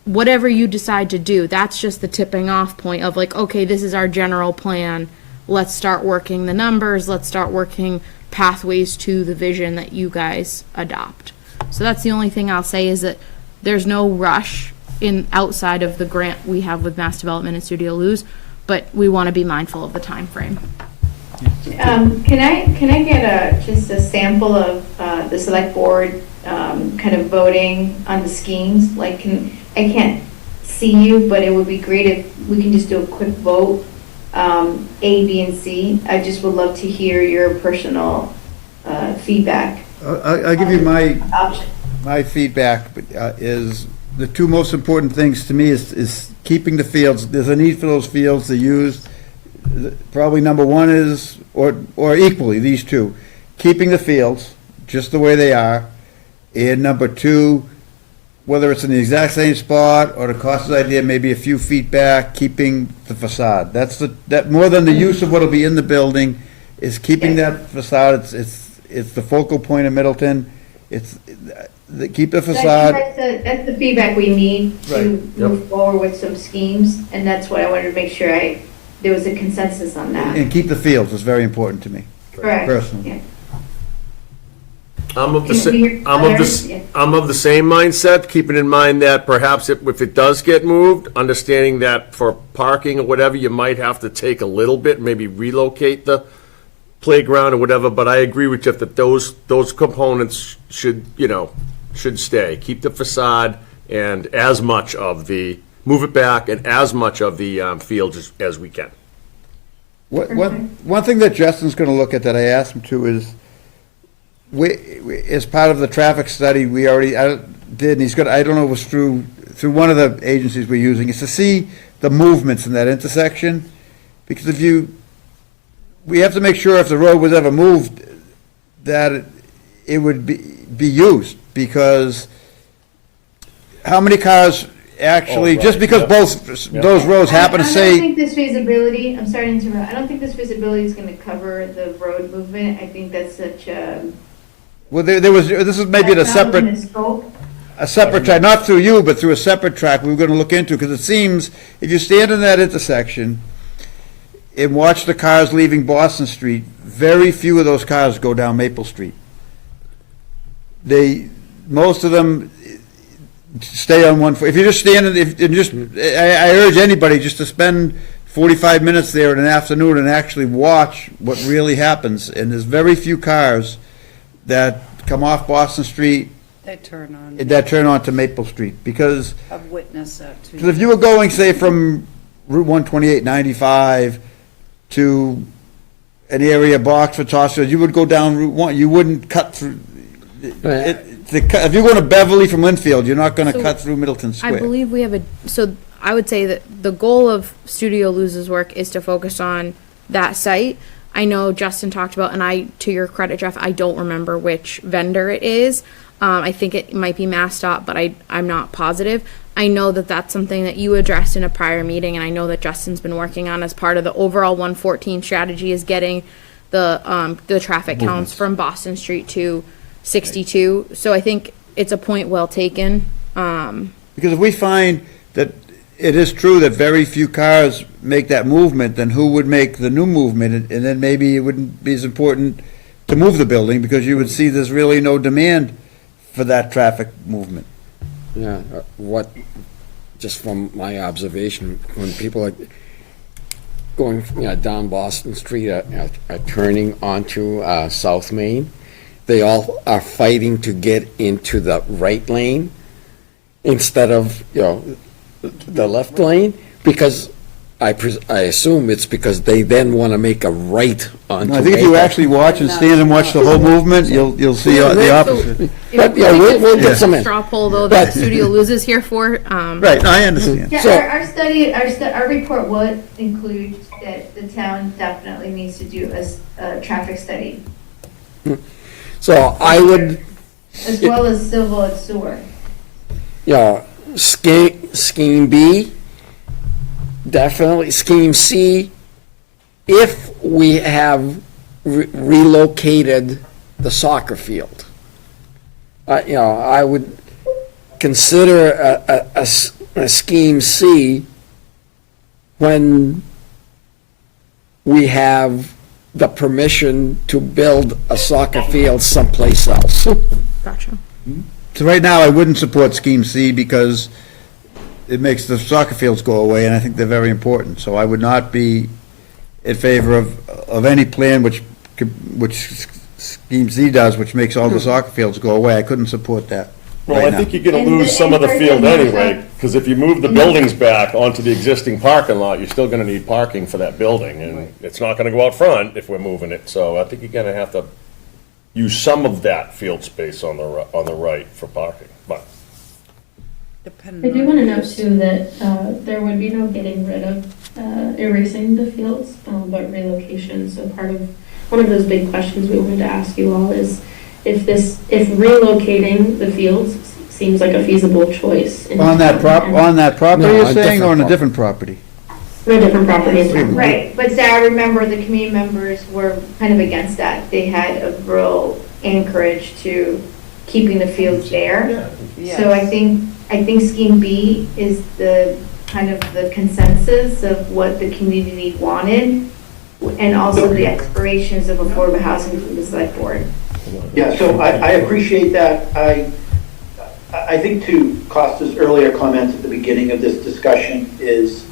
whatever you decide to do, that's just the tipping off point of like, okay, this is our general plan. Let's start working the numbers. Let's start working pathways to the vision that you guys adopt. So that's the only thing I'll say is that there's no rush in outside of the grant we have with Mass Development and Studio Luz, but we want to be mindful of the time frame. Can I get just a sample of the select board kind of voting on the schemes? Like, I can't see you, but it would be great if we can just do a quick vote, A, B, and C. I just would love to hear your personal feedback. I'll give you my Option. my feedback is the two most important things to me is keeping the fields. There's a need for those fields to use. Probably number one is, or equally, these two, keeping the fields just the way they are. And number two, whether it's in the exact same spot or the Costa's idea, maybe a few feet back, keeping the facade. That more than the use of what'll be in the building is keeping that facade. It's the focal point of Middleton. Keep the facade. That's the feedback we need to Right. move forward with some schemes, and that's what I wanted to make sure there was a consensus on that. And keep the fields is very important to me, Correct. personally. Yeah. I'm of the Can we hear others? Yeah. I'm of the same mindset, keeping in mind that perhaps if it does get moved, understanding that for parking or whatever, you might have to take a little bit, maybe relocate the playground or whatever, but I agree with you that those components should stay. Keep the facade and as much of move it back and as much of the fields as we can. One thing that Justin's going to look at that I asked him to is, as part of the traffic study we already did, and I don't know if it was through one of the agencies we're using, is to see the movements in that intersection. Because we have to make sure if the road was ever moved, that it would be used. Because how many cars actually, just because both those roads happen to say. I don't think this feasibility, I'm sorry to interrupt, I don't think this feasibility is going to cover the road movement. I think that's such a. Well, this is maybe a separate track, not through you, but through a separate track we were going to look into, because it seems if you stand in that intersection and watch the cars leaving Boston Street, very few of those cars go down Maple Street. Most of them stay on one foot. If you just stand I urge anybody just to spend 45 minutes there in an afternoon and actually watch what really happens. And there's very few cars that come off Boston Street That turn on. that turn onto Maple Street, because I've witnessed that too. if you were going, say, from Route 128, 95 to an area box for Tosca, you would go down Route 1. You wouldn't cut through. If you're going to Beverly from Linfield, you're not going to cut through Middleton Square. I believe we have so I would say that the goal of Studio Luz's work is to focus on that site. I know Justin talked about, and to your credit, Jeff, I don't remember which vendor it is. I think it might be MassDOT, but I'm not positive. I know that that's something that you addressed in a prior meeting, and I know that Justin's been working on as part of the overall 114 strategy is getting the traffic counts from Boston Street to 62. So I think it's a point well taken. Because if we find that it is true that very few cars make that movement, then who would make the new movement? And then maybe it wouldn't be as important to move the building, because you would see there's really no demand for that traffic movement. Yeah, just from my observation, when people are going down Boston Street, are turning onto South Main, they all are fighting to get into the right lane instead of, the left lane, because I assume it's because they then want to make a right onto No, I think if you Maple. actually watch and stand and watch the whole movement, you'll see the opposite. But, yeah, we'll get some in. Straw poll, though, that Studio Loses here for. Right, I understand. Yeah, So- our study, our report would include that the town definitely needs to do a traffic study, So I would, as well as civil and sewer. you know, scheme B, definitely, scheme C, if we have relocated the soccer field. You know, I would consider a scheme C when we have the permission to build a soccer field someplace else. Gotcha. So right now, I wouldn't support Scheme C because it makes the soccer fields go away, and I think they're very important. So I would not be in favor of any plan which Scheme C does, which makes all the soccer fields go away. I couldn't support that Well, right I now. think you're gonna And lose the some of the in-person field workshop- anyway, because if you move the buildings back onto the existing parking lot, you're still gonna need parking for that building, and it's not gonna go out front if we're moving it, so I think you're gonna have to use some of that field space on the right for parking, but. I do want to note too that there would be no getting rid of erasing the fields, but relocation. So one of those big questions we wanted to ask you all is if relocating the fields seems like a feasible choice. On that property, No, you're on saying, or on a different different property? For a different property in town. Right, but Sarah, remember, the community members were kind of against that. They had a real anchorage to keeping the fields there. So I think Scheme B is the kind of the consensus of what the community wanted, and also the expirations of affordable housing from the select board. Yeah, so I appreciate that. I think to Costa's earlier comments at the beginning of this discussion is,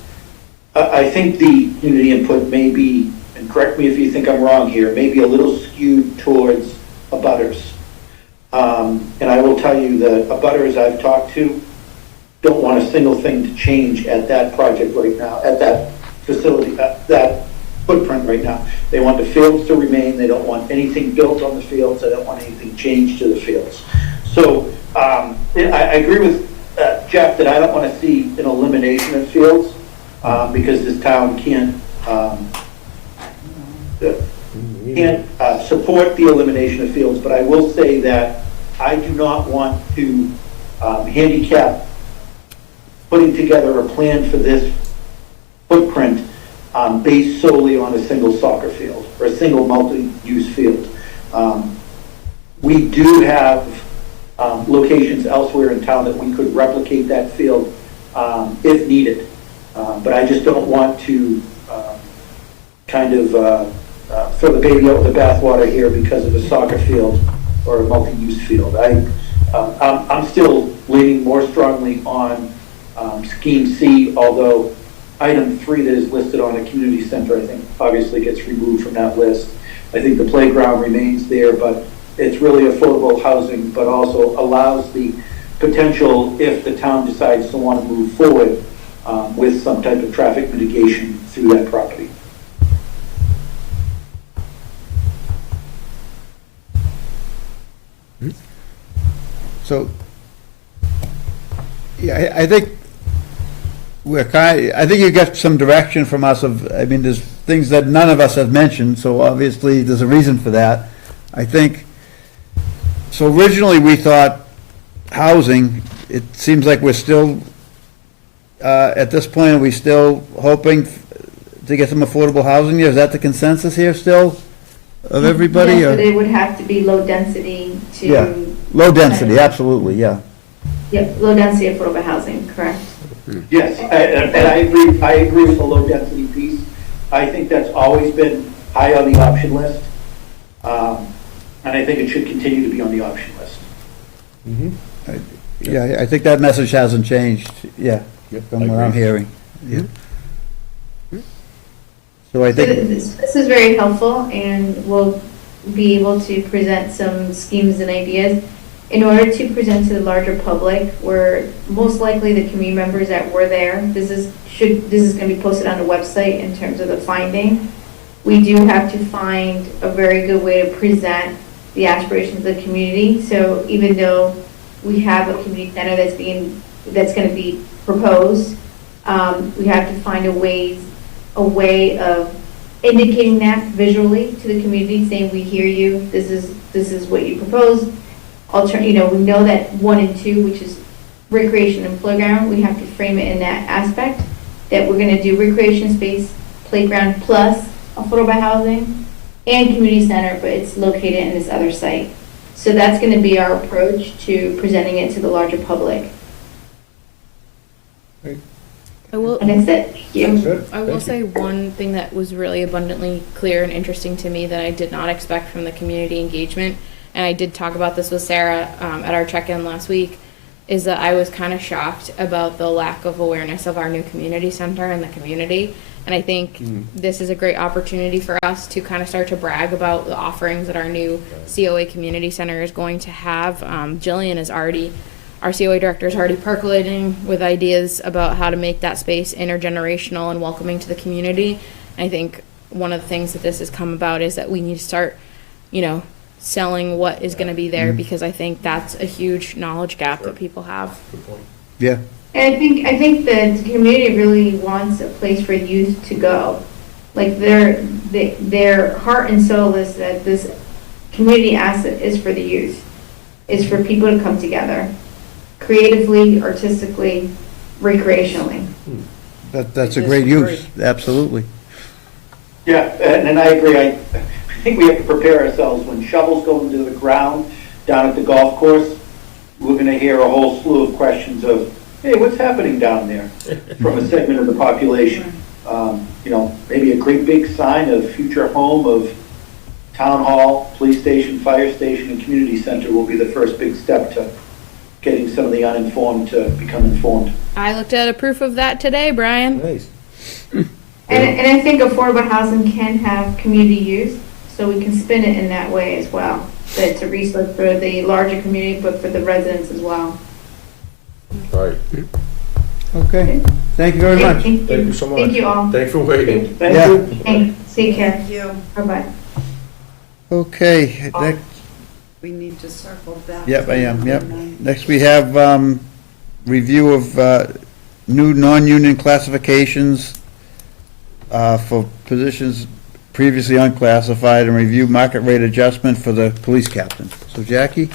I think the community input may be, and correct me if you think I'm wrong here, may be a little skewed towards abutters. And I will tell you that abutters I've talked to don't want a single thing to change at that project right now, at that facility, that footprint right now. They want the fields to remain, they don't want anything built on the fields, they don't want anything changed to the fields. So I agree with Jeff that I don't want to see an elimination of fields, because this town can't support the elimination of fields, but I will say that I do not want to handicap putting together a plan for this footprint based solely on a single soccer field or a single multi-use field. We do have locations elsewhere in town that we could replicate that field if needed. But I just don't want to throw the baby out with the bathwater here because of a soccer field or a multi-use field. I'm still leaning more strongly on Scheme C, although item 3 that is listed on a community center, I think, obviously gets removed from that list. I think the playground remains there, but it's really affordable housing, but also allows the potential, if the town decides to want to move forward with some type of traffic mitigation through that property. So, yeah, I think I think you get some direction from us there's things that none of us have mentioned, so obviously there's a reason for that. I think, so originally we thought housing, it seems like we're still, at this point, are we still hoping to get some affordable housing here? Is that the consensus here still of everybody? Yes, or- but it would have to be low density to. Yeah, low density, absolutely, yeah. Yep, low density affordable housing, correct. Yes, and I agree with the low density piece. I think that's always been high on the option list. And I think it should continue to be on the option list. Yeah, I think that message hasn't changed, yeah, Yep, from I what I'm agree. hearing. Yeah. So I think, This is very helpful, and we'll be able to present some schemes and ideas. In order to present to the larger public, where most likely the community members that were there, this is going to be posted on the website in terms of the finding. We do have to find a very good way to present the aspirations of the community. So even though we have a community center that's going to be proposed, we have to find a way of indicating that visually to the community, saying we hear you. This is what you proposed. We know that 1 and 2, which is recreation and playground, we have to frame it in that aspect, that we're going to do recreation space, playground plus affordable housing and community center, but it's located in this other site. So that's going to be our approach to presenting it to the larger public. I will, And that's it. Thank you. I will say one thing that was really abundantly clear and interesting to me that I did not expect from the community engagement, and I did talk about this with Sarah at our check-in last week, is that I was kind of shocked about the lack of awareness of our new community center in the community. And I think this is a great opportunity for us to kind of start to brag about the offerings that our new COA community center is going to have. Jillian is already, our COA director is already percolating with ideas about how to make that space intergenerational and welcoming to the community. And I think one of the things that this has come about is that we need to start, selling what is going to be there, because I think that's a huge knowledge gap that people have. Good point. Yeah. And I think the community really wants a place for youth to go. Like their heart and soul is that this community asset is for the youth, is for people to come together, creatively, artistically, recreationally. That's a great use, absolutely. Yeah, and I agree. I think we have to prepare ourselves when shovels go into the ground down at the golf course. We're going to hear a whole slew of questions of, hey, what's happening down there from a segment of the population? Maybe a great big sign of future home of town hall, police station, fire station, and community center will be the first big step to getting some of the uninformed to become informed. I looked at a proof of that today, Brian. Nice. And I think affordable housing can have community use, so we can spin it in that way as well. That it's a resource for the larger community, but for the residents as well. Right. Okay, thank you very much. Thank Thank you so much. Thank you all. Thanks for waiting. Thank Yeah. you. Thanks. Take care. Thank you. Bye-bye. Okay, next, We need to circle back. yep, I to am, yep. number 9. Next, we have review of new non-union classifications for positions previously unclassified and review market rate adjustment for the police captain. So Jackie?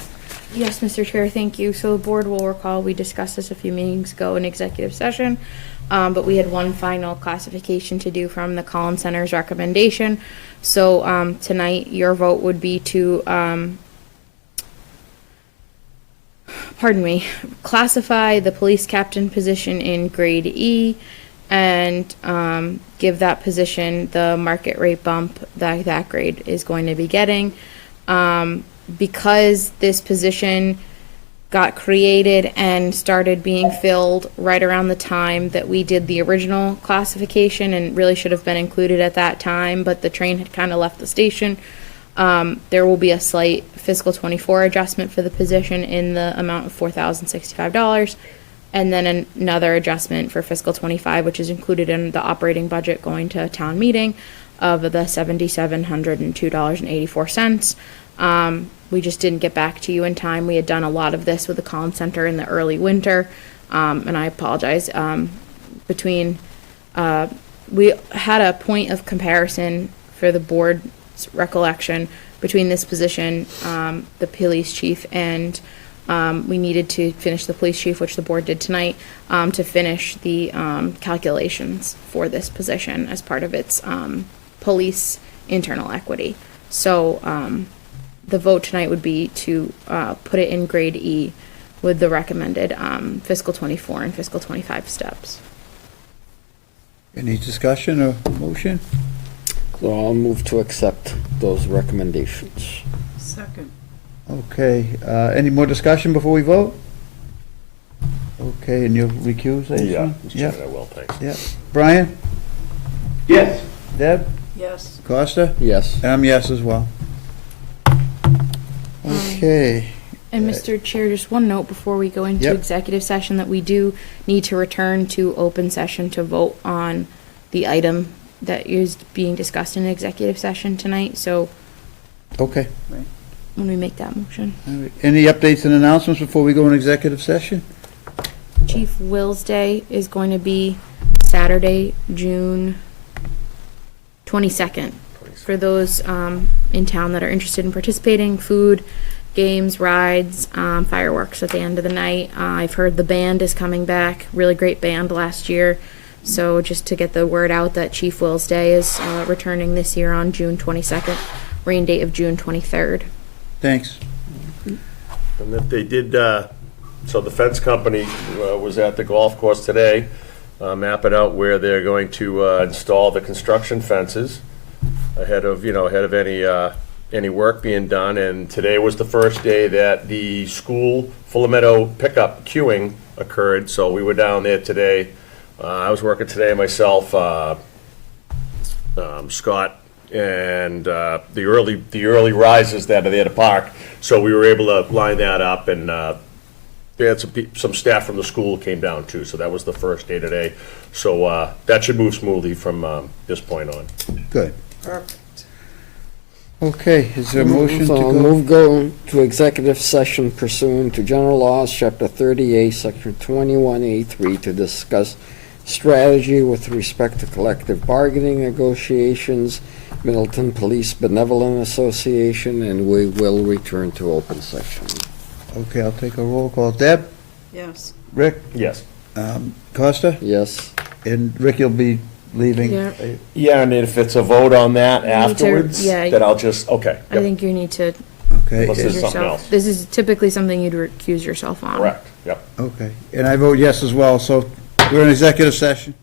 Yes, Mr. Chair, thank you. So the board will recall, we discussed this a few meetings ago in executive session, but we had one final classification to do from the Collins Center's recommendation. So tonight, your vote would be to, classify the police captain position in grade E and give that position the market rate bump that that grade is going to be getting. Because this position got created and started being filled right around the time that we did the original classification and really should have been included at that time, but the train had kind of left the station. There will be a slight fiscal 24 adjustment for the position in the amount of $4,065, and then another adjustment for fiscal 25, which is included in the operating budget going to town meeting, of the $7,702.84. We just didn't get back to you in time. We had done a lot of this with the Collins Center in the early winter, and I apologize. We had a point of comparison for the board's recollection between this position, the police chief, and we needed to finish the police chief, which the board did tonight, to finish the calculations for this position as part of its police internal equity. So the vote tonight would be to put it in grade E with the recommended fiscal 24 and fiscal 25 steps. Any discussion or motion? So I'll move to accept those recommendations. Second. Okay, any more discussion before we vote? Okay, and you'll recuse, I Yeah, assume? Mr. Chairman, I will, thanks. Yeah. Brian? Yes. Deb? Yes. Costa? Yes. And I'm yes as well. Okay, And Mr. Chair, just one note before we go into Yep. executive session, that we do need to return to open session to vote on the item that is being discussed in executive session tonight, so Okay. when we make that motion. All right. Any updates and announcements before we go in executive session? Chief Will's Day is going to be Saturday, June 22nd. For those in town that are interested in participating, food, games, rides, fireworks at the end of the night. I've heard the band is coming back, really great band last year. So just to get the word out that Chief Will's Day is returning this year on June 22nd, rain date of June 23rd. Thanks. And if they did, so the fence company was at the golf course today, mapping out where they're going to install the construction fences ahead of any work being done. And today was the first day that the school Fuller Meadow pickup queuing occurred, so we were down there today. I was working today myself, Scott, and the early risers that are there to park. So we were able to line that up, and they had some staff from the school came down too. So that was the first day today. So that should move smoothly from this point on. Good. Perfect. Okay, is there a motion to So go? move go to executive session pursuant to General Laws, Chapter 38, Section 21A3, to discuss strategy with respect to collective bargaining negotiations, Middleton Police Benevolent Association, and we will return to open session. Okay, I'll take a roll call. Deb? Yes. Rick? Yes. Costa? Yes. And Rick, you'll be leaving? Yeah. Yeah, and if it's a vote on that need to- afterwards, yeah. then I'll just, okay. I think you need to Okay. Unless there's recuse something yourself. else. This is typically something you'd recuse yourself on. Correct, yep. Okay, and I vote yes as well, so we're in executive session.